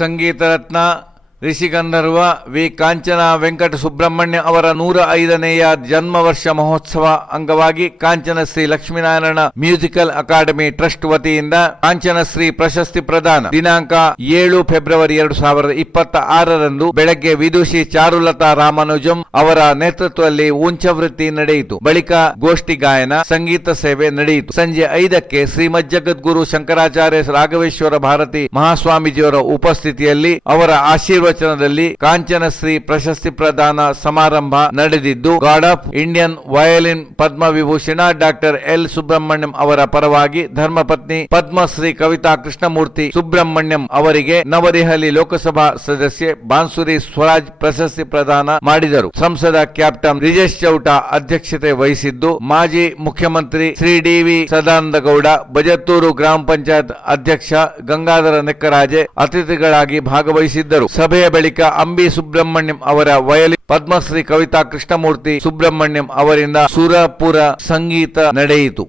ಸಂಗೀತ Ratna Rishigandharva V Kanchana Venkata Subrahmanya ಅವರ 105ನೇಯ ಜನ್ಮ ವರ್ಷ ಮಹೋತ್ಸವ ಅಂಗವಾಗಿ Kanchana Shri Lakshminarayana musical academy trust ವತಿಯಿಂದ ಕಾಂಚನ ಶ್ರೀ ಪ್ರಶಸ್ತಿ ಪ್ರದಾನ ದಿನಾಂಕ 7 ಫೆಬ್ರವರಿ 2026ರಂದು ಬೆಳಗ್ಗೆ ವಿದುಷಿ ಚಾರುಲತಾ ರಾಮಾನುಜಂ ಅವರ ನೇತೃತ್ವದಲ್ಲಿ ಉಂಚವೃತ್ತಿ ನಡೆಯಿತು. ಬಳಿಕ ಗೋಷ್ಠಿ ಗಾಯನ, ಸಂಗೀತ ಸೇವೆ ನಡೆಯಿತು. ಸಂಜೆ 5ಕ್ಕೆ ಶ್ರೀಮದ್ ಜಗದ್ಗುರು ಶಂಕರಾಚಾರ್ಯ ರಾಘವೇಶ್ವರ ಭಾರತಿ ಮಹಾಸ್ವಾಮೀಜಿಯವರ ಉಪಸ್ಥಿತಿಯಲ್ಲಿ ಅವರ ಆಶೀರ್ವಚನದಲ್ಲಿ ಕಾಂಚನ ಶ್ರೀ ಪ್ರಶಸ್ತಿ ಪ್ರದಾನ ಸಮಾರಂಭ ನಡೆದಿದ್ದು, god of Indian violin Padma Vibhushan doctor L Subramaniam ಅವರ ಪರವಾಗಿ ಧರ್ಮಪತ್ನಿ ಪದ್ಮಶ್ರೀ ಕವಿತಾ ಕೃಷ್ಣಮೂರ್ತಿ ಸುಬ್ರಹ್ಮಣ್ಯಂ ಅವರಿಗೆ ನವದೆಹಲಿ ಲೋಕಸಭಾ ಸದಸ್ಯೆ ಬಾನ್ಸುರಿ ಸ್ವರಾಜ್ ಪ್ರಶಸ್ತಿ ಪ್ರದಾನ ಮಾಡಿದರು. ಸಂಸದ ಕ್ಯಾಪ್ಟನ್ ಬ್ರಿಜೇಶ್ ಚೌಟ ಅಧ್ಯಕ್ಷತೆ ವಹಿಸಿದ್ದು, ಮಾಜಿ ಮುಖ್ಯಮಂತ್ರಿ ಶ್ರೀ ಡಿ.ವಿ. ಸದಾನಂದಗೌಡ, ಬಜತ್ತೂರು ಗ್ರಾಮ ಪಂಚಾಯತ್ ಅಧ್ಯಕ್ಷ ಗಂಗಾಧರ ನೆಕ್ಕರಾಜೆ ಅತಿಥಿಗಳಾಗಿ ಭಾಗವಹಿಸಿದ್ದರು. ಸಭೆಯ ಬಳಿಕ ಅಂಬಿ ಸುಬ್ರಹ್ಮಣ್ಯಂ ಅವರ ವಯಲಿನ್, ಪದ್ಮಶ್ರೀ ಕವಿತಾ ಕೃಷ್ಣಮೂರ್ತಿ ಸುಬ್ರಹ್ಮಣ್ಯಂ ಅವರಿಂದ ಸುರಪುರ ಸಂಗೀತ ನಡೆಯಿತು.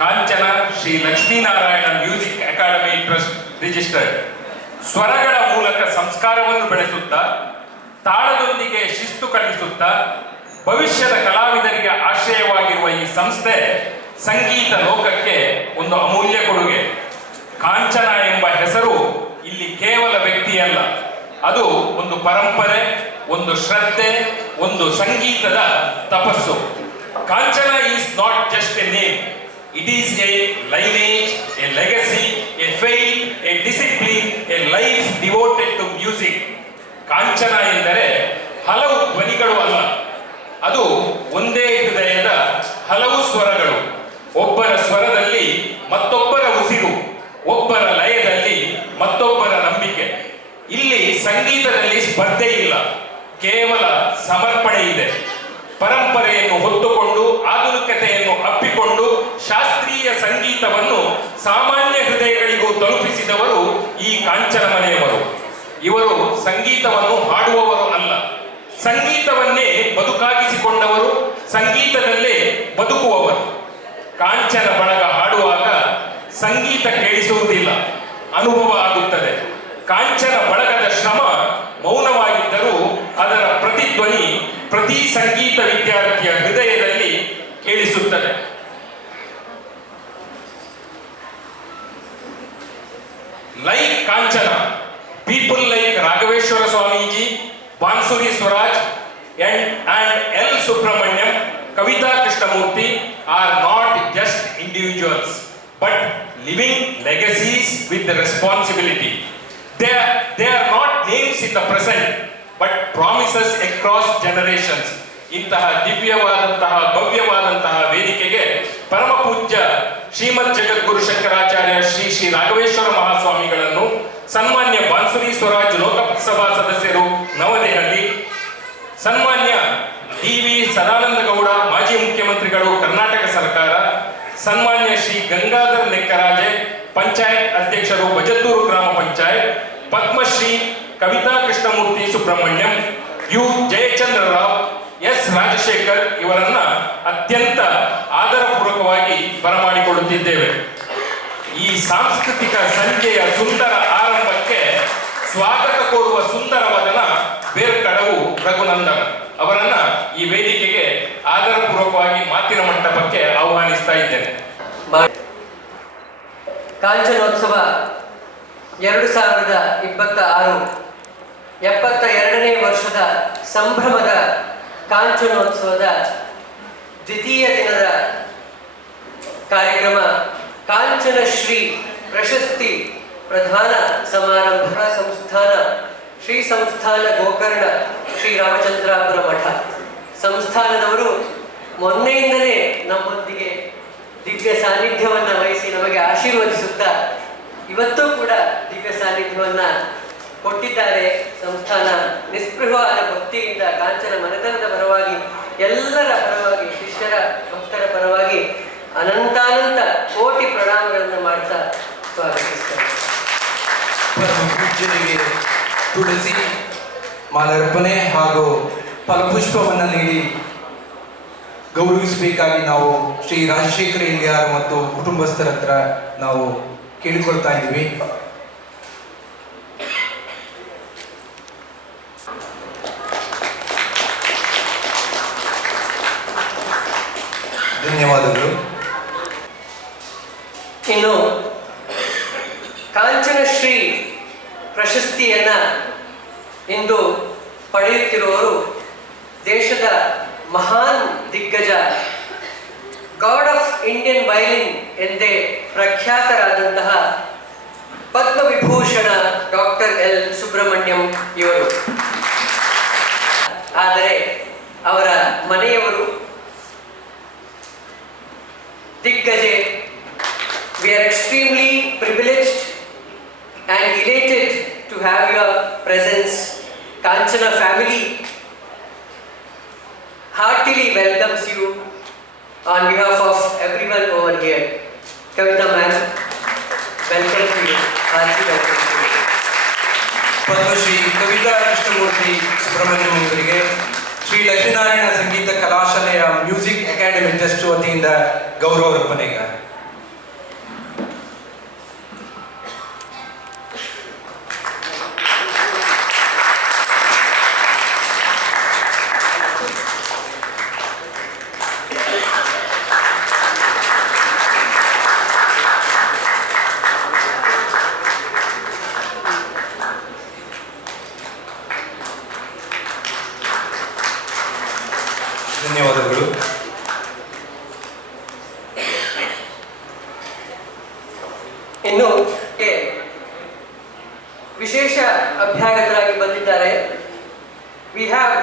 Kanchana Shri Lakshminarayana music academy trust registered. ಸ್ವರಗಳ ಮೂಲಕ ಸಂಸ್ಕಾರವನ್ನು ಬೆಳೆಸುತ್ತಾ, ತಾಳದೊಂದಿಗೆ ಶಿಸ್ತು ಕಲಿಸುತ್ತಾ ಭವಿಷ್ಯದ ಕಲಾವಿದರಿಗೆ ಆಶ್ರಯವಾಗಿರುವ ಈ ಸಂಸ್ಥೆ ಸಂಗೀತ ಲೋಕಕ್ಕೆ ಒಂದು ಅಮೂಲ್ಯ ಕೊಡುಗೆ. ಕಾಂಚನ ಎಂಬ ಹೆಸರು ಇಲ್ಲಿ ಕೇವಲ ವ್ಯಕ್ತಿಯಲ್ಲ, ಅದು ಒಂದು ಪರಂಪರೆ, ಒಂದು ಶ್ರದ್ಧೆ, ಒಂದು ಸಂಗೀತದ ತಪಸ್ಸು. Kanchana is not just a name, it is a lineage, a legacy, a faith, a discipline, a life devoted to music. ಕಾಂಚನ ಎಂದರೆ ಹಲವು ಧ್ವನಿಗಳು ಅಲ್ಲ, ಅದು ಒಂದೇ ಹೃದಯದ ಹಲವು ಸ್ವರಗಳು, ಒಬ್ಬರ ಸ್ವರದಲ್ಲಿ ಮತ್ತೊಬ್ಬರ ಉಸಿರು, ಒಬ್ಬರ ಲಯದಲ್ಲಿ ಮತ್ತೊಬ್ಬರ ನಂಬಿಕೆ. ಇಲ್ಲಿ ಸಂಗೀತದಲ್ಲಿ ಸ್ಪರ್ಧೆ ಇಲ್ಲ, ಕೇವಲ ಸಮರ್ಪಣೆ ಇದೆ. ಪರಂಪರೆಯನ್ನು ಹೊತ್ತುಕೊಂಡು ಆಧುನಿಕತೆಯನ್ನು ಅಪ್ಪಿಕೊಂಡು ಶಾಸ್ತ್ರೀಯ ಸಂಗೀತವನ್ನು ಸಾಮಾನ್ಯ ಹೃದಯಗಳಿಗೂ ತಲುಪಿಸಿದವರು ಈ ಕಾಂಚನ ಮನೆಯವರು. ಇವರು ಸಂಗೀತವನ್ನು ಹಾಡುವವರು ಅಲ್ಲ, ಸಂಗೀತವನ್ನೇ ಬದುಕಾಗಿಸಿಕೊಂಡವರು, ಸಂಗೀತದಲ್ಲೇ ಬದುಕುವವರು. ಕಾಂಚನ ಬಳಗ ಹಾಡುವಾಗ ಸಂಗೀತ ಕೇಳಿಸುವುದಿಲ್ಲ, ಅನುಭವ ಆಗುತ್ತದೆ. ಕಾಂಚನ ಬಳಗದ ಶ್ರಮ ಮೌನವಾಗಿದ್ದರೂ ಅದರ ಪ್ರತಿಧ್ವನಿ ಪ್ರತಿ ಸಂಗೀತ ವಿದ್ಯಾರ್ಥಿಯ ಹೃದಯದಲ್ಲಿ ಕೇಳಿಸುತ್ತದೆ. Like Kanchana, people like Raghaveshwara Swamiji, Bansuri Swaraj and L. Subramaniam, Kavita Krishnamurti are not just individuals but living legacies with the responsibility. They are not names in the present but promises across generations. ಇಂತಹ ದಿವ್ಯವಾದಂತಹ ಭವ್ಯವಾದಂತಹ ವೇದಿಕೆಗೆ ಪರಮ ಪೂಜ್ಯ ಶ್ರೀಮದ್ ಜಗದ್ಗುರು ಶಂಕರಾಚಾರ್ಯ ಶ್ರೀ ಶ್ರೀ ರಾಘವೇಶ್ವರ ಮಹಾಸ್ವಾಮಿಗಳನ್ನು, ಸನ್ಮಾನ್ಯ ಬಾನ್ಸುರಿ ಸ್ವರಾಜ್ ಲೋಕಸಭಾ ಸದಸ್ಯರು ನವದೆಹಲಿ, ಸನ್ಮಾನ್ಯ DV. Sadananda Gowda ಮಾಜಿ ಮುಖ್ಯಮಂತ್ರಿಗಳು ಕರ್ನಾಟಕ ಸರ್ಕಾರ, ಸನ್ಮಾನ್ಯ ಶ್ರೀ ಗಂಗಾಧರ್ ಲೆಕ್ಕರಾಜೆ ಪಂಚಾಯತ್ ಅಧ್ಯಕ್ಷರು ಬಜತ್ತೂರು ಗ್ರಾಮ ಪಂಚಾಯತ್, ಪದ್ಮಶ್ರೀ ಕವಿತಾ ಕೃಷ್ಣಮೂರ್ತಿ ಸುಬ್ರಹ್ಮಣ್ಯಂ, ಯು ಜಯಚಂದ್ರ ರಾವ್, ಎಸ್ ರಾಜಶೇಖರ್ ಇವರನ್ನ ಅತ್ಯಂತ ಆದರಪೂರ್ವಕವಾಗಿ ಬರಮಾಡಿಕೊಳ್ಳುತ್ತಿದ್ದೇವೆ. ಈ ಸಾಂಸ್ಕೃತಿಕ ಸಂಜೆಯ ಸುಂದರ ಆರಂಭಕ್ಕೆ ಸ್ವಾಗತ ಕೋರುವ ಸುಂದರ ವದನ ಬೇರ್ಕಡವು ರಘುನಂದನ್ ಅವರನ್ನ ಈ ವೇದಿಕೆಗೆ ಆದರಪೂರ್ವಕವಾಗಿ ಮಾತಿನ ಮಂಟಪಕ್ಕೆ ಆಹ್ವಾನಿಸ್ತಾ ಇದ್ದೇನೆ. ಕಾಂಚನೋತ್ಸವ 2026 72ನೇ ವರ್ಷದ ಸಂಭ್ರಮದ ಕಾಂಚನೋತ್ಸವದ ದ್ವಿತೀಯ ದಿನದ ಕಾರ್ಯಕ್ರಮ ಕಾಂಚನ ಶ್ರೀ ಪ್ರಶಸ್ತಿ ಪ್ರಧಾನ ಸಮಾರಂಭ ಸಂಸ್ಥಾನ ಶ್ರೀ ಸಂಸ್ಥಾನ ಗೋಕರ್ಣ ಶ್ರೀ ರಾಮಚಂದ್ರಾಪುರ ಮಠ ಸಂಸ್ಥಾನದವರು ಮೊನ್ನೆಯಿಂದಲೇ ನಮ್ಮೊಂದಿಗೆ ದಿವ್ಯ ಸಾನ್ನಿಧ್ಯವನ್ನು ವಹಿಸಿ ನಮಗೆ ಆಶೀರ್ವದಿಸುತ್ತಾ ಇವತ್ತೂ ಕೂಡ ದಿವ್ಯ ಸಾನ್ನಿಧ್ಯವನ್ನು ಕೊಟ್ಟಿದ್ದಾರೆ. ಸಂಸ್ಥಾನ ನಿಸ್ಪೃಹವಾದ ಭಕ್ತಿಯಿಂದ ಕಾಂಚನ ಮನೆತನದ ಪರವಾಗಿ, ಎಲ್ಲರ ಪರವಾಗಿ, ಶಿಷ್ಯರ ಭಕ್ತರ ಪರವಾಗಿ ಅನಂತಾನಂತ ಕೋಟಿ ಪ್ರಣಾಮಗಳನ್ನು ಮಾಡ್ತಾ ಸ್ವಾಗತಿಸ್ತಾರೆ. ಪೂಜ್ಯರಿಗೆ ತುಳಸಿ ಮಾಲಾರ್ಪಣೆ ಹಾಗೂ ಫಲಪುಷ್ಪವನ್ನು ನೀಡಿ ಗೌರವಿಸಬೇಕಾಗಿ ನಾವು ಶ್ರೀ ರಾಜಶೇಖರ ಇಂಡಿಯಾರ್ ಮತ್ತು ಕುಟುಂಬಸ್ಥರ ಹತ್ರ ನಾವು ಕೇಳಿಕೊಳ್ತಾ ಇದ್ದೀವಿ. ಧನ್ಯವಾದಗಳು. ಇನ್ನು ಕಾಂಚನಶ್ರೀ ಪ್ರಶಸ್ತಿಯನ್ನ ಇಂದು ಪಡೆಯುತ್ತಿರುವವರು ದೇಶದ ಮಹಾನ್ ದಿಗ್ಗಜ, ಗಾಡ್ ಆಫ್ ಇಂಡಿಯನ್ ವಯಲಿನ್ ಎಂದೇ ಪ್ರಖ್ಯಾತರಾದಂತಹ ಪದ್ಮವಿಭೂಷಣ ಡಾಕ್ಟರ್ ಎಲ್ ಸುಬ್ರಹ್ಮಣ್ಯಂ ಇವರು. ಆದರೆ ಅವರ ಮನೆಯವರು ದಿಗ್ಗಜೆ. We are extremely privileged and elated to have your presence. Kanchana family heartily welcomes you on behalf of everyone over here. Kavita ma'am, welcome to you. Heartily welcome to you. Padmashri Kavita Krishnamurthy Subrahmanyam ಅವರಿಗೆ ಶ್ರೀ ಲಕ್ಷ್ಮೀನಾರಾಯಣ ಸಂಗೀತ ಕಲಾಶಾಲೆಯ music academy trust ವತಿಯಿಂದ ಗೌರವ ಅರ್ಪಣೆಗ. ಧನ್ಯವಾದಗಳು. ಇನ್ನು ವಿಶೇಷ ಅಭ್ಯಾಗತರಾಗಿ ಬಂದಿದ್ದಾರೆ. We have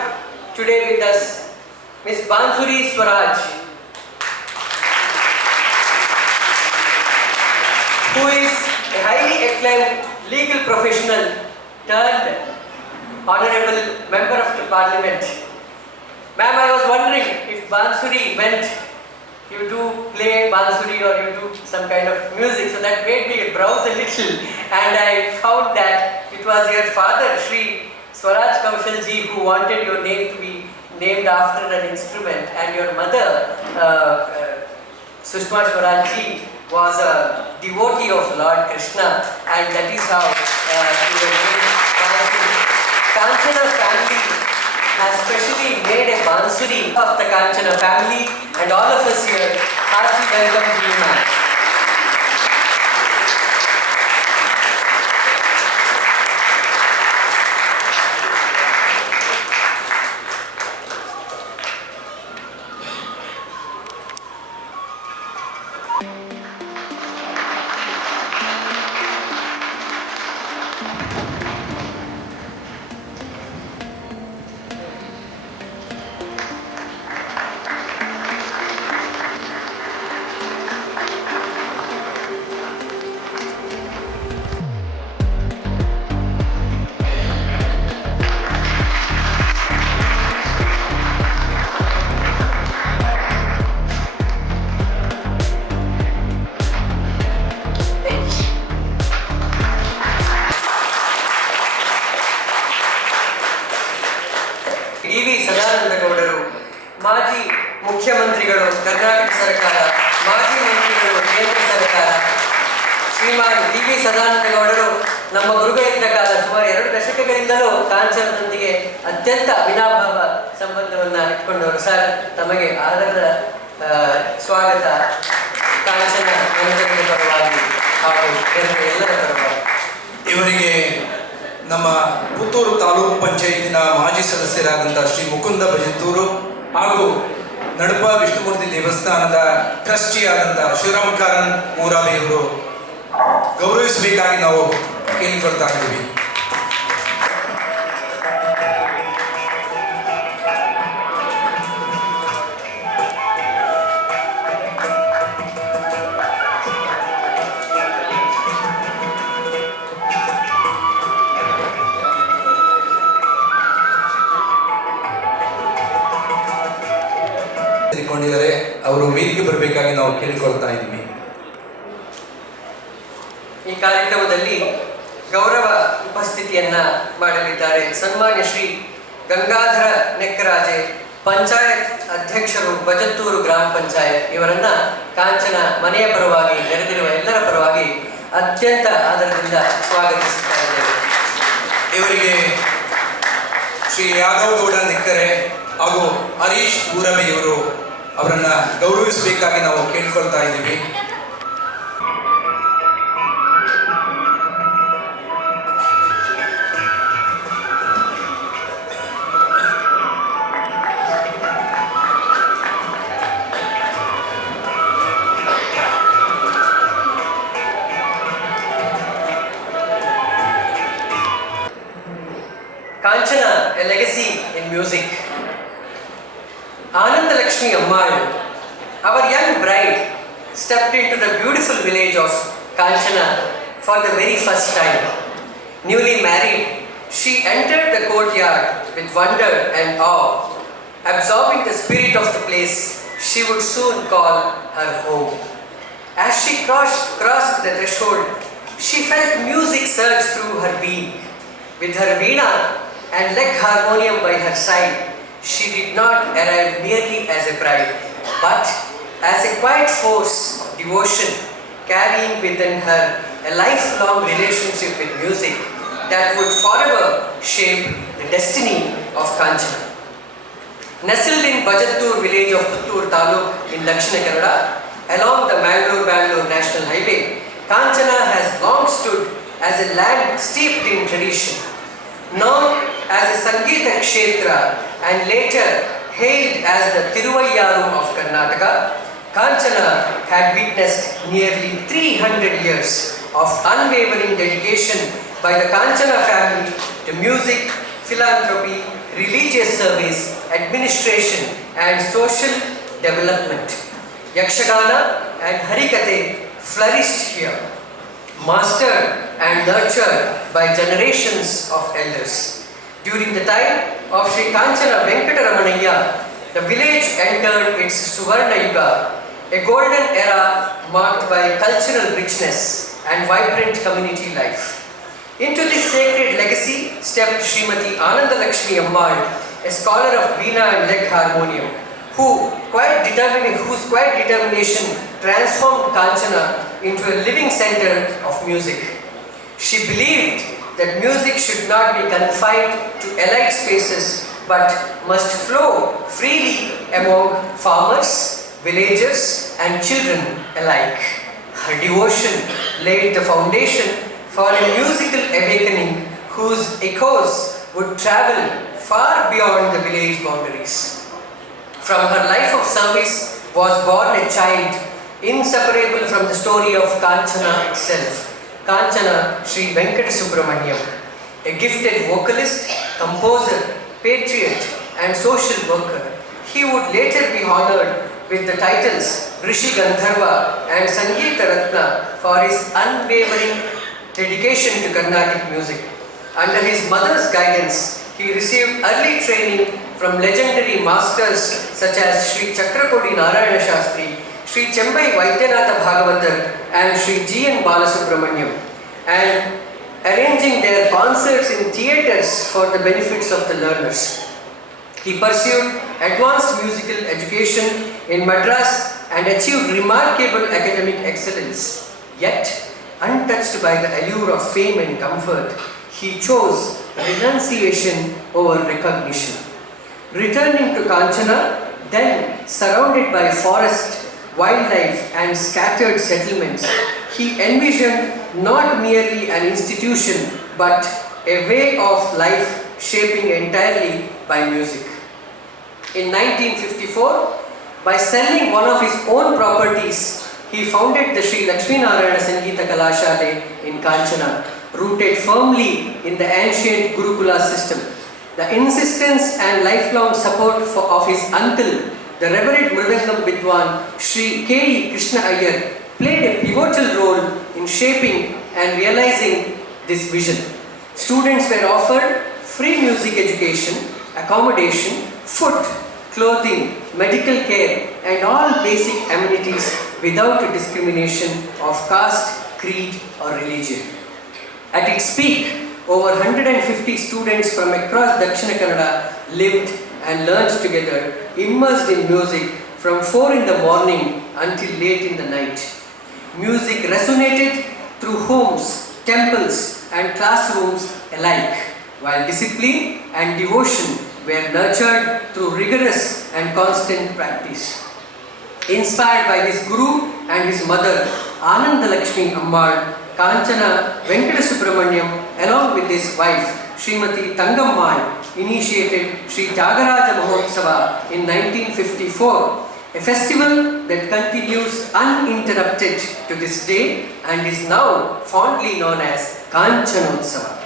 today with us Miss Bansuri Swaraj, who is a highly acclaimed legal professional turned honorable member of the parliament. Ma'am, I was wondering if Bansuri meant you do play Bansuri or you do some kind of music, so that made me browse a little, and I found that it was your father, Shri Swaraj Kaushalji, who wanted your name to be named after an instrument, and your mother, Sushma Swarajji, was a devotee of Lord Krishna, and that is how you were named Bansuri. Kanchana family has specially made a Bansuri of the Kanchana family, and all of us here heartily welcome to you, ma'am. DV. Sadananda ಗೌಡರು, ಮಾಜಿ ಮುಖ್ಯಮಂತ್ರಿಗಳು ಕರ್ನಾಟಕ ಸರ್ಕಾರ, ಮಾಜಿ ಮಂತ್ರಿಗಳು ಕೇಂದ್ರ ಸರ್ಕಾರ, ಶ್ರೀಮಾನ್ DV. Sadananda ಗೌಡರು ನಮ್ಮ ಗುರುಗಳಿದ್ದ ಕಾಲ ಸುಮಾರು 2 ದಶಕಗಳಿಂದಲೂ ಕಾಂಚನದೊಂದಿಗೆ ಅತ್ಯಂತ ಅವಿನಾಭಾವ ಸಂಬಂಧವನ್ನು ಇಟ್ಕೊಂಡವರು. ಸರ್, ತಮಗೆ ಆದರದ ಸ್ವಾಗತ ಕಾಂಚನ ಜನತೆಗಳ ಪರವಾಗಿ ಹಾಗೂ ಎಲ್ಲರ ಪರವಾಗಿ. ಇವರಿಗೆ ನಮ್ಮ ಪುತ್ತೂರು ತಾಲೂಕು ಪಂಚಾಯತಿನ ಮಾಜಿ ಸದಸ್ಯರಾದಂಥ ಶ್ರೀ ಮುಕುಂದ ಭಜಂತೂರು ಹಾಗೂ ನಡಪ ವಿಷ್ಣುಮೂರ್ತಿ ದೇವಸ್ಥಾನದ ಟ್ರಸ್ಟಿ ಆದಂಥ ಶಿವರಾಮ್ ಕಾರನ್ ಮೂರಾಬೆಯವರು ಗೌರವಿಸಬೇಕಾಗಿ ನಾವು ಕೇಳಿಕೊಳ್ತಾ ಇದ್ದೀವಿ. ಅವರು ವೇದಿಕೆ ಬರಬೇಕಾಗಿ ನಾವು ಕೇಳಿಕೊಳ್ತಾ ಇದ್ದೀವಿ. ಈ ಕಾರ್ಯಕ್ರಮದಲ್ಲಿ ಗೌರವ ಉಪಸ್ಥಿತಿಯನ್ನ ಮಾಡಲಿದ್ದಾರೆ ಸನ್ಮಾನ್ಯ ಶ್ರೀ ಗಂಗಾಧರ ನೆಕ್ಕರಾಜೆ, ಪಂಚಾಯತ್ ಅಧ್ಯಕ್ಷರು, ಬಜತ್ತೂರು ಗ್ರಾಮ ಪಂಚಾಯತ್. ಇವರನ್ನ ಕಾಂಚನ ಮನೆಯ ಪರವಾಗಿ, ನೆರೆದಿರುವ ಎಲ್ಲರ ಪರವಾಗಿ ಅತ್ಯಂತ ಆದರದಿಂದ ಸ್ವಾಗತಿಸುತ್ತಾ ಇದ್ದೇವೆ. ಇವರಿಗೆ ಶ್ರೀ ಯಾದವ್ ಗೌಡ ನೆಕ್ಕರೆ ಹಾಗೂ ಹರೀಶ್ ಊರಬೆಯವರು ಅವರನ್ನ ಗೌರವಿಸಬೇಕಾಗಿ ನಾವು ಕೇಳ್ಕೊಳ್ತಾ ಇದ್ದೀವಿ. Kanchana, a legacy in music. Ananda Lakshmi Ammal, our young bride, stepped into the beautiful village of Kanchana for the very first time. Newly married, she entered the courtyard with wonder and awe. Absorbing the spirit of the place, she would soon call her home. As she crossed the threshold, she felt music surge through her being. With her veena and leg harmonium by her side, she did not arrive merely as a bride, but as a quiet force of devotion, carrying within her a lifelong relationship with music that would forever shape the destiny of Kanchana. Nestled in Bajattur village of Puttur Taluk in Dakshina Kannada, along the Mangalore National Highway, Kanchana has long stood as a land steeped in tradition. Known as a Sangeeta Kshetra and later hailed as the Tiruvayyaru of Karnataka, Kanchana had witnessed nearly 300 years of unwavering dedication by the Kanchana family to music, philanthropy, religious service, administration and social development. Yakshagana and Harikathe flourished here, mastered and nurtured by generations of elders. During the time of Sri Kanchana Venkataramanayya, the village entered its Suvarna Yuga, a golden era marked by cultural richness and vibrant community life. Into this sacred legacy stepped Srimati Ananda Lakshmi Ammal, a scholar of Veena and leg harmonium, whose quiet determination transformed Kanchana into a living center of music. She believed that music should not be confined to elite spaces but must flow freely among farmers, villagers and children alike. Her devotion laid the foundation for a musical awakening whose echoes would travel far beyond the village boundaries. From her life of service was born a child inseparable from the story of Kanchana itself, Kanchana Sri Venkata Subramaniam, a gifted vocalist, composer, patriot and social worker. He would later be honored with the titles Rishi Gandharva and Sangeeta Ratna for his unwavering dedication to Carnatic music. Under his mother's guidance, he received early training from legendary masters such as Sri Chakrakodi Narayana Shastri, Sri Chembai Vaidyanatha Bhagavatar and Sri G.N. Balasubramaniam, and arranging their concerts in theatres for the benefits of the learners. He pursued advanced musical education in Madras and achieved remarkable academic excellence. Yet, untouched by the allure of fame and comfort, he chose renunciation over recognition. Returning to Kanchana, then surrounded by forest, wildlife and scattered settlements, he envisioned not merely an institution but a way of life shaping entirely by music. In 1954, by selling one of his own properties, he founded the Sri Lakshminarayana Sangeeta Kalashale in Kanchana, rooted firmly in the ancient Gurukula system. The insistence and lifelong support of his uncle, the Reverend Mridangam Vidwan Sri K.E. Krishna Iyer, played a pivotal role in shaping and realizing this vision. Students were offered free music education, accommodation, food, clothing, medical care and all basic amenities without discrimination of caste, creed or religion. At its peak, over 150 students from across Dakshina Kannada lived and learned together, immersed in music from 4 in the morning until late in the night. Music resonated through homes, temples and classrooms alike, while discipline and devotion were nurtured through rigorous and constant practice. Inspired by his guru and his mother, Ananda Lakshmi Ammal, Kanchana Venkata Subramaniam, along with his wife, Srimati Tangammal, initiated Sri Tyagaraja Mahotsava in 1954, a festival that continues uninterrupted to this day and is now fondly known as Kanchanotsava.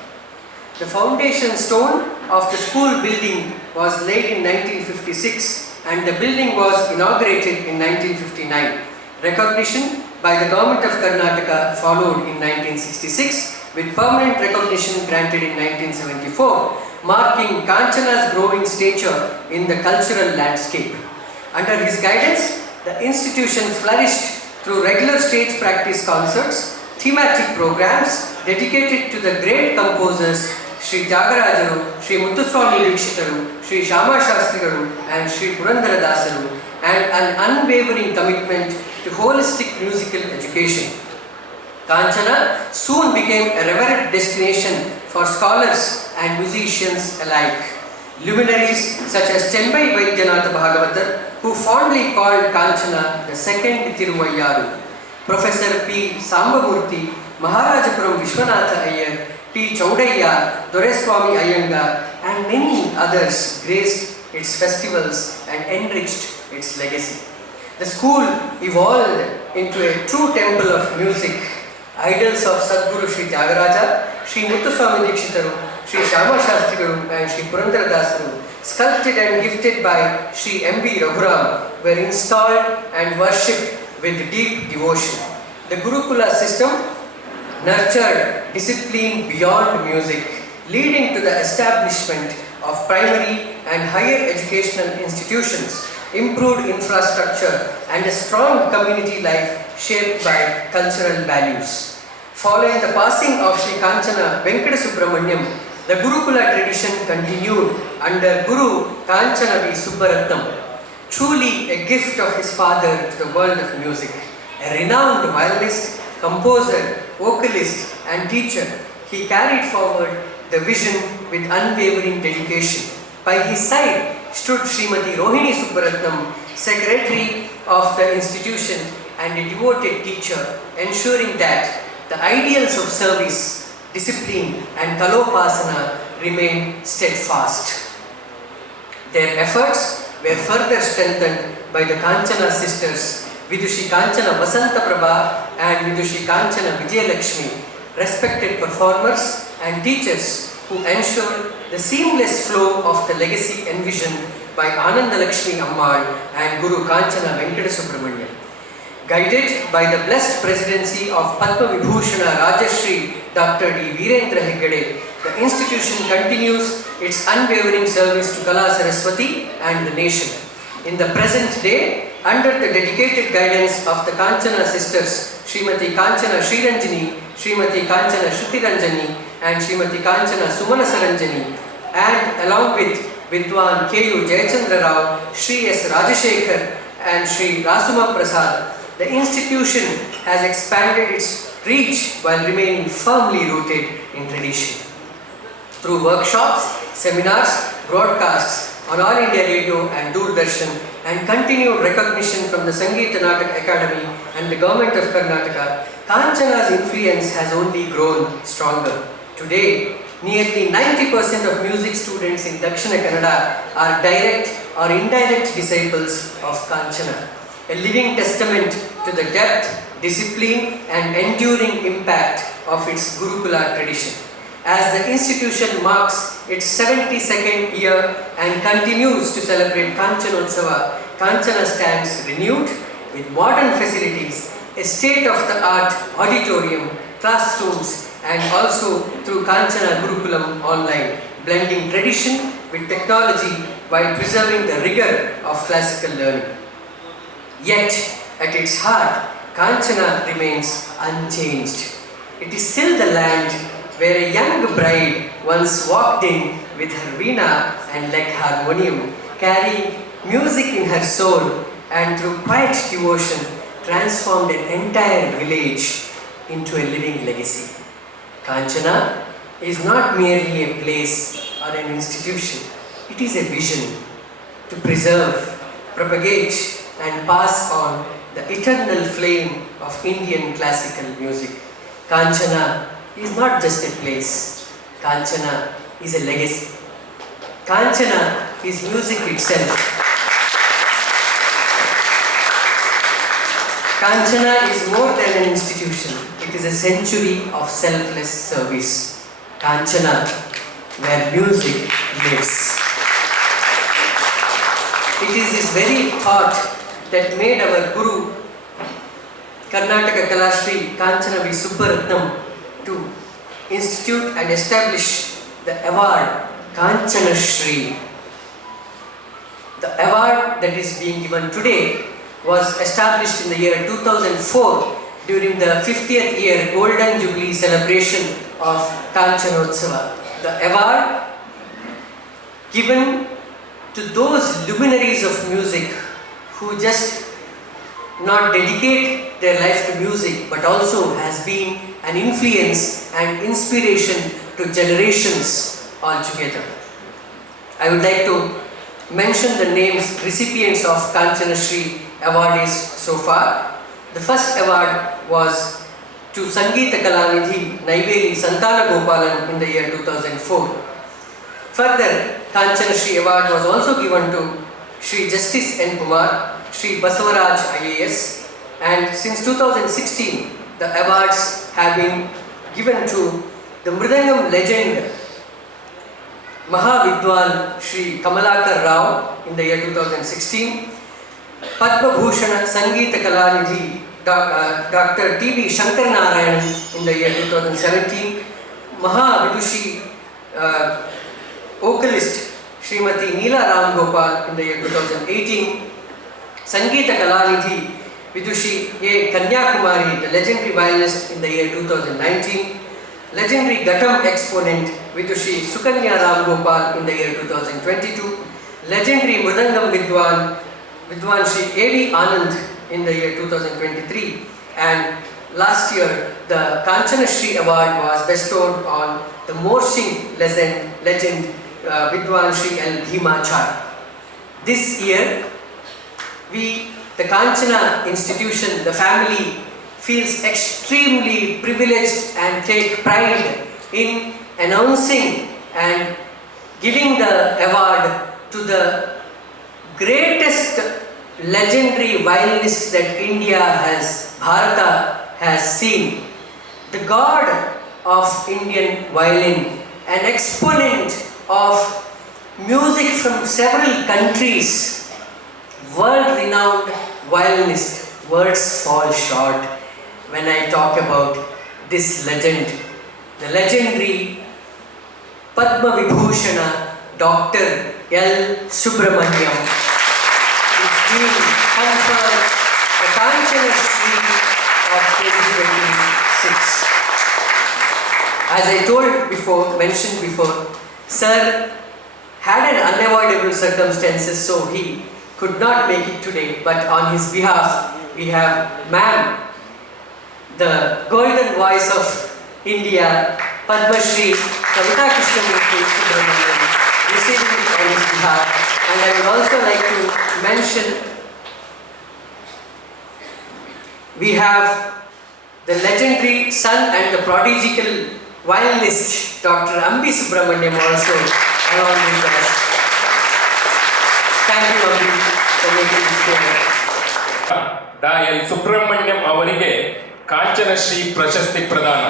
The foundation stone of the school building was laid in 1956 and the building was inaugurated in 1959. Recognition by the Government of Karnataka followed in 1966 with permanent recognition granted in 1974, marking Kanchana's growing stature in the cultural landscape. Under his guidance, the institution flourished through regular stage practice concerts, thematic programs dedicated to the great composers Sri Tyagarajaru, Sri Muthuswami Dikshitaru, Sri Shama Shastrigaru and Sri Purandara Dasaru, and an unwavering commitment to holistic musical education. Kanchana soon became a revered destination for scholars and musicians alike. Luminaries such as Chembai Vaidyanatha Bhagavatar, who fondly called Kanchana the second Tiruvayyaru, Professor P. Sambamurthy, Maharajapuram Vishwanatha Iyer, T. Chaudayya, Doreswami Iyengar and many others graced its festivals and enriched its legacy. The school evolved into a true temple of music. Idols of Sadguru Sri Tyagaraja, Sri Muthuswami Dikshitaru Sri Shama Shastrigaru and Sri Purandara Dasaru, sculpted and gifted by Sri M.B. Raghuram, were installed and worshipped with deep devotion. The Gurukula system nurtured discipline beyond music, leading to the establishment of primary and higher educational institutions, improved infrastructure, and a strong community life shaped by cultural values. Following the passing of Sri Kanchana Venkata Subramaniam, the Gurukula tradition continued under Guru Kanchana V. Subbaratnam, truly a gift of his father to the world of music. A renowned violinist, composer, vocalist, and teacher, he carried forward the vision with unwavering dedication. By his side stood Srimati Rohini Subbaratnam, secretary of the institution and a devoted teacher, ensuring that the ideals of service, discipline, and kalopasana remained steadfast. Their efforts were further strengthened by the Kanchana sisters, Vidushi Kanchana Vasanta Prabha and Vidushi Kanchana Vijayalakshmi, respected performers and teachers who ensured the seamless flow of the legacy envisioned by Anandalakshmi Ammal and Guru Kanchana Venkata Subramaniam. Guided by the blessed presidency of Padma Vibhushana Rajashri Dr. D. Virendra Hegde, the institution continues its unwavering service to Kala Saraswati and the nation. In the present day, under the dedicated guidance of the Kanchana sisters, Srimati Kanchana Sriranjani, Srimati Kanchana Shruti Ranjani, and Srimati Kanchana Sumana Saranjani, and along with Vidwan K.U. Jayachandra Rao, Sri S. Rajashekhar, and Sri Rasuma Prasad, the institution has expanded its reach while remaining firmly rooted in tradition. Through workshops, seminars, broadcasts on All India Radio and Doordarshan, and continued recognition from the Sangeeta Natak Academy and the Government of Karnataka, Kanchana's influence has only grown stronger. Today, nearly 90% of music students in Dakshina Kannada are direct or indirect disciples of Kanchana, a living testament to the depth, discipline, and enduring impact of its Gurukula tradition. As the institution marks its 72nd year and continues to celebrate Kanchanotsava, Kanchana stands renewed with modern facilities, a state-of-the-art auditorium, classrooms, and also through Kanchana Gurukulam online, blending tradition with technology while preserving the rigor of classical learning. Yet, at its heart, Kanchana remains unchanged. It is still the land where a young bride once walked in with her veena and leg harmonium, carrying music in her soul, and through quiet devotion transformed an entire village into a living legacy. Kanchana is not merely a place or an institution, it is a vision to preserve, propagate, and pass on the eternal flame of Indian classical music. Kanchana is not just a place, Kanchana is a legacy. Kanchana is music itself. Kanchana is more than an institution, it is a century of selfless service. Kanchana, where music lives. It is this very thought that made our Guru, Karnataka Kalashri Kanchana V. Subbaratnam, to institute and establish the award Kanchana Shri. The award that is being given today was established in the year 2004 during the 50th year Golden Jubilee celebration of Kanchanotsava. The award given to those luminaries of music who just not dedicate their life to music but also has been an influence and inspiration to generations altogether. I would like to mention the names recipients of Kanchana Shri awardees so far. The first award was to Sangeeta Kalanidhi Naiveli Santana Gopalan in the year 2004. Further, Kanchana Shri award was also given to Shri Justice N. Kumar, Shri Basavaraj IAS, and since 2016 the awards have been given to the Mridangam legend Mahavidwan Shri Kamalakar Rao in the year 2016, Padma Bhushana Sangeeta Kalanidhi Dr. T.B. Shankar Narayan in the year 2017, Mahavidushi vocalist Srimati Neela Ram Gopal in the year 2018, Sangeeta Kalanidhi Vidushi A. Kanyakumari, the legendary violinist in the year 2019, legendary Ghatam exponent Vidushi Sukanya Ram Gopal in the year 2022, legendary Mridangam Vidwan Shri A.V. Anand in the year 2023, and last year the Kanchana Shri Award was bestowed on the Morsing legend Vidwan Shri L. Bhimachar. This year, the Kanchana institution, the family, feels extremely privileged and take pride in announcing and giving the award to the greatest legendary violinist that Bharata has seen, the god of Indian violin, an exponent of music from several countries, world-renowned violinist. Words fall short when I talk about this legend, the legendary Padma Vibhushana Dr. L. Subramaniam is being conferred the Kanchana Shri of 2026. As I mentioned before, Sir had an unavoidable circumstances, so he could not make it today, but on his behalf we have Ma'am, the golden voice of India, Padma Shri Kavita Krishnamurthy Subramaniam, receiving it on his behalf. And I would also like to mention, we have the legendary son and the prodigical violinist Dr. Ambi Subramaniam also along with us. Thank you, Ambi, for making this statement. ಡಾ.ಎಲ್. Subrahmanyam ಅವರಿಗೆ ಕಾಂಚನ ಶ್ರೀ ಪ್ರಶಸ್ತಿ ಪ್ರದಾನ.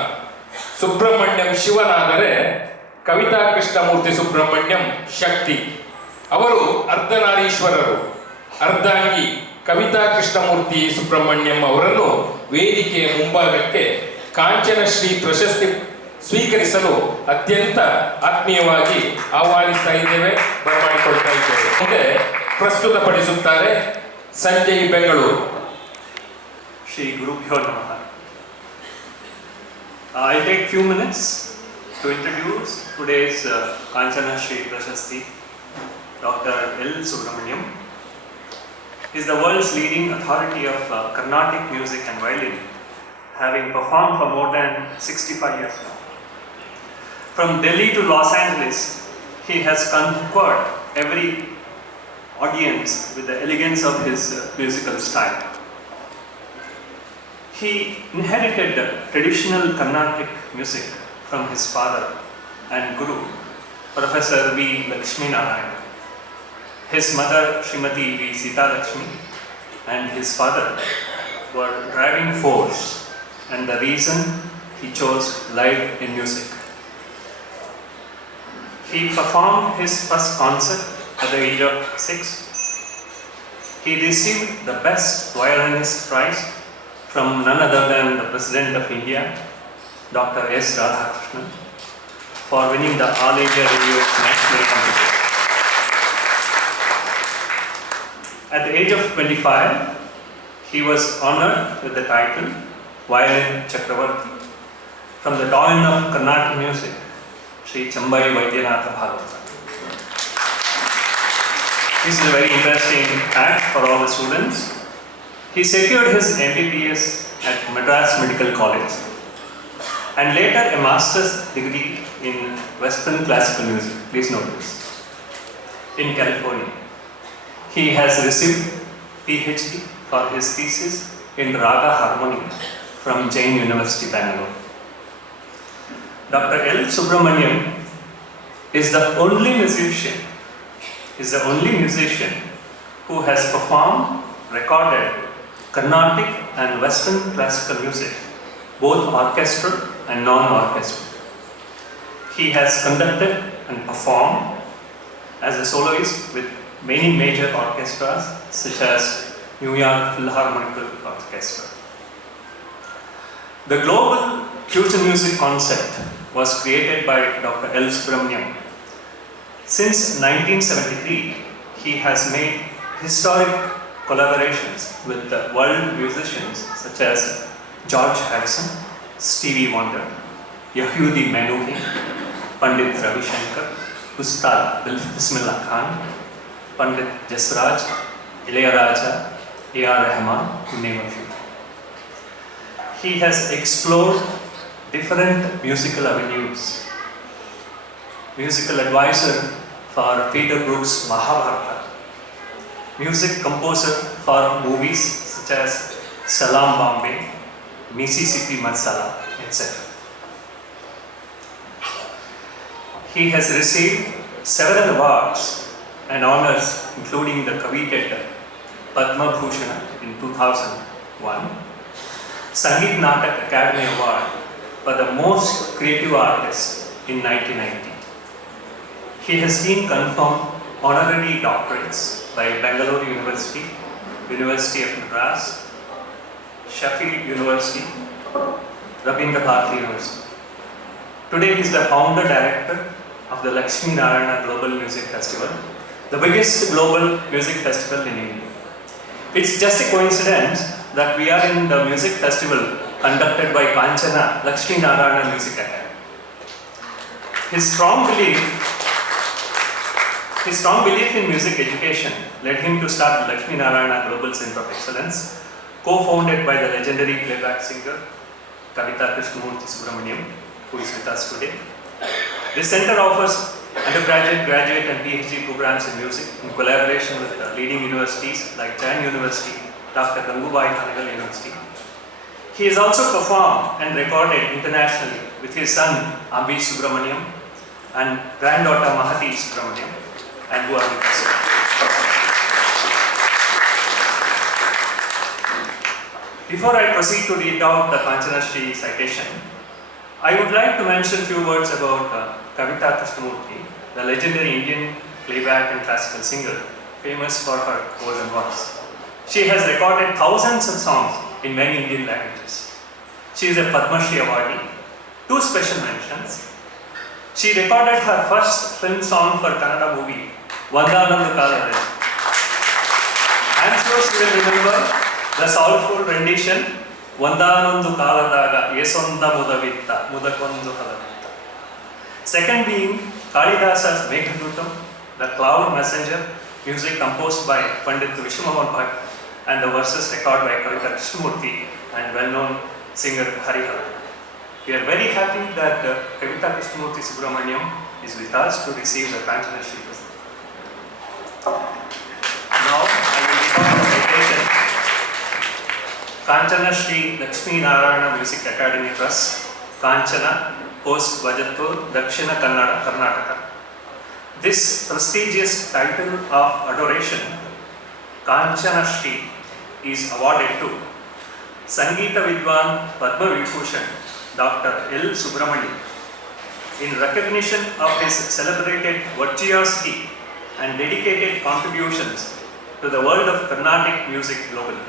ಸುಬ್ರಹ್ಮಣ್ಯಂ ಶಿವನಾದರೆ ಕವಿತಾ ಕೃಷ್ಣಮೂರ್ತಿ ಸುಬ್ರಹ್ಮಣ್ಯಂ ಶಕ್ತಿ. ಅವರು ಅರ್ಧನಾರೀಶ್ವರರು. ಅರ್ಧಾಂಗಿ ಕವಿತಾ ಕೃಷ್ಣಮೂರ್ತಿ ಸುಬ್ರಹ್ಮಣ್ಯಂ ಅವರನ್ನು ವೇದಿಕೆಯ ಮುಂಭಾಗಕ್ಕೆ ಕಾಂಚನ ಶ್ರೀ ಪ್ರಶಸ್ತಿ ಸ್ವೀಕರಿಸಲು ಅತ್ಯಂತ ಆತ್ಮೀಯವಾಗಿ ಆಹ್ವಾನಿಸ್ತಾ ಇದ್ದೇವೆ, ಬರಮಾಡಿಕೊಳ್ತಾ ಇದ್ದೇವೆ. ಮುಂದೆ ಪ್ರಸ್ತುತಪಡಿಸುತ್ತಾರೆ Sanjay Bengaluru. Shri Gurubhyo Namaha. I'll take few minutes to introduce today's Kanchana Shri Prashasti. Dr. L. Subramaniam is the world's leading authority of Carnatic music and violin, having performed for more than 65 years now. From Delhi to Los Angeles, he has conquered every audience with the elegance of his musical style. He inherited traditional Carnatic music from his father and guru, Professor V. Lakshmi Narayan. His mother, Srimati V. Sita Lakshmi, and his father were driving force and the reason he chose life in music. He performed his first concert at the age of 6. He received the Best Violinist Prize from none other than the President of India, Dr. S. Radhakrishnan, for winning the All India Radio National Competition. At the age of 25, he was honored with the title Violin Chakravarti from the Dawn of Carnatic Music, Sri Chambai Vaidyanatha Bhagavatam. This is a very interesting fact for all the students. He secured his MBBS at Madras Medical College and later a master's degree in Western classical music. Please note this. In California. He has received PhD for his thesis in Raga Harmony from Jain University, Bangalore. Dr. L. Subramaniam is the only musician who has performed, recorded Carnatic and Western classical music, both orchestral and non-orchestral. He has conducted and performed as a soloist with many major orchestras such as New York Philharmonic Orchestra. The global future music concept was created by Dr. L. Subramaniam. Since 1973, he has made historic collaborations with the world musicians such as George Harrison, Stevie Wonder, Yehudi Menuhin, Pandit Ravi Shankar, Ustad Bismillah Khan, Pandit Jasraj, Ilayaraja, A.R. Rahman, to name a few. He has explored different musical avenues. Musical advisor for Peter Brook's Mahabharata, music composer for movies such as Salam Bombay, Mississippi Masala, etc. He has received several awards and honors, including the coveted Padma Bhushan in 2001, Sangeet Natak Academy Award for the most creative artist in 1990. He has been confirmed honorary doctorates by Bangalore University, University of Madras, Sheffield University, Rabindra Bharati University. Today he is the founder director of the Lakshmi Narayana Global Music Festival, the biggest global music festival in India. It's just a coincidence that we are in the music festival conducted by Kanchana Lakshmi Narayana Music Academy. His strong belief in music education led him to start the Lakshmi Narayana Global Center of Excellence, co-founded by the legendary playback singer Kavita Krishnamurthy Subramaniam, who is with us today. This center offers undergraduate, graduate and PhD programs in music in collaboration with leading universities like Jain University, Dr. Gangubai Thanagal University. He has also performed and recorded internationally with his son Ambi Subramaniam and granddaughter Mahati Subramaniam, and who are with us. Before I proceed to read out the Kanchana Shri citation, I would like to mention a few words about Kavita Krishnamurthy, the legendary Indian playback and classical singer, famous for her golden voice. She has recorded thousands of songs in many Indian languages. She is a Padma Shri awardee. 2 special mentions. She recorded her first film song for Kannada movie, Vandanandu Kalade. I'm sure she will remember the soulful rendition, Vandanandu Kaladaga, Yesonda Mudavitta, Mudakondu Kaladitta. Second being Kalidasa's Meghadutam, the Cloud Messenger, music composed by Pandit Vishwamohan Bhatt, and the verses recorded by Kavita Krishnamurthy and well-known singer Harihar. We are very happy that Kavita Krishnamurthy Subramaniam is with us to receive the Kanchana Shri. Now I will read out the citation. Kanchana Shri Lakshmi Narayana Music Academy Trust, Kanchana, Post Vajatpur, Dakshina Kannada, Karnataka. This prestigious title of adoration, Kanchana Shri, is awarded to Sangeeta Vidwan Padma Vibhushan Dr. L. Subramaniam in recognition of his celebrated virtuosity and dedicated contributions to the world of Carnatic music globally.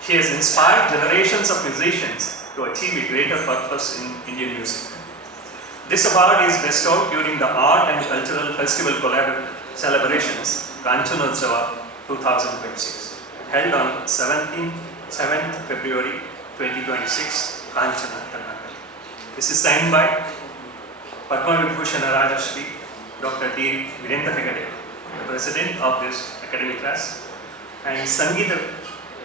He has inspired generations of musicians to achieve a greater purpose in Indian music. This award is bestowed during the Art and Cultural Festival celebrations, Kanchanotsava 2026, held on 7th February 2026, Kanchana, Karnataka. This is signed by Padma Vibhushan Rajashri, Dr. D. Virendra Hegade, the president of this academic class, and Sangeeta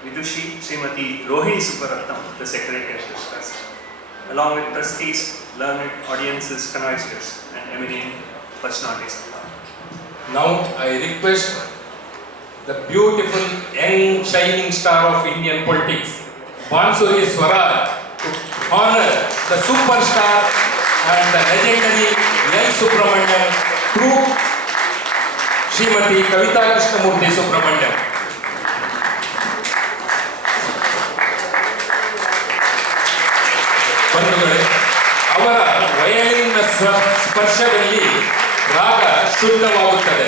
Vidushi Srimati Rohini Subbaratnam, the secretary of this class, along with trustees, learned audiences, connoisseurs, and eminent personalities. Now I request the beautiful young shining star of Indian politics, Bansuri Swaraj, to honor the superstar and the legendary L. Subramaniam through Srimati Kavita Krishnamurthy Subramaniam. ಬಂಧುಗಳೇ, ಅವರ ವಯಲಿನ್ನ ಸ್ಪರ್ಶದಲ್ಲಿ ಶುದ್ಧವಾಗುತ್ತದೆ,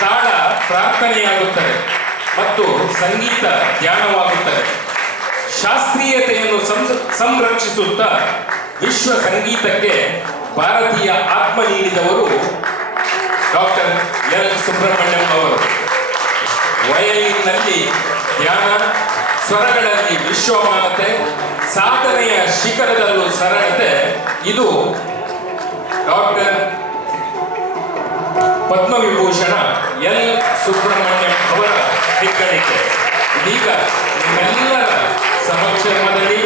ತಾಳ ಪ್ರಾರ್ಥನೆಯಾಗುತ್ತದೆ ಮತ್ತು ಸಂಗೀತ ಧ್ಯಾನವಾಗುತ್ತದೆ. ಶಾಸ್ತ್ರೀಯತೆಯನ್ನು ಸಂರಕ್ಷಿಸುತ್ತಾ ವಿಶ್ವ ಸಂಗೀತಕ್ಕೆ ಭಾರತೀಯ ಆತ್ಮ ನೀಡಿದವರು doctor L Subrahmanyam ಅವರು. ವಯಲಿನ್ನಲ್ಲಿ ಧ್ಯಾನ, ಸ್ವರಗಳಲ್ಲಿ ವಿಶ್ವಮಾನತೆ, ಸಾಧನೆಯ ಶಿಖರದಲ್ಲೂ ಸರಳತೆ, ಇದು ಡಾಕ್ಟರ್ ಪದ್ಮವಿಭೂಷಣ ಎಲ್ ಸುಬ್ರಹ್ಮಣ್ಯಂ ಅವರ ಹೆಗ್ಗಳಿಕೆ. ಇದೀಗ ನಿಮ್ಮೆಲ್ಲರ ಸಮಕ್ಷಮದಲ್ಲಿ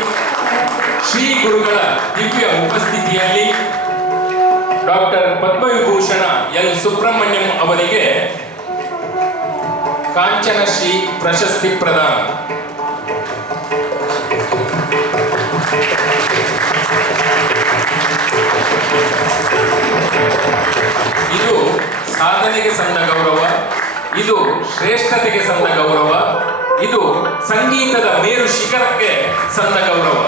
ಶ್ರೀ ಗುರುಗಳ ದಿವ್ಯ ಉಪಸ್ಥಿತಿಯಲ್ಲಿ ಡಾಕ್ಟರ್ ಪದ್ಮವಿಭೂಷಣ ಎಲ್ ಸುಬ್ರಹ್ಮಣ್ಯಂ ಅವರಿಗೆ ಕಾಂಚನಶ್ರೀ ಪ್ರಶಸ್ತಿ ಪ್ರದಾನ. ಇದು ಸಾಧನೆಗೆ ಸಂದ ಗೌರವ, ಇದು ಶ್ರೇಷ್ಠತೆಗೆ ಸಂದ ಗೌರವ, ಇದು ಸಂಗೀತದ ಮೇರು ಶಿಖರಕ್ಕೆ ಸಂದ ಗೌರವ.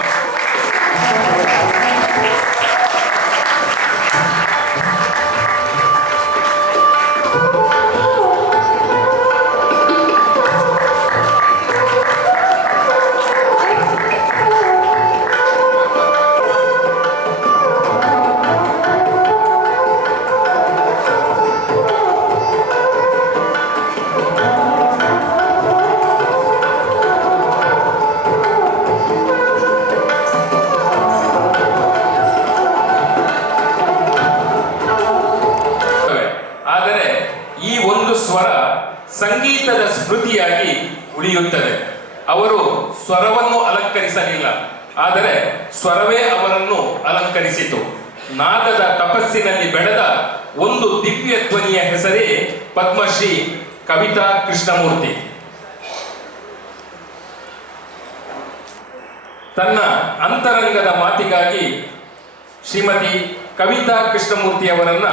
ಸಂಗೀತದ ಸ್ಮೃತಿಯಾಗಿ ಉಳಿಯುತ್ತದೆ. ಅವರು ಸ್ವರವನ್ನು ಅಲಂಕರಿಸಲಿಲ್ಲ, ಆದರೆ ಸ್ವರವೇ ಅವರನ್ನು ಅಲಂಕರಿಸಿತು. ನಾದದ ತಪಸ್ಸಿನಲ್ಲಿ ಬೆಳೆದ ಒಂದು ದಿವ್ಯ ಧ್ವನಿಯ ಹೆಸರೇ ಪದ್ಮಶ್ರೀ ಕವಿತಾ ಕೃಷ್ಣಮೂರ್ತಿ. ತನ್ನ ಅಂತರಂಗದ ಮಾತಿಗಾಗಿ ಶ್ರೀಮತಿ ಕವಿತಾ ಕೃಷ್ಣಮೂರ್ತಿ ಅವರನ್ನ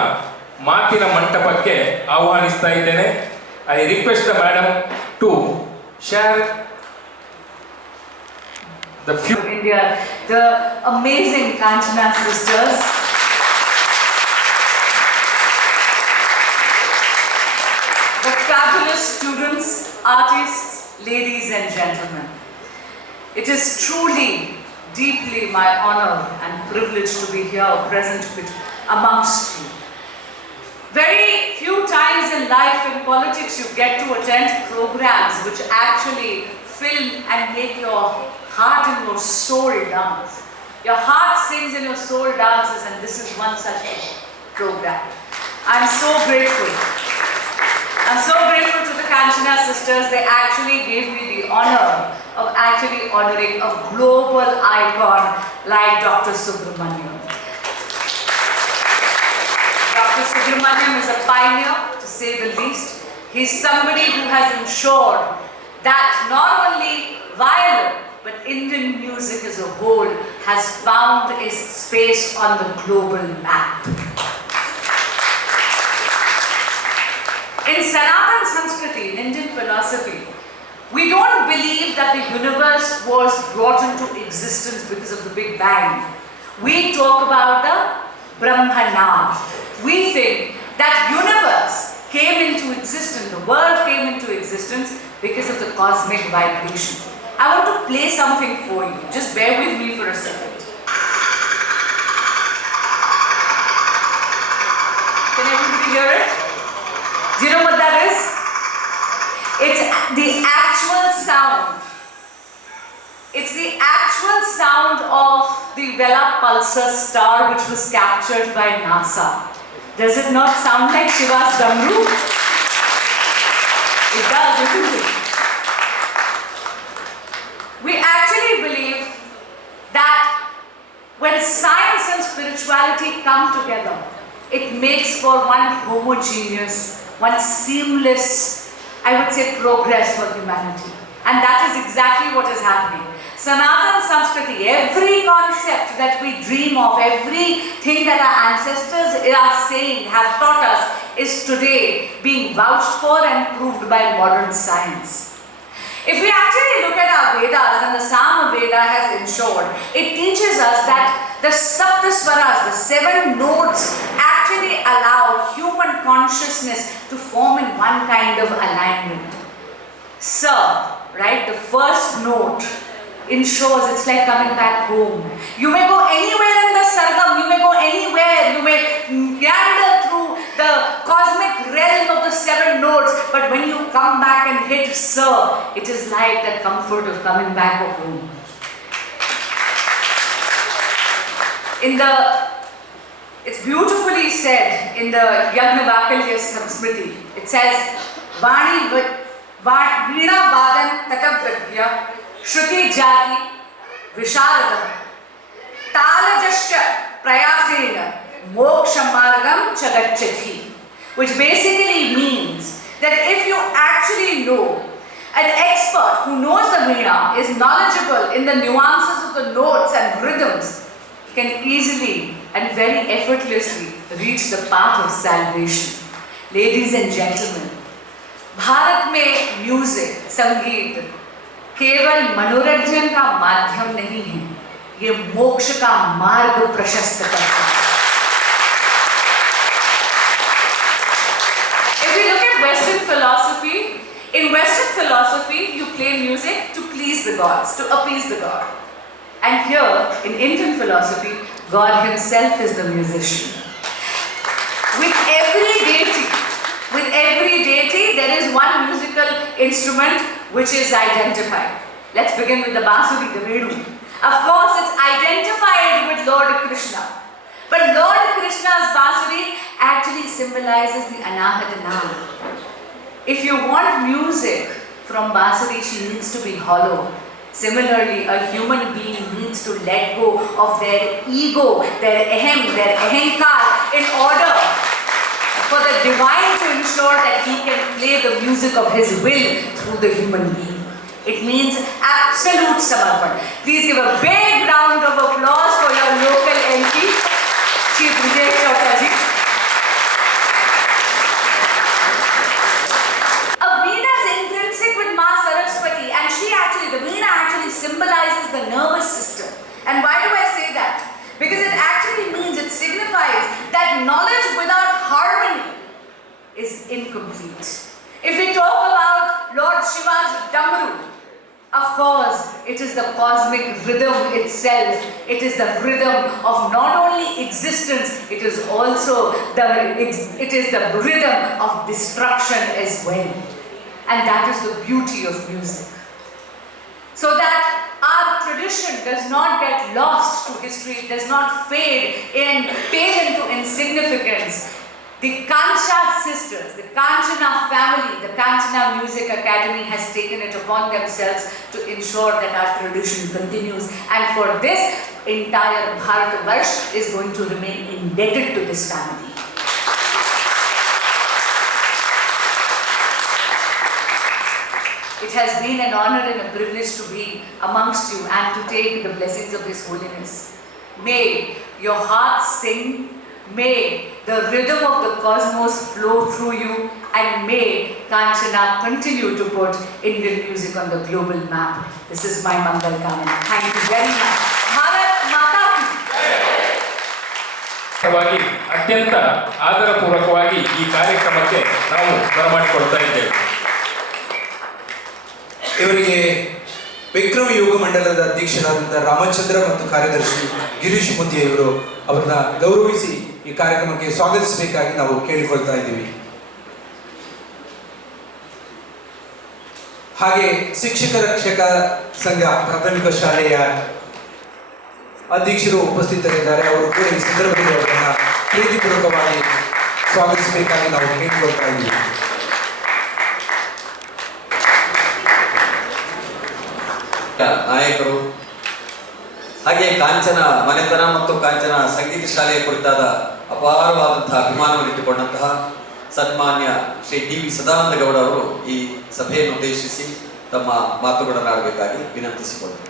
ಮಾತಿನ ಮಂಟಪಕ್ಕೆ ಆಹ್ವಾನಿಸ್ತಾ ಇದ್ದೇನೆ. I request the madam to share the few India, the amazing Kanchana sisters. The fabulous students, artists, ladies and gentlemen. It is truly, deeply my honor and privilege to be here present amongst you. Very few times in life, in politics, you get to attend programs which actually fill and make your heart and your soul dance. Your heart sings and your soul dances, and this is one such program. I'm so grateful. I'm so grateful to the Kanchana sisters. They actually gave me the honor of actually honoring a global icon like Dr. Subramaniam. Dr. Subramaniam is a pioneer, to say the least. He's somebody who has ensured that not only violin, but Indian music as a whole has found its space on the global map. In Sanatan Sanskriti, in Indian philosophy, we don't believe that the universe was brought into existence because of the Big Bang. We talk about the Brahmanand. We think that universe came into existence, the world came into existence because of the cosmic vibration. I want to play something for you. Just bear with me for a second. Can everybody hear it? Do you know what that is? It's the actual sound. It's the actual sound of the Vela pulsar star which was captured by NASA. Does it not sound like Shiva's Damru? It does, isn't it? We actually believe that when science and spirituality come together, it makes for one homogeneous, one seamless, I would say, progress for humanity. And that is exactly what is happening. Sanatan Sanskriti, every concept that we dream of, everything that our ancestors are saying, have taught us, is today being vouched for and proved by modern science. If we actually look at our Vedas, and the Sama Veda has ensured, it teaches us that the Saptaswaras, the 7 notes, actually actually allow human consciousness to form in one kind of alignment. Sir, right, the first note ensures it's like coming back home. You may go anywhere in the sargam, you may go anywhere, you may meander through the cosmic realm of the 7 notes, but when you come back and hit sir, it is like that comfort of coming back home. It's beautifully said in the Yajnavalkya Smriti. It says, Vani Veena Vadan Tatavradya Shruti Jati Visharadam Talajasya Prayasena Moksha Margam Chagachati, which basically means that if you actually know, an expert who knows the Veena is knowledgeable in the nuances of the notes and rhythms, can easily and very effortlessly reach the path of salvation. Ladies and gentlemen, Bharat में music, संगीत केवल मनोरंजन का माध्यम नहीं है, ये मोक्ष का मार्ग प्रशस्त करता है. If you look at Western philosophy, in Western philosophy you play music to please the gods, to appease the god. And here, in Indian philosophy, God himself is the musician. With every deity, there is one musical instrument which is identified. Let's begin with the Basuri, the Venu. Of course, it's identified with Lord Krishna. But Lord Krishna's Basuri actually symbolizes the Anahata Naam. If you want music from Basuri, she needs to be hollow. Similarly, a human being needs to let go of their ego, their ahem, their ahankar, in order for the divine to ensure that he can play the music of his will through the human being. It means absolute samarpan. Please give a big round of applause for your local MP, Chief Vijay Chauta ji. The Veena actually symbolizes the nervous system. And why do I say that? Because it actually means, it signifies that knowledge without harmony is incomplete. If we talk about Lord Shiva's Damru, of course, it is the cosmic rhythm itself. It is the rhythm of not only existence, it is also the rhythm of destruction as well. And that is the beauty of music. So that our tradition does not get lost to history, it does not fade into insignificance. The Kancha sisters, the Kanchana family, the Kanchana Music Academy has taken it upon themselves to ensure that our tradition continues. And for this, entire Bharatvarsh is going to remain indebted to this family. It has been an honor and a privilege to be amongst you and to take the blessings of His Holiness. May your hearts sing, may the rhythm of the cosmos flow through you, and may Kanchana continue to put Indian music on the global map. This is my Mangal Kamana. Thank you very much. Bharat Mata ki. ಅತ್ಯಂತ ಆದರಪೂರ್ವಕವಾಗಿ ಈ ಕಾರ್ಯಕ್ರಮಕ್ಕೆ ನಾವು ಬರಮಾಡಿಕೊಳ್ತಾ ಇದ್ದೇವೆ. ಇವರಿಗೆ ವಿಕ್ರಮ ಯೋಗ ಮಂಡಲದ ಅಧ್ಯಕ್ಷರಾದಂಥ ರಾಮಚಂದ್ರ ಮತ್ತು ಕಾರ್ಯದರ್ಶಿ ಗಿರೀಶ್ ಮುದ್ದೆ ಇವರು ಅವರನ್ನ ಗೌರವಿಸಿ ಈ ಕಾರ್ಯಕ್ರಮಕ್ಕೆ ಸ್ವಾಗತಿಸಬೇಕಾಗಿ ನಾವು ಕೇಳಿಕೊಳ್ತಾ ಇದ್ದೀವಿ. ಹಾಗೆ ಶಿಕ್ಷಕ ರಕ್ಷಕ ಸಂಘ ಪ್ರಾಥಮಿಕ ಶಾಲೆಯ ಅಧ್ಯಕ್ಷರು ಉಪಸ್ಥಿತರಿದ್ದಾರೆ. ಅವರು ಕೂಡ ಈ ಸಂದರ್ಭದಲ್ಲಿ ಅವರನ್ನ ಪ್ರೀತಿಪೂರ್ವಕವಾಗಿ ಸ್ವಾಗತಿಸಬೇಕಾಗಿ ನಾವು ಕೇಳಿಕೊಳ್ತಾ ಇದ್ದೀವಿ. ನಾಯಕರು ಹಾಗೆ ಕಾಂಚನ ಮನೆತನ ಮತ್ತು ಕಾಂಚನ ಸಂಗೀತ ಶಾಲೆಯ ಕುರಿತಾದ ಅಪಾರವಾದಂತಹ ಅಭಿಮಾನವನ್ನು ಇಟ್ಟುಕೊಂಡಂತಹ ಸನ್ಮಾನ್ಯ ಶ್ರೀ ಡಿ.ವಿ. ಸದಾನಂದ ಗೌಡ ಅವರು ಈ ಸಭೆಯನ್ನು ಉದ್ದೇಶಿಸಿ ತಮ್ಮ ಮಾತುಗಳನ್ನಾಡಬೇಕಾಗಿ ವಿನಂತಿಸಿಕೊಳ್ತಾರೆ.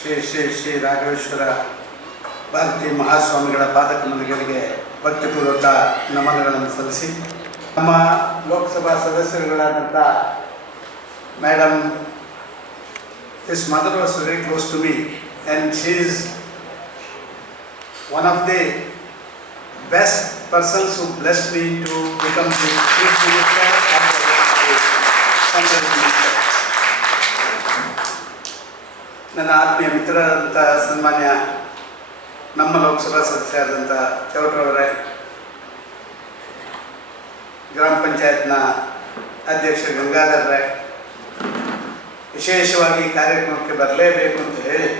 ಶ್ರೀ ಶ್ರೀ ಶ್ರೀ ರಾಘವೇಶ್ವರ ಭಾರತೀಯ ಮಹಾಸ್ವಾಮಿಗಳ ಪಾದಕಮಲಗಳಿಗೆ ಭಕ್ತಿಪೂರ್ವಕ ನಮನಗಳನ್ನು ಸಲ್ಲಿಸಿ, ನಮ್ಮ ಲೋಕಸಭಾ ಸದಸ್ಯರುಗಳಾದಂಥ madam, his mother was very close to me, and she is one of the best persons who blessed me to become the Chief Minister of the Central Minister. ನನ್ನ ಆತ್ಮೀಯ ಮಿತ್ರರಾದಂಥ ಸನ್ಮಾನ್ಯ ನಮ್ಮ ಲೋಕಸಭಾ ಸದಸ್ಯರಾದಂಥ ಚೌಟ್ರವರೇ, ಗ್ರಾಮ ಪಂಚಾಯತ್ನ ಅಧ್ಯಕ್ಷ ಗಂಗಾಧರ್ರೇ, ವಿಶೇಷವಾಗಿ ಕಾರ್ಯಕ್ರಮಕ್ಕೆ ಬರಲೇಬೇಕು ಅಂತ ಹೇಳಿ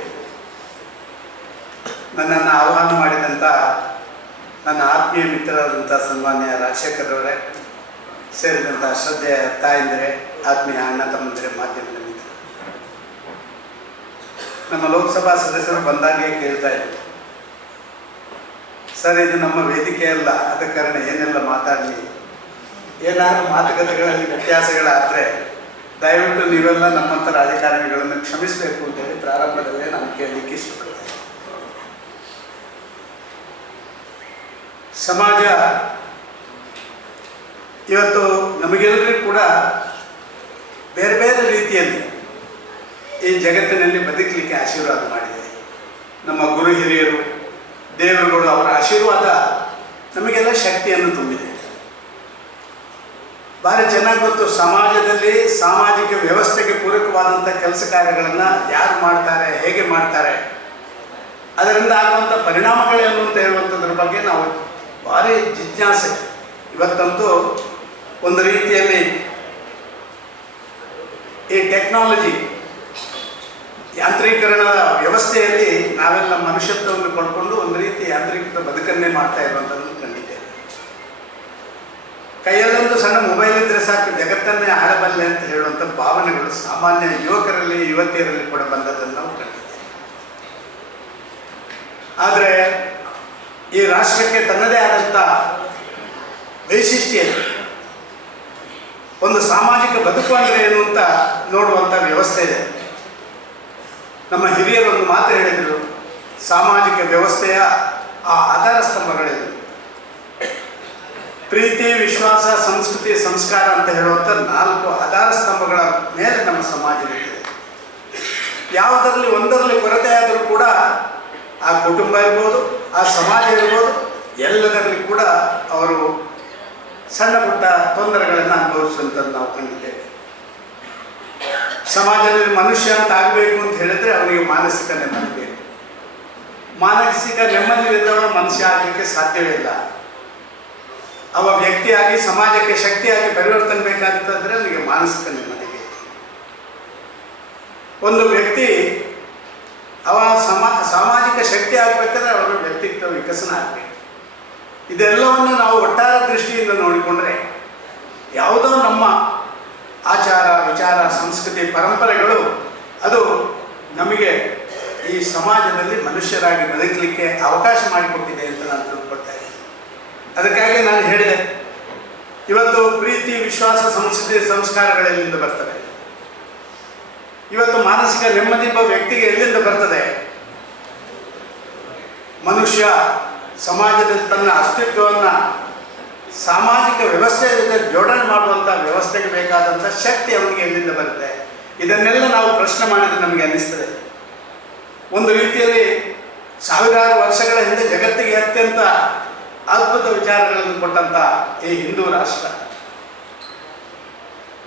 ನನ್ನನ್ನು ಆಹ್ವಾನ ಮಾಡಿದಂಥ ನನ್ನ ಆತ್ಮೀಯ ಮಿತ್ರರಾದಂಥ ಸನ್ಮಾನ್ಯ ರಾಜಶೇಖರ್ ಅವರೇ, ಸೇರಿದಂಥ ಶ್ರದ್ಧೆಯ ತಾಯಂದಿರೇ, ಆತ್ಮೀಯ ಅಣ್ಣ ತಮ್ಮಂದಿರೇ, ಮಾಧ್ಯಮದ ಮಿತ್ರ, ನಮ್ಮ ಲೋಕಸಭಾ ಸದಸ್ಯರು ಬಂದಾಗೆ ಕೇಳ್ತಾ ಇದ್ರು, ಸರ್ ಇದು ನಮ್ಮ ವೇದಿಕೆ ಅಲ್ಲ, ಆದ ಕಾರಣ ಏನೆಲ್ಲ ಮಾತಾಡಲಿ, ಏನಾದರೂ ಮಾತುಕತೆಗಳಲ್ಲಿ ವ್ಯತ್ಯಾಸಗಳಾದರೆ ದಯವಿಟ್ಟು ನೀವೆಲ್ಲ ನಮ್ಮಂಥ ರಾಜಕಾರಣಿಗಳನ್ನು ಕ್ಷಮಿಸಬೇಕು ಅಂತೇಳಿ ಪ್ರಾರಂಭದಲ್ಲೇ ನಾನು ಕೇಳಲಿಕ್ಕೆ ಇಷ್ಟಪಡ್ತೇನೆ. ಸಮಾಜ ಇವತ್ತು ನಮಗೆಲ್ಲರಿಗೂ ಕೂಡ ಬೇರೆ ಬೇರೆ ರೀತಿಯಲ್ಲಿ ಈ ಜಗತ್ತಿನಲ್ಲಿ ಬದುಕಲಿಕ್ಕೆ ಆಶೀರ್ವಾದ ಮಾಡಿದೆ. ನಮ್ಮ ಗುರು ಹಿರಿಯರು, ದೇವರುಗಳು, ಅವರ ಆಶೀರ್ವಾದ ನಮಗೆಲ್ಲ ಶಕ್ತಿಯನ್ನು ತುಂಬಿದೆ. ಭಾರಿ ಚೆನ್ನಾಗಿ ಗೊತ್ತು, ಸಮಾಜದಲ್ಲಿ ಸಾಮಾಜಿಕ ವ್ಯವಸ್ಥೆಗೆ ಪೂರಕವಾದಂಥ ಕೆಲಸ ಕಾರ್ಯಗಳನ್ನು ಯಾರು ಮಾಡ್ತಾರೆ, ಹೇಗೆ ಮಾಡ್ತಾರೆ, ಅದರಿಂದ ಆಗುವಂಥ ಪರಿಣಾಮಗಳೇನು ಅಂತ ಹೇಳುವಂಥದ್ರ ಬಗ್ಗೆ ನಾವು ಭಾರಿ ಜಿಜ್ಞಾಸೆ. ಇವತ್ತಂತೂ ಒಂದು ರೀತಿಯಲ್ಲಿ ಈ ಟೆಕ್ನಾಲಜಿ ಯಾಂತ್ರೀಕರಣದ ವ್ಯವಸ್ಥೆಯಲ್ಲಿ ನಾವೆಲ್ಲ ಮನುಷ್ಯತ್ವವನ್ನು ಪಡ್ಕೊಂಡು ಒಂದು ರೀತಿ ಯಾಂತ್ರಿಕ ಬದುಕನ್ನೇ ಮಾಡ್ತಾ ಇರುವಂಥದ್ದನ್ನು ಕಂಡಿದ್ದೇವೆ. ಕೈಯಲ್ಲೊಂದು ಸಣ್ಣ ಮೊಬೈಲ್ ಇದ್ದರೆ ಸಾಕು, ಜಗತ್ತನ್ನೇ ಆಳಬಲ್ಲೆ ಅಂತ ಹೇಳುವಂಥ ಭಾವನೆಗಳು ಸಾಮಾನ್ಯ ಯುವಕರಲ್ಲಿ, ಯುವತಿಯರಲ್ಲಿ ಕೂಡ ಬಂದದ್ದನ್ನು ನಾವು ಕಂಡಿದ್ದೇವೆ. ಆದರೆ ಈ ರಾಷ್ಟ್ರಕ್ಕೆ ತನ್ನದೇ ಆದಂಥ ವೈಶಿಷ್ಟ್ಯ, ಒಂದು ಸಾಮಾಜಿಕ ಬದುಕು ಅಂದರೆ ಏನು ಅಂತ ನೋಡುವಂಥ ವ್ಯವಸ್ಥೆ ಇದೆ. ನಮ್ಮ ಹಿರಿಯರು ಒಂದು ಮಾತು ಹೇಳಿದರು, ಸಾಮಾಜಿಕ ವ್ಯವಸ್ಥೆಯ ಆ ಆಧಾರ ಸ್ತಂಭಗಳಿವೆ. ಪ್ರೀತಿ, ವಿಶ್ವಾಸ, ಸಂಸ್ಕೃತಿ, ಸಂಸ್ಕಾರ ಅಂತ ಹೇಳುವಂಥ 4 ಆಧಾರ ಸ್ತಂಭಗಳ ಮೇಲೆ ನಮ್ಮ ಸಮಾಜವಿದೆ. ಯಾವುದರಲ್ಲಿ ಒಂದರಲ್ಲಿ ಕೊರತೆ ಆದರೂ ಕೂಡ ಆ ಕುಟುಂಬ ಇರ್ಬೋದು, ಆ ಸಮಾಜ ಇರ್ಬೋದು, ಎಲ್ಲದರಲ್ಲಿ ಕೂಡ ಅವರು ಸಣ್ಣ ಪುಟ್ಟ ತೊಂದರೆಗಳನ್ನು ಅನುಭವಿಸುವಂಥದ್ದು ನಾವು ಕಂಡಿದ್ದೇವೆ. ಸಮಾಜದಲ್ಲಿ ಮನುಷ್ಯ ಅಂತ ಆಗಬೇಕು ಅಂತ ಹೇಳಿದ್ರೆ ಅವನಿಗೆ ಮಾನಸಿಕ ನೆಮ್ಮದಿ ಬೇಕು. ಮಾನಸಿಕ ನೆಮ್ಮದಿ ಇಲ್ಲದವ ಮನುಷ್ಯ ಆಗಲಿಕ್ಕೆ ಸಾಧ್ಯವೇ ಇಲ್ಲ. ಅವ ವ್ಯಕ್ತಿಯಾಗಿ ಸಮಾಜಕ್ಕೆ ಶಕ್ತಿಯಾಗಿ ಪರಿವರ್ತನೆ ಬೇಕಾದಂತಂದ್ರೆ ಅವನಿಗೆ ಮಾನಸಿಕ ನೆಮ್ಮದಿ ಬೇಕು. ಒಂದು ವ್ಯಕ್ತಿ ಅವ ಸಾಮಾಜಿಕ ಶಕ್ತಿ ಆಗಬೇಕಾದ್ರೆ ಅವರ ವ್ಯಕ್ತಿತ್ವ ವಿಕಸನ ಆಗಬೇಕು. ಇದೆಲ್ಲವನ್ನು ನಾವು ಒಟ್ಟಾರೆ ದೃಷ್ಟಿಯಿಂದ ನೋಡಿಕೊಂಡ್ರೆ ಯಾವುದೋ ನಮ್ಮ ಆಚಾರ, ವಿಚಾರ, ಸಂಸ್ಕೃತಿ, ಪರಂಪರೆಗಳು ಅದು ನಮಗೆ ಈ ಸಮಾಜದಲ್ಲಿ ಮನುಷ್ಯರಾಗಿ ಬದುಕಲಿಕ್ಕೆ ಅವಕಾಶ ಮಾಡಿಕೊಟ್ಟಿದೆ ಅಂತ ನಾನು ತಿಳ್ಕೊಳ್ತಾ ಇದ್ದೀನಿ. ಅದಕ್ಕಾಗಿ ನಾನು ಹೇಳಿದೆ, ಇವತ್ತು ಪ್ರೀತಿ, ವಿಶ್ವಾಸ, ಸಂಸ್ಕೃತಿ, ಸಂಸ್ಕಾರಗಳೆಲ್ಲಿಂದ ಬರ್ತವೆ? ಇವತ್ತು ಮಾನಸಿಕ ನೆಮ್ಮದಿ ಎಂಬ ವ್ಯಕ್ತಿಗೆ ಎಲ್ಲಿಂದ ಬರ್ತದೆ? ಮನುಷ್ಯ ಸಮಾಜದಲ್ಲಿ ತನ್ನ ಅಸ್ತಿತ್ವವನ್ನು ಸಾಮಾಜಿಕ ವ್ಯವಸ್ಥೆಯ ಜೊತೆ ಜೋಡಣೆ ಮಾಡುವಂಥ ವ್ಯವಸ್ಥೆಗೆ ಬೇಕಾದಂಥ ಶಕ್ತಿ ಅವನಿಗೆ ಎಲ್ಲಿಂದ ಬರುತ್ತೆ? ಇದನ್ನೆಲ್ಲ ನಾವು ಪ್ರಶ್ನೆ ಮಾಡಿದರೆ ನಮಗೆ ಅನ್ನಿಸ್ತದೆ. ಒಂದು ರೀತಿಯಲ್ಲಿ ಸಾವಿರಾರು ವರ್ಷಗಳ ಹಿಂದೆ ಜಗತ್ತಿಗೆ ಅತ್ಯಂತ ಅದ್ಭುತ ವಿಚಾರಗಳನ್ನು ಕೊಟ್ಟಂಥ ಈ ಹಿಂದೂ ರಾಷ್ಟ್ರ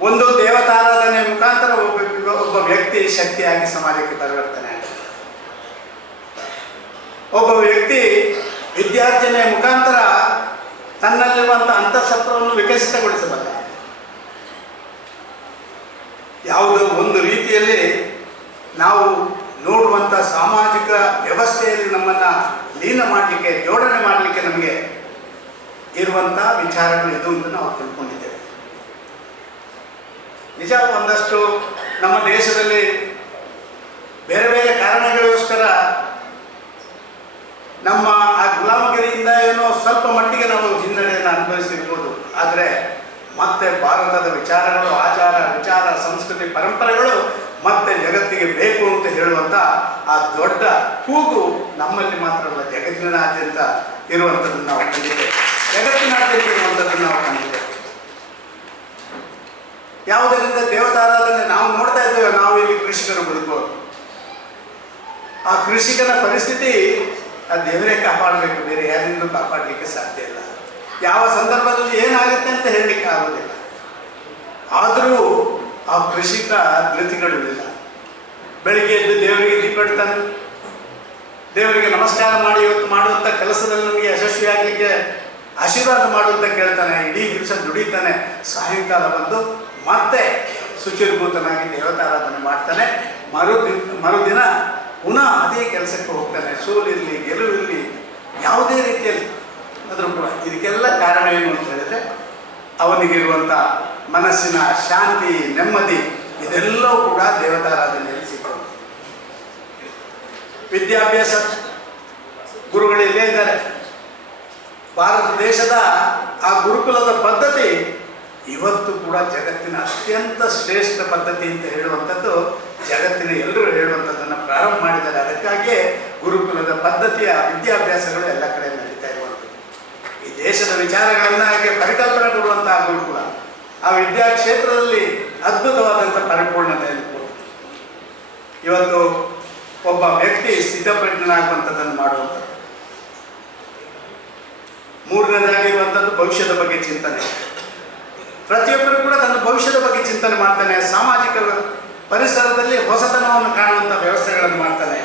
ಒಂದು ದೇವತಾರಾಧನೆ ಮುಖಾಂತರ ಒಬ್ಬ ವ್ಯಕ್ತಿ ಶಕ್ತಿಯಾಗಿ ಸಮಾಜಕ್ಕೆ ಪರಿವರ್ತನೆ ಆಗುತ್ತೆ. ಒಬ್ಬ ವ್ಯಕ್ತಿ ವಿದ್ಯಾರ್ಜನೆಯ ಮುಖಾಂತರ ತನ್ನಲ್ಲಿರುವಂಥ ಅಂತಃಸತ್ವವನ್ನು ವಿಕಸಿತಗೊಳಿಸಬಲ್ಲ. ಯಾವುದೋ ಒಂದು ರೀತಿಯಲ್ಲಿ ನಾವು ನೋಡುವಂಥ ಸಾಮಾಜಿಕ ವ್ಯವಸ್ಥೆಯಲ್ಲಿ ನಮ್ಮನ್ನು ಲೀನ ಮಾಡಲಿಕ್ಕೆ, ಜೋಡಣೆ ಮಾಡಲಿಕ್ಕೆ ನಮಗೆ ಇರುವಂಥ ವಿಚಾರಗಳು ಇದು ಅಂತ ನಾವು ತಿಳ್ಕೊಂಡಿದ್ದೇವೆ. ನಿಜ, ಒಂದಷ್ಟು ನಮ್ಮ ದೇಶದಲ್ಲಿ ಬೇರೆ ಬೇರೆ ಕಾರಣಗಳಿಗೋಸ್ಕರ ನಮ್ಮ ಆ ಗುಲಾಮಗಿರಿಯಿಂದ ಏನೋ ಸ್ವಲ್ಪ ಮಟ್ಟಿಗೆ ನಾವು ಹಿನ್ನಡೆಯನ್ನು ಅನುಭವಿಸಿರ್ಬೋದು. ಆದರೆ ಮತ್ತೆ ಭಾರತದ ವಿಚಾರಗಳು, ಆಚಾರ, ವಿಚಾರ, ಸಂಸ್ಕೃತಿ, ಪರಂಪರೆಗಳು ಮತ್ತೆ ಜಗತ್ತಿಗೆ ಬೇಕು ಅಂತ ಹೇಳುವಂಥ ಆ ದೊಡ್ಡ ಕೂಗು ನಮ್ಮಲ್ಲಿ ಮಾತ್ರ ಅಲ್ಲ, ಜಗತ್ತಿನಾದ್ಯಂತ ಇರುವಂಥದ್ದನ್ನು ನಾವು ಕಂಡಿದ್ದೇವೆ. ಜಗತ್ತಿನಾದ್ಯಂತ ಇರುವಂಥದ್ದನ್ನು ನಾವು ಕಂಡಿದ್ದೇವೆ. ಯಾವುದರಿಂದ ದೇವತಾರಾಧನೆ ನಾವು ನೋಡ್ತಾ ಇದ್ದೇವೆ. ನಾವು ಇಲ್ಲಿ ಕೃಷಿಕರು ಬದುಕೋದು, ಆ ಕೃಷಿಕನ ಪರಿಸ್ಥಿತಿ ಅದು ದೇವರೇ ಕಾಪಾಡಬೇಕು, ಬೇರೆ ಯಾರಿಂದಲೂ ಕಾಪಾಡಲಿಕ್ಕೆ ಸಾಧ್ಯ ಇಲ್ಲ. ಯಾವ ಸಂದರ್ಭದಲ್ಲಿ ಏನಾಗುತ್ತೆ ಅಂತ ಹೇಳಲಿಕ್ಕೆ ಆಗೋದಿಲ್ಲ. ಆದರೂ ಆ ಕೃಷಿಕ ಧೃತಿಗಳಿಲ್ಲ. ಬೆಳಿಗ್ಗೆ ಎದ್ದು ದೇವರಿಗೆ ದೀಪ ಇಡ್ತಾನೆ, ದೇವರಿಗೆ ನಮಸ್ಕಾರ ಮಾಡಿ ಇವತ್ತು ಮಾಡುವಂಥ ಕೆಲಸದಲ್ಲಿ ನಮಗೆ ಯಶಸ್ವಿ ಆಗಲಿಕ್ಕೆ ಆಶೀರ್ವಾದ ಮಾಡುವಂತ ಕೇಳ್ತಾನೆ. ಇಡೀ ದಿವಸ ದುಡಿತಾನೆ. ಸಾಯಂಕಾಲ ಬಂದು ಮತ್ತೆ ಶುಚಿರ್ಭೂತನಾಗಿ ದೇವತಾರಾಧನೆ ಮಾಡ್ತಾನೆ. ಮರುದಿನ ಪುನಃ ಅದೇ ಕೆಲಸಕ್ಕೆ ಹೋಗ್ತಾನೆ. ಸೋಲಿರಲಿ ಗೆಲುವಿರಲಿ ಯಾವುದೇ ರೀತಿಯಲ್ಲಿ ಆದರೂ ಕೂಡ ಇದಕ್ಕೆಲ್ಲ ಕಾರಣ ಏನು ಅಂತ ಹೇಳಿದ್ರೆ ಅವನಿಗಿರುವಂಥ ಮನಸ್ಸಿನ ಶಾಂತಿ, ನೆಮ್ಮದಿ ಇದೆಲ್ಲವೂ ಕೂಡ ದೇವತಾರಾಧನೆಯಲ್ಲಿ ಸಿಗ್ತದೆ. ವಿದ್ಯಾಭ್ಯಾಸ ಗುರುಗಳಿಲ್ಲೇ ಇದ್ದಾರೆ. ಭಾರತ ದೇಶದ ಆ ಗುರುಕುಲದ ಪದ್ಧತಿ ಇವತ್ತು ಕೂಡ ಜಗತ್ತಿನ ಅತ್ಯಂತ ಶ್ರೇಷ್ಠ ಪದ್ಧತಿ ಅಂತ ಹೇಳುವಂಥದ್ದು ಜಗತ್ತಿನ ಎಲ್ಲರೂ ಹೇಳುವಂಥದ್ದನ್ನು ಪ್ರಾರಂಭ ಮಾಡಿದ್ದಾರೆ. ಅದಕ್ಕಾಗಿಯೇ ಗುರುಕುಲದ ಪದ್ಧತಿಯ ವಿದ್ಯಾಭ್ಯಾಸಗಳು ಎಲ್ಲ ಕಡೆ ನಡೀತಾ ಇರುವಂಥದ್ದು. ಈ ದೇಶದ ವಿಚಾರಗಳನ್ನು ಹಾಗೆ ಪರಿಕಲ್ಪನೆ ಕೊಡುವಂತಹ ಗುರುಕುಲ ಆ ವಿದ್ಯಾ ಕ್ಷೇತ್ರದಲ್ಲಿ ಅದ್ಭುತವಾದಂಥ ಪರಿಪೂರ್ಣತೆಯನ್ನು ಕೊಡುತ್ತೆ. ಇವತ್ತು ಒಬ್ಬ ವ್ಯಕ್ತಿ ಸ್ಥಿತಪ್ರಜ್ಞನಾಗುವಂಥದ್ದನ್ನು ಮಾಡುವಂಥದ್ದು. ಮೂರನೇದಾಗಿರುವಂಥದ್ದು ಭವಿಷ್ಯದ ಬಗ್ಗೆ ಚಿಂತನೆ. ಪ್ರತಿಯೊಬ್ಬರು ಕೂಡ ತನ್ನ ಭವಿಷ್ಯದ ಬಗ್ಗೆ ಚಿಂತನೆ ಮಾಡ್ತಾನೆ. ಸಾಮಾಜಿಕ ಪರಿಸರದಲ್ಲಿ ಹೊಸತನವನ್ನು ಕಾಣುವಂಥ ವ್ಯವಸ್ಥೆಗಳನ್ನು ಮಾಡ್ತಾನೆ.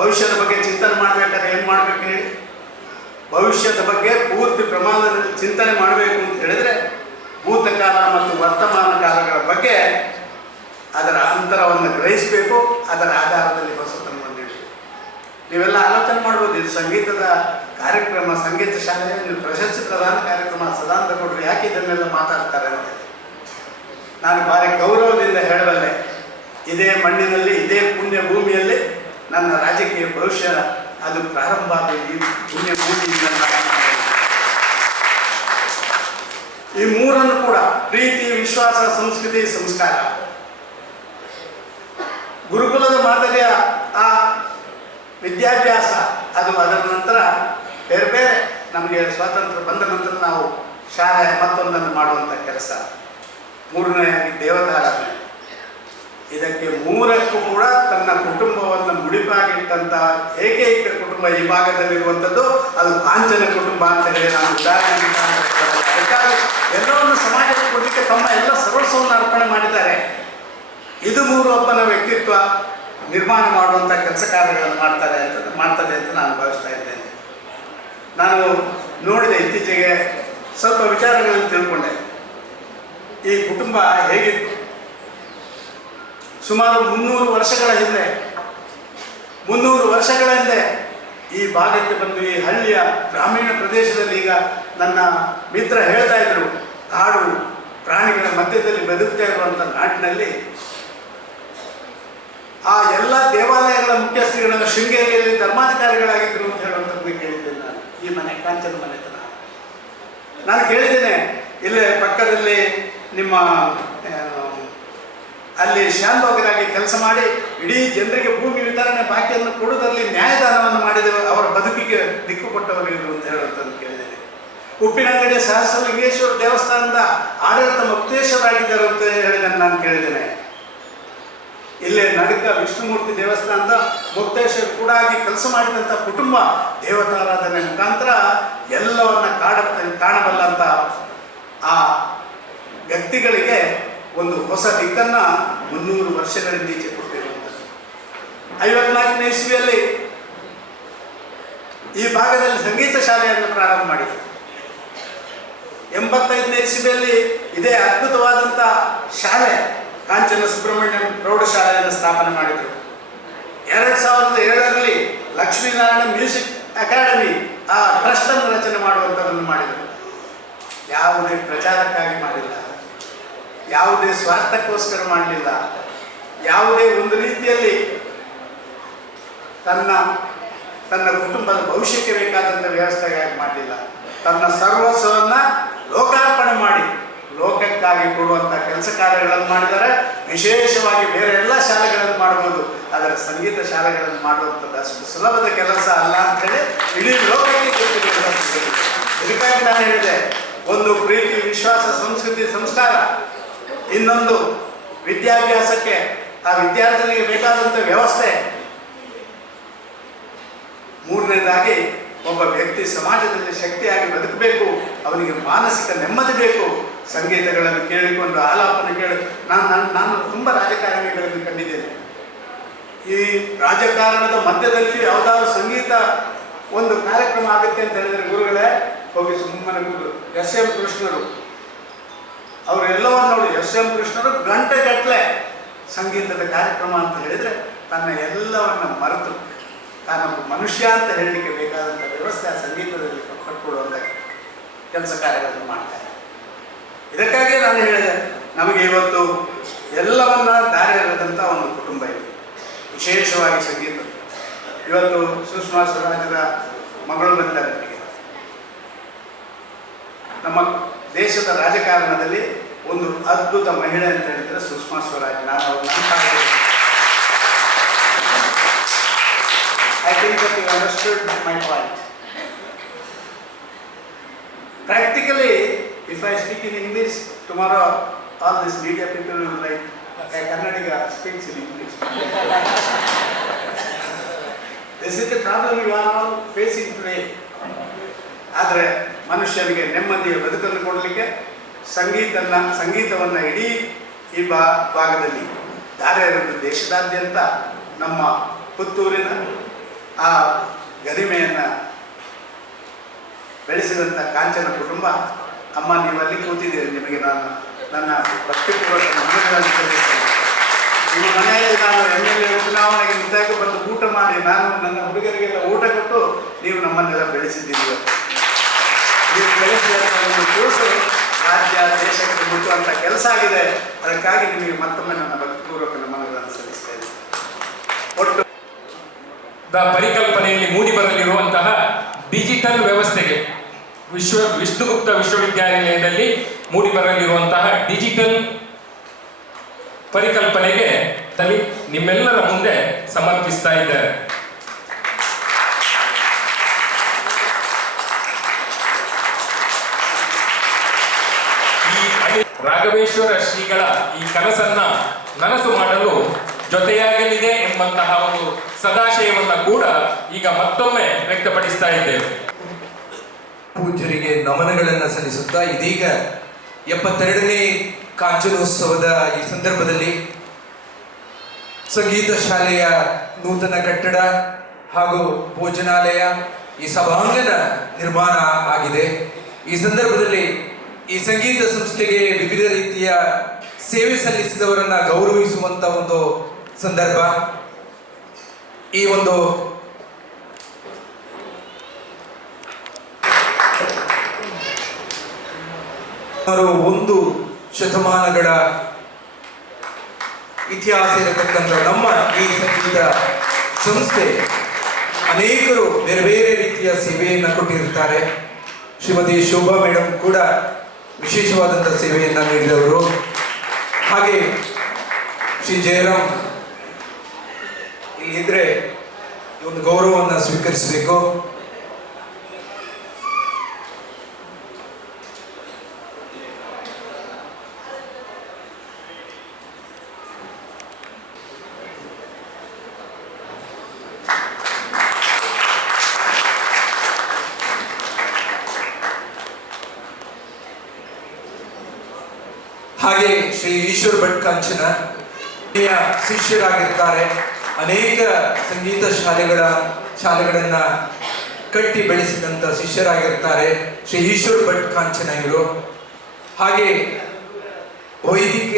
ಭವಿಷ್ಯದ ಬಗ್ಗೆ ಚಿಂತನೆ ಮಾಡಬೇಕಾದ್ರೆ ಏನು ಮಾಡಬೇಕು ಹೇಳಿ? ಭವಿಷ್ಯದ ಬಗ್ಗೆ ಪೂರ್ತಿ ಪ್ರಮಾಣದಲ್ಲಿ ಚಿಂತನೆ ಮಾಡಬೇಕು ಅಂತ ಹೇಳಿದ್ರೆ ಭೂತಕಾಲ ಮತ್ತು ವರ್ತಮಾನ ಕಾಲಗಳ ಬಗ್ಗೆ ಅದರ ಅಂತರವನ್ನು ಗ್ರಹಿಸಬೇಕು. ಅದರ ಆಧಾರದಲ್ಲಿ ಹೊಸತನವನ್ನು ನೀಡಬೇಕು. ನೀವೆಲ್ಲ ಆಲೋಚನೆ ಮಾಡ್ಬೋದು, ಇದು ಸಂಗೀತದ ಕಾರ್ಯಕ್ರಮ, ಸಂಗೀತ ಶಾಲೆಯಲ್ಲಿ ಪ್ರಶಸ್ತಿ ಪ್ರದಾನ ಕಾರ್ಯಕ್ರಮ, ಸದಾನಂದ ಗೌಡರು ಯಾಕೆ ಇದನ್ನೆಲ್ಲ ಮಾತಾಡ್ತಾರೆ ಅಂತ. ನಾನು ಭಾರಿ ಗೌರವದಿಂದ ಹೇಳಬಲ್ಲೆ, ಇದೇ ಮಣ್ಣಿನಲ್ಲಿ ಇದೇ ಪುಣ್ಯ ಭೂಮಿಯಲ್ಲಿ ನನ್ನ ರಾಜಕೀಯ ಭವಿಷ್ಯ ಅದು ಪ್ರಾರಂಭ ಆದ ಈ ಪುಣ್ಯ ಭೂಮಿಯಿಂದ. ಈ ಮೂರನ್ನು ಕೂಡ ಪ್ರೀತಿ, ವಿಶ್ವಾಸ, ಸಂಸ್ಕೃತಿ, ಸಂಸ್ಕಾರ, ಗುರುಕುಲದ ಮಾದರಿಯ ಆ ವಿದ್ಯಾಭ್ಯಾಸ ಅದು ಅದರ ನಂತರ ಬೇರೆ ಬೇರೆ ನಮಗೆ ಸ್ವಾತಂತ್ರ್ಯ ಬಂದ ನಂತರ ನಾವು ಶಾಲೆ ಮತ್ತೊಂದನ್ನು ಮಾಡುವಂಥ ಕೆಲಸ. ಮೂರನೆಯಾಗಿ ದೇವತಾರಾಧನೆ. ಇದಕ್ಕೆ ಮೂರಕ್ಕೂ ಕೂಡ ತನ್ನ ಕುಟುಂಬವನ್ನು ಮುಡಿಪಾಗಿಟ್ಟಂಥ ಏಕೈಕ ಕುಟುಂಬ ಈ ಭಾಗದಲ್ಲಿರುವಂಥದ್ದು ಅದು ಕಾಂಚನ ಕುಟುಂಬ ಅಂತ ಹೇಳಿ ನಾನು ಉದಾಹರಣೆ. ಅದಕ್ಕಾಗಿ ಎಲ್ಲವನ್ನು ಸಮಾಜಕ್ಕೆ ಕೊಡಲಿಕ್ಕೆ ತಮ್ಮ ಎಲ್ಲ ಸರ್ವಸ್ವವನ್ನು ಅರ್ಪಣೆ ಮಾಡಿದ್ದಾರೆ. ಇದು ಮೂರು ಒಬ್ಬನ ವ್ಯಕ್ತಿತ್ವ ನಿರ್ಮಾಣ ಮಾಡುವಂಥ ಕೆಲಸ ಕಾರ್ಯಗಳನ್ನು ಮಾಡ್ತದೆ ಅಂತ ನಾನು ಭಾವಿಸ್ತಾ ಇದ್ದೇನೆ. ನಾನು ನೋಡಿದೆ, ಇತ್ತೀಚೆಗೆ ಸ್ವಲ್ಪ ವಿಚಾರಗಳನ್ನು ತಿಳ್ಕೊಂಡೆ. ಈ ಕುಟುಂಬ ಹೇಗಿತ್ತು? ಸುಮಾರು 300 ವರ್ಷಗಳ ಹಿಂದೆ ಈ ಭಾಗಕ್ಕೆ ಬಂದು ಈ ಹಳ್ಳಿಯ ಗ್ರಾಮೀಣ ಪ್ರದೇಶದಲ್ಲಿ, ಈಗ ನನ್ನ ಮಿತ್ರ ಹೇಳ್ತಾ ಇದ್ರು, ಕಾಡು ಪ್ರಾಣಿಗಳ ಮಧ್ಯದಲ್ಲಿ ಬದುಕ್ತಾ ಇರುವಂಥ ನಾಟಿನಲ್ಲಿ ಆ ಎಲ್ಲ ದೇವಾಲಯಗಳ ಮುಖ್ಯಸ್ಥರುಗಳ ಶೃಂಗೇರಿಯಲ್ಲಿ ಧರ್ಮಾಧಿಕಾರಿಗಳಾಗಿದ್ದರು ಅಂತ ಹೇಳುವಂಥದ್ದು ಕೇಳಿದ್ದೇನೆ ನಾನು. ಈ ಮನೆ ಕಾಂಚನ ಮನೆತನ ನಾನು ಕೇಳಿದ್ದೇನೆ. ಇಲ್ಲೇ ಪಕ್ಕದಲ್ಲಿ ನಿಮ್ಮ ಅಲ್ಲಿ ಶಾಂತೋಗರಾಗಿ ಕೆಲಸ ಮಾಡಿ ಇಡೀ ಜನರಿಗೆ ಭೂಮಿ ವಿತರಣೆ ಬಾಕಿಯನ್ನು ಕೊಡುವುದರಲ್ಲಿ ನ್ಯಾಯದಾನವನ್ನು ಮಾಡಿದ ಅವರ ಬದುಕಿಗೆ ದಿಕ್ಕು ಕೊಟ್ಟವರು ಇದ್ರು ಅಂತ ಹೇಳುವಂಥದ್ದು ಕೇಳಿದ್ದೇನೆ. ಉಪ್ಪಿನಂಗಡಿಯ ಸಹಸ್ರಲಿಂಗೇಶ್ವರ ದೇವಸ್ಥಾನದ ಆಡಳಿತ ಮುಕ್ತೇಶ್ವರಾಗಿದ್ದರು ಅಂತ ಹೇಳಿದ್ದನ್ನು ನಾನು ಕೇಳಿದ್ದೇನೆ. ಇಲ್ಲೇ ನಡುಕ ವಿಷ್ಣುಮೂರ್ತಿ ದೇವಸ್ಥಾನದ ಮುಕ್ತೇಶ್ವರ ಕೂಡ ಆಗಿ ಕೆಲಸ ಮಾಡಿದಂಥ ಕುಟುಂಬ ದೇವತಾರಾಧನೆ ಮುಖಾಂತರ ಎಲ್ಲವನ್ನ ಕಾಣಬಲ್ಲಂಥ ಆ ವ್ಯಕ್ತಿಗಳಿಗೆ ಒಂದು ಹೊಸ ದಿಕ್ಕನ್ನು 300 ವರ್ಷಗಳಿಂದ ಈಚೆ ಕೊಟ್ಟಿರುವಂಥದ್ದು. 54ನೇ ಇಸ್ವಿಯಲ್ಲಿ ಈ ಭಾಗದಲ್ಲಿ ಸಂಗೀತ ಶಾಲೆಯನ್ನು ಪ್ರಾರಂಭ ಮಾಡಿದರು. 85ನೇ ಇಸ್ವಿಯಲ್ಲಿ ಇದೇ ಅದ್ಭುತವಾದಂಥ ಶಾಲೆ ಕಾಂಚನ ಸುಬ್ರಹ್ಮಣ್ಯಂ ಪ್ರೌಢಶಾಲೆಯನ್ನು ಸ್ಥಾಪನೆ ಮಾಡಿದರು. 2007ರಲ್ಲಿ ಲಕ್ಷ್ಮೀನಾರಾಯಣ ಮ್ಯೂಸಿಕ್ ಅಕಾಡೆಮಿ ಆ ಟ್ರಸ್ಟನ್ನು ರಚನೆ ಮಾಡುವಂಥದ್ದನ್ನು ಮಾಡಿದರು. ಯಾವುದೇ ಪ್ರಚಾರಕ್ಕಾಗಿ ಮಾಡಿಲ್ಲ, ಯಾವುದೇ ಸ್ವಾರ್ಥಕ್ಕೋಸ್ಕರ ಮಾಡಲಿಲ್ಲ, ಯಾವುದೇ ಒಂದು ರೀತಿಯಲ್ಲಿ ತನ್ನ ಕುಟುಂಬದ ಭವಿಷ್ಯಕ್ಕೆ ಬೇಕಾದಂಥ ವ್ಯವಸ್ಥೆಗಾಗಿ ಮಾಡಲಿಲ್ಲ. ತನ್ನ ಸರ್ವಸ್ವವನ್ನು ಲೋಕಾರ್ಪಣೆ ಮಾಡಿ ಲೋಕಕ್ಕಾಗಿ ಕೊಡುವಂಥ ಕೆಲಸ ಕಾರ್ಯಗಳನ್ನು ಮಾಡಿದರೆ ವಿಶೇಷವಾಗಿ ಬೇರೆ ಎಲ್ಲ ಶಾಲೆಗಳನ್ನು ಮಾಡ್ಬೋದು, ಆದರೆ ಸಂಗೀತ ಶಾಲೆಗಳನ್ನು ಮಾಡುವಂಥದ್ದು ಅಷ್ಟು ಸುಲಭದ ಕೆಲಸ ಅಲ್ಲ ಅಂಥೇಳಿ ಇಡೀ ಲೋಕಕ್ಕೆ ಗೊತ್ತಿರುವಂಥದ್ದು. ಇದಕ್ಕಾಗಿ ನಾನು ಹೇಳಿದೆ, ಒಂದು ಪ್ರೀತಿ, ವಿಶ್ವಾಸ, ಸಂಸ್ಕೃತಿ, ಸಂಸ್ಕಾರ, ಇನ್ನೊಂದು ವಿದ್ಯಾಭ್ಯಾಸಕ್ಕೆ ಆ ವಿದ್ಯಾರ್ಥಿಗಳಿಗೆ ಬೇಕಾದಂಥ ವ್ಯವಸ್ಥೆ, ಮೂರನೇದಾಗಿ ಒಬ್ಬ ವ್ಯಕ್ತಿ ಸಮಾಜದಲ್ಲಿ ಶಕ್ತಿಯಾಗಿ ಬದುಕಬೇಕು, ಅವನಿಗೆ ಮಾನಸಿಕ ನೆಮ್ಮದಿ ಬೇಕು. ಸಂಗೀತಗಳನ್ನು ಕೇಳಿಕೊಂಡು ಆಲಾಪನೆ ಕೇಳಿ ನಾನು ತುಂಬ ರಾಜಕಾರಣಿಗಳನ್ನು ಕಂಡಿದ್ದೇನೆ. ಈ ರಾಜಕಾರಣದ ಮಧ್ಯದಲ್ಲಿ ಯಾವುದಾದ್ರು ಸಂಗೀತ ಒಂದು ಕಾರ್ಯಕ್ರಮ ಆಗುತ್ತೆ ಅಂತ ಹೇಳಿದರೆ ಗುರುಗಳೇ ಹೋಗಿ ಸುಮ್ಮನೆ ಕೂರು. ಎಸ್ ಎಂ ಕೃಷ್ಣರು ಅವರು ಎಲ್ಲವನ್ನು ನೋಡಿ, ಎಸ್ ಎಂ ಕೃಷ್ಣರು ಗಂಟೆಗಟ್ಟಲೆ ಸಂಗೀತದ ಕಾರ್ಯಕ್ರಮ ಅಂತ ಹೇಳಿದರೆ ತನ್ನ ಎಲ್ಲವನ್ನು ಮರೆತು ತಾನೊಬ್ಬ ಮನುಷ್ಯ ಅಂತ ಹೇಳಲಿಕ್ಕೆ ಬೇಕಾದಂಥ ವ್ಯವಸ್ಥೆ ಆ ಸಂಗೀತದಲ್ಲಿ ಕಟ್ಟಿಕೊಡುವಂಥ ಕೆಲಸ ಕಾರ್ಯಗಳನ್ನು ಮಾಡ್ತಾರೆ. ಇದಕ್ಕಾಗಿ ನಾನು ಹೇಳಿದೆ, ನಮಗೆ ಇವತ್ತು ಎಲ್ಲವನ್ನ ದಾರಿ ಎರೆದಂಥ ಒಂದು ಕುಟುಂಬ ಇದೆ, ವಿಶೇಷವಾಗಿ ಸಂಗೀತ. ಇವತ್ತು ಸುಷ್ಮಾ ಸ್ವರಾಜರ ಮಗಳು ಬಂದಿದ್ದಾರೆ. ನಮ್ಮ ದೇಶದ ರಾಜಕಾರಣದಲ್ಲಿ ಒಂದು ಅದ್ಭುತ ಮಹಿಳೆ ಅಂತ ಹೇಳಿದರೆ ಸುಷ್ಮಾ ಸ್ವರಾಜ್. ನಾನು ಅವ್ರು I think that you understood my point. Practically, if I speak in English, tomorrow all these media people will like, Kannadiga speaks in English. This is the problem you are all facing today. ಆದರೆ ಮನುಷ್ಯನಿಗೆ ನೆಮ್ಮದಿಯ ಬದುಕನ್ನು ಕೊಡಲಿಕ್ಕೆ ಸಂಗೀತವನ್ನು ಇಡೀ ಈ ಭಾಗದಲ್ಲಿ ದಾರಿ ಎರೆದು ದೇಶದಾದ್ಯಂತ ನಮ್ಮ ಪುತ್ತೂರಿನ ಆ ಗರಿಮೆಯನ್ನು ಬೆಳೆಸಿದಂಥ ಕಾಂಚನ ಕುಟುಂಬ. ಅಮ್ಮ, ನೀವಲ್ಲಿ ಕೂತಿದ್ದೀರಿ, ನಿಮಗೆ ನಾನು ನನ್ನ ಭಕ್ತಿಪೂರ್ವಕ ನಮನಗಳನ್ನು ಸಲ್ಲಿಸ್ತೇನೆ. ನಿಮ್ಮ ಮನೆಯಲ್ಲಿ ನಾನು MLA ಚುನಾವಣೆಗೆ ನಿಂತಾಗ ಬಂದು ಊಟ ಮಾಡಿ ನಾನು ನನ್ನ ಹುಡುಗರಿಗೆಲ್ಲ ಊಟ ಕೊಟ್ಟು ನೀವು ನಮ್ಮನ್ನೆಲ್ಲ ಬೆಳೆಸಿದ್ದೀರಿ. ನೀವು ಬೆಳೆಸಿದಂಥ ಒಂದು ಕೂಸು ರಾಜ್ಯ ದೇಶಕ್ಕೆ ಮುಟ್ಟುವಂಥ ಕೆಲಸ ಆಗಿದೆ. ಅದಕ್ಕಾಗಿ ನಿಮಗೆ ಮತ್ತೊಮ್ಮೆ ನನ್ನ ಭಕ್ತಿಪೂರ್ವಕ ನಮನಗಳನ್ನು ಸಲ್ಲಿಸ್ತೇನೆ. ಒಟ್ಟು ಪರಿಕಲ್ಪನೆಯಲ್ಲಿ ಮೂಡಿಬರಲಿರುವಂತಹ ಡಿಜಿಟಲ್ ವ್ಯವಸ್ಥೆಗೆ ವಿಷ್ಣುಗುಪ್ತ ವಿಶ್ವವಿದ್ಯಾನಿಲಯದಲ್ಲಿ ಮೂಡಿಬರಲಿರುವಂತಹ ಡಿಜಿಟಲ್ ಪರಿಕಲ್ಪನೆಗೆ ನಿಮ್ಮೆಲ್ಲರ ಮುಂದೆ ಸಮರ್ಪಿಸ್ತಾ ಇದ್ದಾರೆ. ರಾಘವೇಶ್ವರ ಶ್ರೀಗಳ ಈ ಕನಸನ್ನ ನನಸು ಮಾಡಲು ಜೊತೆಯಾಗಲಿದೆ ಎಂಬಂತಹ ಒಂದು ಸದಾಶಯವನ್ನ ಕೂಡ ಈಗ ಮತ್ತೊಮ್ಮೆ ವ್ಯಕ್ತಪಡಿಸ್ತಾ ಇದ್ದೇವೆ. ಪೂಜ್ಯರಿಗೆ ನಮನಗಳನ್ನು ಸಲ್ಲಿಸುತ್ತಾ ಇದೀಗ 72ನೇ ಕಾಂಚನೋತ್ಸವದ ಈ ಸಂದರ್ಭದಲ್ಲಿ ಸಂಗೀತ ಶಾಲೆಯ ನೂತನ ಕಟ್ಟಡ ಹಾಗೂ ಭೋಜನಾಲಯ, ಈ ಸಭಾಂಗಣ ನಿರ್ಮಾಣ ಆಗಿದೆ. ಈ ಸಂದರ್ಭದಲ್ಲಿ ಈ ಸಂಗೀತ ಸಂಸ್ಥೆಗೆ ವಿವಿಧ ರೀತಿಯ ಸೇವೆ ಸಲ್ಲಿಸಿದವರನ್ನ ಗೌರವಿಸುವಂತ ಒಂದು ಸಂದರ್ಭ. ಈ ಒಂದು ಒಂದು ಶತಮಾನಗಳ ಇತಿಹಾಸ ಇರತಕ್ಕಂಥ ನಮ್ಮ ಈ ಸಂಗೀತ ಸಂಸ್ಥೆ ಅನೇಕರು ಬೇರೆ ಬೇರೆ ರೀತಿಯ ಸೇವೆಯನ್ನು ಕೊಟ್ಟಿರುತ್ತಾರೆ. ಶ್ರೀಮತಿ ಶೋಭಾ ಮೇಡಮ್ ಕೂಡ ವಿಶೇಷವಾದಂಥ ಸೇವೆಯನ್ನು ನೀಡಿದವರು. ಹಾಗೆ ಶ್ರೀ ಜಯರಾಮ್ ಇಲ್ಲಿದ್ರೆ ಒಂದು ಗೌರವವನ್ನು ಸ್ವೀಕರಿಸಬೇಕು. ಹಾಗೆ ಶ್ರೀ ಈಶ್ವರ್ ಭಟ್ ಕಾಂಚನ ಶಿಷ್ಯರಾಗಿರ್ತಾರೆ. ಅನೇಕ ಸಂಗೀತ ಶಾಲೆಗಳನ್ನ ಕಟ್ಟಿ ಬೆಳೆಸಿದಂಥ ಶಿಷ್ಯರಾಗಿರ್ತಾರೆ ಶ್ರೀ ಈಶ್ವರ್ ಭಟ್ ಕಾಂಚನ ಇವರು. ಹಾಗೆ ವೈದಿಕ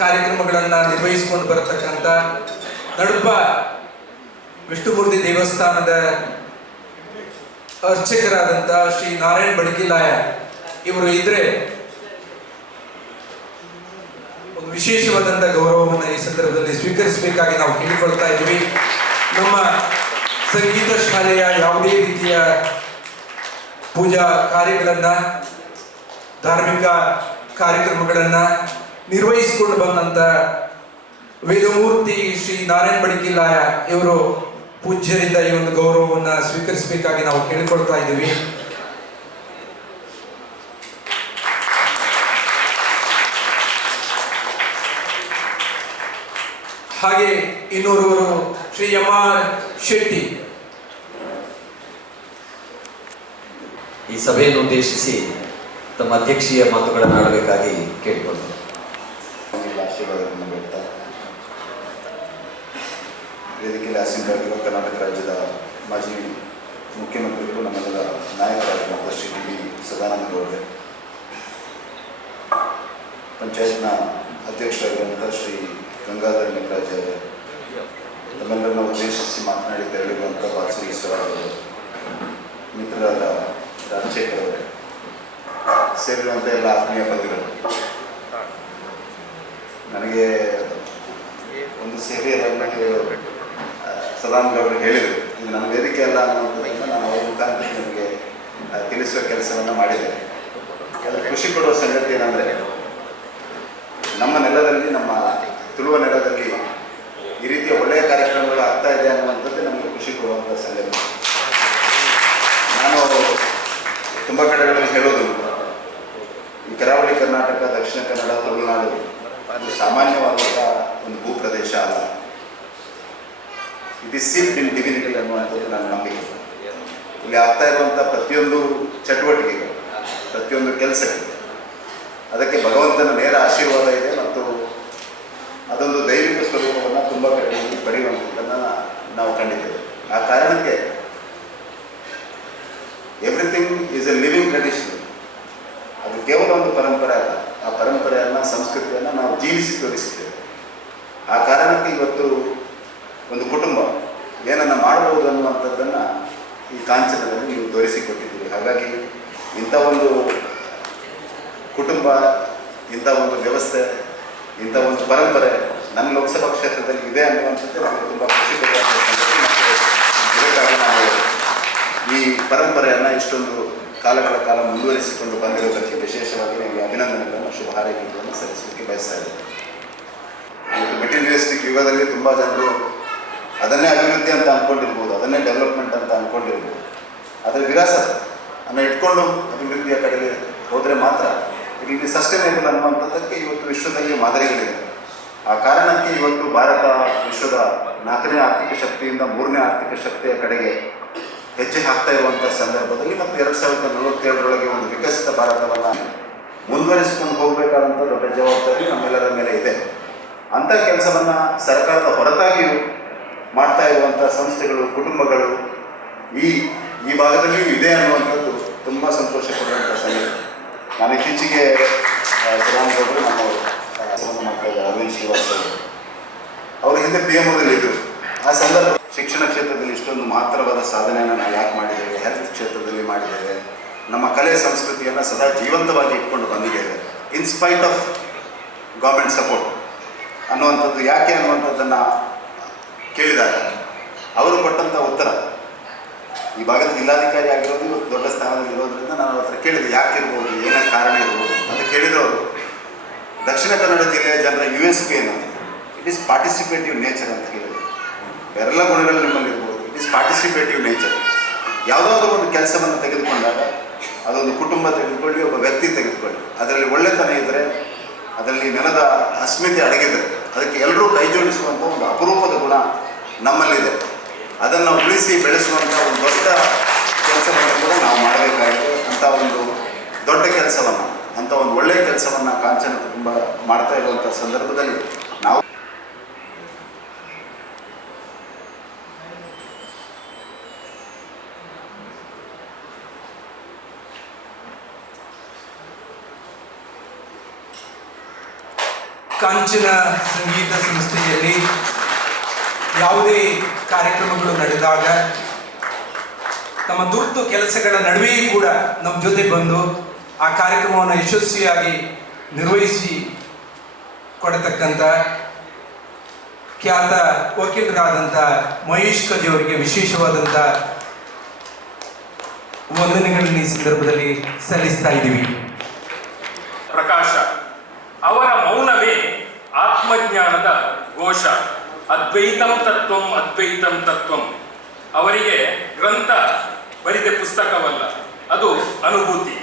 ಕಾರ್ಯಕ್ರಮಗಳನ್ನು ನಿರ್ವಹಿಸಿಕೊಂಡು ಬರತಕ್ಕಂಥ ನಡುಪ ವಿಷ್ಣುಮೂರ್ತಿ ದೇವಸ್ಥಾನದ ಅರ್ಚಕರಾದಂಥ ಶ್ರೀ ನಾರಾಯಣ್ ಬಡಕಿಲಾಯ ಇವರು ಇದ್ರೆ ಒಂದು ವಿಶೇಷವಾದಂಥ ಗೌರವವನ್ನು ಈ ಸಂದರ್ಭದಲ್ಲಿ ಸ್ವೀಕರಿಸಬೇಕಾಗಿ ನಾವು ಕೇಳಿಕೊಳ್ತಾ ಇದ್ದೀವಿ. ನಮ್ಮ ಸಂಗೀತ ಶಾಲೆಯ ಯಾವುದೇ ರೀತಿಯ ಪೂಜಾ ಕಾರ್ಯಗಳನ್ನು, ಧಾರ್ಮಿಕ ಕಾರ್ಯಕ್ರಮಗಳನ್ನು ನಿರ್ವಹಿಸಿಕೊಂಡು ಬಂದಂಥ ವೇದಮೂರ್ತಿ ಶ್ರೀ ನಾರಾಯಣ್ ಬಡಕಿಲಾಯ ಇವರು ಪೂಜ್ಯರಿಂದ ಈ ಒಂದು ಗೌರವವನ್ನು ಸ್ವೀಕರಿಸಬೇಕಾಗಿ ನಾವು ಕೇಳಿಕೊಳ್ತಾ ಇದ್ದೀವಿ. ಹಾಗೆ ಇನ್ನೋರ್ವರು ಶ್ರೀ ಎಂ ಆರ್ ಶೆಟ್ಟಿ ಸಭೆಯನ್ನು ಉದ್ದೇಶಿಸಿ ತಮ್ಮ ಅಧ್ಯಕ್ಷೀಯ ಮಾತುಗಳನ್ನು ಆಡಬೇಕಾಗಿ ಕೇಳಿಕೊಳ್ತೇನೆ. ಆಶೀರ್ವಾದವನ್ನು ಬೇಡ್ತಾ ವೇದಿಕೆಯಲ್ಲಿ ಆಸೀನರಾಗಿರುವ ಕರ್ನಾಟಕ ರಾಜ್ಯದ ಮಾಜಿ ಮುಖ್ಯಮಂತ್ರಿಗಳು, ನಮ್ಮೆಲ್ಲರ ನಾಯಕರಾಗಿರುವಂಥ ಶ್ರೀ ಡಿ ವಿ ಸದಾನಂದ ಗೌಡರೇ, ಪಂಚಾಯತ್ನ ಅಧ್ಯಕ್ಷರಾಗಿರುವಂಥ ಶ್ರೀ ಗಂಗಾಧರ್ ನಿಕರಾಜ್ ಅವರೇ, ತಮ್ಮೆಲ್ಲರನ್ನ ಉದ್ದೇಶಿಸಿ ಮಾತನಾಡಿ ತೆರಳಿರುವಂಥ ಬಾಸರಿ ಅವರು, ಮಿತ್ರರಾದ ರಾಜಶೇಖರ್ ಅವರೇ, ಸೇರಿರುವಂಥ ಎಲ್ಲ ಆತ್ಮೀಯ ಬಂಧುಗಳು, ನನಗೆ ಒಂದು ಸೇವೆಯನ್ನು ಸದಾನಂದ ಅವರು ಹೇಳಿದರು. ಇದು ನನ್ನ ವೇದಿಕೆ ಅಲ್ಲ ಅನ್ನುವಂಥದ್ದನ್ನು ನಾನು ಅವರ ಮುಖಾಂತರ ನಿಮಗೆ ತಿಳಿಸುವ ಕೆಲಸವನ್ನು ಮಾಡಿದ್ದೇನೆ. ಅದರ ಖುಷಿ ಕೊಡುವ ಸಂಗತಿ ಏನಂದರೆ, ನಮ್ಮ ನೆಲದಲ್ಲಿ, ನಮ್ಮ ತುಳುವ ನೆಲದಲ್ಲಿ ಈ ರೀತಿಯ ಒಳ್ಳೆಯ ಕಾರ್ಯಕ್ರಮಗಳು ಆಗ್ತಾ ಇದೆ ಅನ್ನುವಂಥದ್ದು ನಮಗೆ ಖುಷಿ ಕೊಡುವಂಥ ಸಂಗತಿ. ನಾನು ತುಂಬ ಕಡೆಗಳಲ್ಲಿ ಹೇಳೋದು, ಈ ಕರಾವಳಿ ಕರ್ನಾಟಕ, ದಕ್ಷಿಣ ಕನ್ನಡ, ತಮಿಳುನಾಡು ಅದು ಸಾಮಾನ್ಯವಾದಂಥ ಒಂದು ಭೂಪ್ರದೇಶ ಅಲ್ಲ. It is sealed in divinity ಅನ್ನುವಂಥದ್ದು ನನ್ನ ನಂಬಿಕೆ. ಇಲ್ಲಿ ಆಗ್ತಾ ಇರುವಂಥ ಪ್ರತಿಯೊಂದು ಚಟುವಟಿಕೆಗಳು, ಪ್ರತಿಯೊಂದು ಕೆಲಸಗಳು, ಅದಕ್ಕೆ ಭಗವಂತನ ನೇರ ಆಶೀರ್ವಾದ ಇದೆ ಮತ್ತು ಅದೊಂದು ದೈವಿಕ ಸ್ವರೂಪವನ್ನು ತುಂಬ ಕಡೆಯಲ್ಲಿ ಪಡೆಯುವಂಥದ್ದನ್ನು ನಾವು ಕಂಡಿದ್ದೇವೆ. ಆ ಕಾರಣಕ್ಕೆ everything is A living tradition. ಅದು ಕೇವಲ ಒಂದು ಪರಂಪರೆ ಅಲ್ಲ, ಆ ಪರಂಪರೆಯನ್ನು, ಸಂಸ್ಕೃತಿಯನ್ನು ನಾವು ಜೀವಿಸಿ ತೋರಿಸಿದ್ದೇವೆ. ಆ ಕಾರಣಕ್ಕೆ ಇವತ್ತು ಒಂದು ಕುಟುಂಬ ಏನನ್ನು ಮಾಡಬಹುದು ಅನ್ನುವಂಥದ್ದನ್ನು ಈ ಕಾಂಚನದಲ್ಲಿ ನೀವು ತೋರಿಸಿಕೊಟ್ಟಿದ್ದೀರಿ. ಹಾಗಾಗಿ ಇಂಥ ಒಂದು ಕುಟುಂಬ, ಇಂಥ ಒಂದು ವ್ಯವಸ್ಥೆ, ಇಂಥ ಒಂದು ಪರಂಪರೆ ನನ್ನ ಲೋಕಸಭಾ ಕ್ಷೇತ್ರದಲ್ಲಿ ಇದೆ ಅನ್ನುವಂಥದ್ದು ನಮಗೆ ತುಂಬ ಖುಷಿ ಕೊಡುವಂಥ ಸಂಗತಿ. ಮತ್ತು ಇದಕ್ಕಾಗಿ ನಾವು ಈ ಪರಂಪರೆಯನ್ನು ಇಷ್ಟೊಂದು ಕಾಲಗಳ ಕಾಲ ಮುಂದುವರಿಸಿಕೊಂಡು ಬಂದಿರೋದಕ್ಕೆ ವಿಶೇಷವಾಗಿ ನಿಮಗೆ ಅಭಿನಂದನೆಗಳನ್ನು, ಶುಭ ಹಾರೈಕೆಗಳನ್ನು ಸಲ್ಲಿಸಲಿಕ್ಕೆ ಬಯಸ್ತಾ ಇದ್ದೇನೆ. ಇವತ್ತು ಮೆಟೀರಿಯಲಿಸ್ಟಿಕ್ ಯುಗದಲ್ಲಿ ತುಂಬ ಜನರು ಅದನ್ನೇ ಅಭಿವೃದ್ಧಿ ಅಂತ ಅಂದ್ಕೊಂಡಿರ್ಬೋದು, ಅದನ್ನೇ ಡೆವಲಪ್ಮೆಂಟ್ ಅಂತ ಅಂದ್ಕೊಂಡಿರ್ಬೋದು. ಅದರ ವಿರಾಸತ್ ಅನ್ನು ಇಟ್ಕೊಂಡು ಅಭಿವೃದ್ಧಿಯ ಕಡೆಗೆ ಹೋದರೆ ಮಾತ್ರ ಇಲ್ಲಿ ಸಸ್ಟೈನೇಬಲ್ ಅನ್ನುವಂಥದ್ದಕ್ಕೆ ಇವತ್ತು ವಿಶ್ವದಲ್ಲಿ ಮಾದರಿಗಳಿದೆ. ಆ ಕಾರಣಕ್ಕೆ ಇವತ್ತು ಭಾರತ ವಿಶ್ವದ 4ನೇ ಆರ್ಥಿಕ ಶಕ್ತಿಯಿಂದ 3ನೇ ಆರ್ಥಿಕ ಶಕ್ತಿಯ ಕಡೆಗೆ ಹೆಜ್ಜೆ ಹಾಕ್ತಾ ಇರುವಂಥ ಸಂದರ್ಭದಲ್ಲಿ ಮತ್ತು 2047ರೊಳಗೆ ಒಂದು ವಿಕಸಿತ ಭಾರತವನ್ನು ಮುಂದುವರಿಸಿಕೊಂಡು ಹೋಗಬೇಕಾದಂಥ ದೊಡ್ಡ ಜವಾಬ್ದಾರಿ ನಮ್ಮೆಲ್ಲರ ಮೇಲೆ ಇದೆ. ಅಂಥ ಕೆಲಸವನ್ನು ಸರ್ಕಾರದ ಹೊರತಾಗಿಯೂ ಮಾಡ್ತಾ ಇರುವಂಥ ಸಂಸ್ಥೆಗಳು, ಕುಟುಂಬಗಳು ಈ ಭಾಗದಲ್ಲಿಯೂ ಇದೆ ಅನ್ನುವಂಥದ್ದು ತುಂಬ ಸಂತೋಷ ಪಡುವಂಥ ಸಂಗತಿ. ನಾನು ಇತ್ತೀಚೆಗೆ ಸದಾನಂದಗೌಡರು ನಮ್ಮ ಮಾಡ್ತಾ ಇದ್ದಾರೆ, ಅರವಿಂದ್ ಶ್ರೀವಾಸ್ ಅವರು ಹಿಂದೆ PMO ಇದ್ದರು. ಆ ಸಂದರ್ಭ ಶಿಕ್ಷಣ ಕ್ಷೇತ್ರದಲ್ಲಿ ಇಷ್ಟೊಂದು ಮಹತ್ತರವಾದ ಸಾಧನೆಯನ್ನು ನಾವು ಯಾಕೆ ಮಾಡಿದ್ದೇವೆ, ಹೆಲ್ತ್ ಕ್ಷೇತ್ರದಲ್ಲಿ ಮಾಡಿದ್ದೇವೆ, ನಮ್ಮ ಕಲೆ ಸಂಸ್ಕೃತಿಯನ್ನು ಸದಾ ಜೀವಂತವಾಗಿ ಇಟ್ಕೊಂಡು ಬಂದಿದ್ದೇವೆ ಇನ್ಸ್ಪೈಟ್ ಆಫ್ ಗೌರ್ಮೆಂಟ್ ಸಪೋರ್ಟ್ ಅನ್ನುವಂಥದ್ದು ಯಾಕೆ ಅನ್ನುವಂಥದ್ದನ್ನು ಕೇಳಿದಾಗ ಅವರು ಕೊಟ್ಟಂಥ ಉತ್ತರ, ಈ ಭಾಗದ ಜಿಲ್ಲಾಧಿಕಾರಿ ಆಗಿರೋದು ಇವತ್ತು ದೊಡ್ಡ ಸ್ಥಾನದಲ್ಲಿ ಇರೋದ್ರಿಂದ ನಾನು ಅವ್ರ ಹತ್ರ ಕೇಳಿದೆ ಯಾಕಿರ್ಬೋದು, ಏನೇ ಕಾರಣ ಇರ್ಬೋದು ಅಂತ ಕೇಳಿದವರು, ದಕ್ಷಿಣ ಕನ್ನಡ ಜಿಲ್ಲೆಯ ಜನರ USP ಏನಂತ, ಇಟ್ ಈಸ್ ಪಾರ್ಟಿಸಿಪೇಟಿವ್ ನೇಚರ್ ಅಂತ ಹೇಳಿದರು. ಬೇರೆಲ್ಲ ಗುಣಗಳು ನಿಮ್ಮಲ್ಲಿ ಇರ್ಬೋದು, ಇಟ್ ಈಸ್ ಪಾರ್ಟಿಸಿಪೇಟಿವ್ ನೇಚರ್. ಯಾವುದಾದ್ರೂ ಒಂದು ಕೆಲಸವನ್ನು ತೆಗೆದುಕೊಂಡಾಗ, ಅದೊಂದು ಕುಟುಂಬ ತೆಗೆದುಕೊಳ್ಳಿ, ಒಬ್ಬ ವ್ಯಕ್ತಿ ತೆಗೆದುಕೊಳ್ಳಿ, ಅದರಲ್ಲಿ ಒಳ್ಳೆತನ ಇದ್ದರೆ, ಅದರಲ್ಲಿ ನೆಲದ ಅಸ್ಮಿತೆ ಅಡಗಿದರೆ ಅದಕ್ಕೆ ಎಲ್ಲರೂ ಕೈ ಜೋಡಿಸುವಂಥ ಒಂದು ಅಪರೂಪದ ಗುಣ ನಮ್ಮಲ್ಲಿದೆ. ಅದನ್ನು ಉಳಿಸಿ ಬೆಳೆಸುವಂಥ ಒಂದು ದೊಡ್ಡ ಕೆಲಸವನ್ನು ಕೂಡ ನಾವು ಮಾಡಬೇಕಾಗಿದೆ. ಅಂಥ ಒಂದು ದೊಡ್ಡ ಕೆಲಸವನ್ನು, ಅಂಥ ಒಂದು ಒಳ್ಳೆಯ ಕೆಲಸವನ್ನು ಕಾಂಚನ ಕುಟುಂಬ ಮಾಡ್ತಾ ಇರುವಂಥ ಸಂದರ್ಭದಲ್ಲಿ ನಾವು ಕಾಂಚನ ಸಂಗೀತ ಸಂಸ್ಥೆಯಲ್ಲಿ ಯಾವುದೇ ಕಾರ್ಯಕ್ರಮಗಳು ನಡೆದಾಗ ತಮ್ಮ ತುರ್ತು ಕೆಲಸಗಳ ನಡುವೆಯೂ ಕೂಡ ನಮ್ಮ ಜೊತೆ ಬಂದು ಆ ಕಾರ್ಯಕ್ರಮವನ್ನು ಯಶಸ್ವಿಯಾಗಿ ನಿರ್ವಹಿಸಿ ಕೊಡತಕ್ಕಂಥ ಖ್ಯಾತ ವಕೀಲರಾದಂಥ ಮಹೇಶ್ ಕಜಿ ಅವರಿಗೆ ವಿಶೇಷವಾದಂಥ ವಂದನೆಗಳನ್ನು ಈ ಸಂದರ್ಭದಲ್ಲಿ ಸಲ್ಲಿಸ್ತಾ ಇದ್ದೀವಿ. ಪ್ರಕಾಶ ಅವರ ಮೌನವೇ ಆತ್ಮಜ್ಞಾನದ ಘೋಷ. ಅದ್ವೈತಂ ತತ್ವಂ ಅದ್ವೈತಂ ತತ್ವಂ. ಅವರಿಗೆ ಗ್ರಂಥ ಬರಿದ ಪುಸ್ತಕವಲ್ಲ, ಅದು ಅನುಭೂತಿ.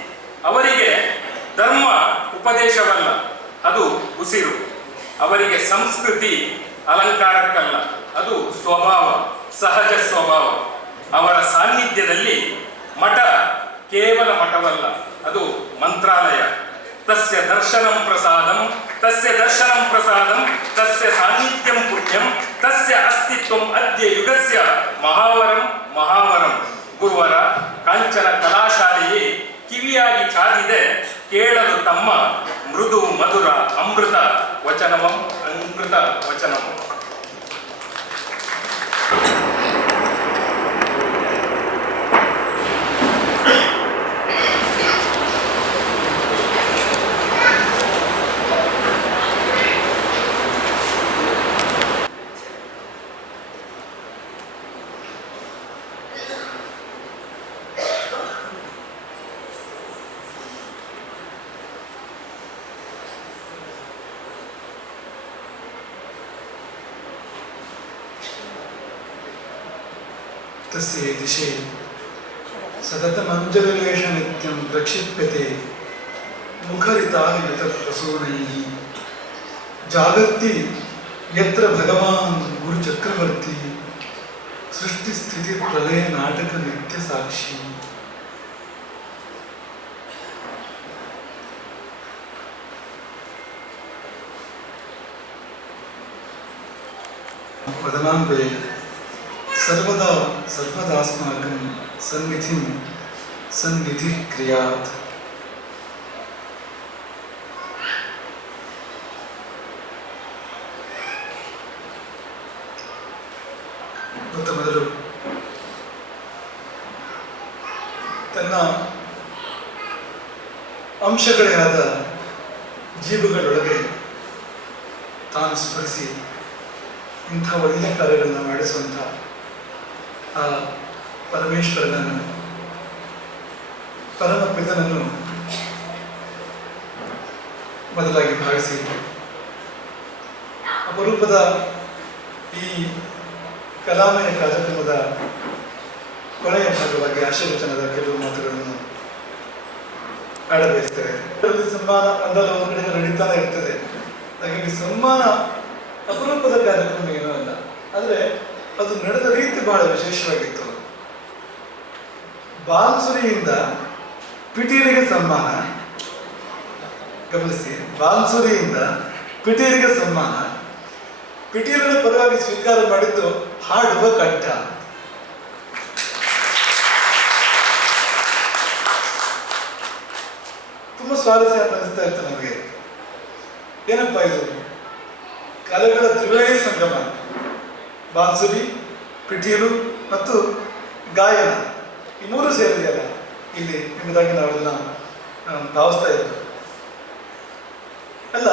ಅವರಿಗೆ ಧರ್ಮ ಉಪದೇಶವಲ್ಲ, ಅದು ಉಸಿರು. ಅವರಿಗೆ ಸಂಸ್ಕೃತಿ ಅಲಂಕಾರಕ್ಕಲ್ಲ, ಅದು ಸ್ವಭಾವ, ಸಹಜ ಸ್ವಭಾವ. ಅವರ ಸಾನ್ನಿಧ್ಯದಲ್ಲಿ ಮಠ ಕೇವಲ ಮಠವಲ್ಲ, ಅದು ಮಂತ್ರಾಲಯ. ತಸ್ಯ ದರ್ಶನಂ ಪ್ರಸಾದಂ, ತಸ್ಯ ದರ್ಶನಂ ಪ್ರಸಾದಂ, ತಸ್ಯ ಸಾನ್ನಿಧ್ಯಂ ಪುಣ್ಯಂ, ತಸ್ಯ ಅಸ್ತಿತ್ವಂ ಅದ್ಯ ಯುಗಸ್ಯ ಮಹಾವರಂ ಮಹಾವರಂ. ಗುರುವರ ಕಾಂಚನ ಕಲಾಶಾಲೆಯೇ ಕಿವಿಯಾಗಿ ಕಾದಿದೆ ಕೇಳಲು ತಮ್ಮ ಮೃದು ಮಧುರ ಅಮೃತ ವಚನವಂ ಅಮೃತ ವಚನವಂ. तस्य दिशे सततमञ्जललेश नित्यं प्रक्षिप्यते मुखरितायुतप्रसूनैः जागर्ति यत्र भगवान् गुरुचक्रवर्ती सृष्टिस्थितिप्रलयनाटकनित्यसाक्षी. वदनान्वये सर्वदा सर्वदास्माकं सन्निधिं सन्निधिः क्रियात्. ಮೊದಲು ತನ್ನ ಅಂಶಗಳೇ ಆದ ಜೀವಗಳೊಳಗೆ ತಾನು ಸ್ಮರಿಸಿ ಇಂಥ ಒಳ್ಳೆಯ ಕಾರ್ಯಗಳನ್ನು ಮಾಡಿಸುವಂಥ ಆ ಪರಮೇಶ್ವರನನ್ನು, ಪರಮ ಪಿತನನ್ನು ಮೊದಲಾಗಿ ಭಾವಿಸಿ ಅಪರೂಪದ ಈ ಕಲಾಮಯ ಕಾರ್ಯಕ್ರಮದ ಕೊನೆಯ ಭಾಗವಾಗಿ ಆಶೀರ್ವಚನದ ಕೆಲವು ಮಾತುಗಳನ್ನು ಆಡಬಯಸ್ತೇವೆ. ಸನ್ಮಾನ ಒಂದಲ್ಲ ಒಂದು ಕಡೆ ನಡೀತಾನೆ ಇರ್ತದೆ. ಹಾಗಾಗಿ ಸನ್ಮಾನ ಅಪರೂಪದ ಕಾರ್ಯಕ್ರಮ ಏನೂ ಅಲ್ಲ, ಆದರೆ ಅದು ನಡೆದ ರೀತಿ ಬಹಳ ವಿಶೇಷವಾಗಿತ್ತು. ಬಾನ್ಸುರಿಯಿಂದ ಪಿಟೀಲಿಗೆ ಸನ್ಮಾನ, ಗಮನಿಸಿ, ಬಾನ್ಸುರಿಯಿಂದ ಪಿಟೀಲಿಗೆ ಸನ್ಮಾನ. ಪಿಟೀಲಿನ ಪರವಾಗಿ ಸ್ವೀಕಾರ ಮಾಡಿದ್ದು ಹಾಡುವ ಕಂಠ. ತುಂಬ ಸ್ವಾರಸ್ಯ ಅನಿಸ್ತಾ ಇತ್ತು ನಮಗೆ. ಏನಪ್ಪಾ ಇದು, ಕಲೆಗಳ ತ್ರಿವೇಣಿ ಸಂಗಮ, ಬಾನ್ಸುರಿ, ಪಿಟೀಲು ಮತ್ತು ಗಾಯನ, ಈ ಮೂರು ಸೇರಿದೆಯಲ್ಲ ಇಲ್ಲಿ ಎಂಬುದಾಗಿ ನಾವು ಅದನ್ನ ಭಾವಿಸ್ತಾ ಇದ್ದೇವೆ. ಅಲ್ಲ,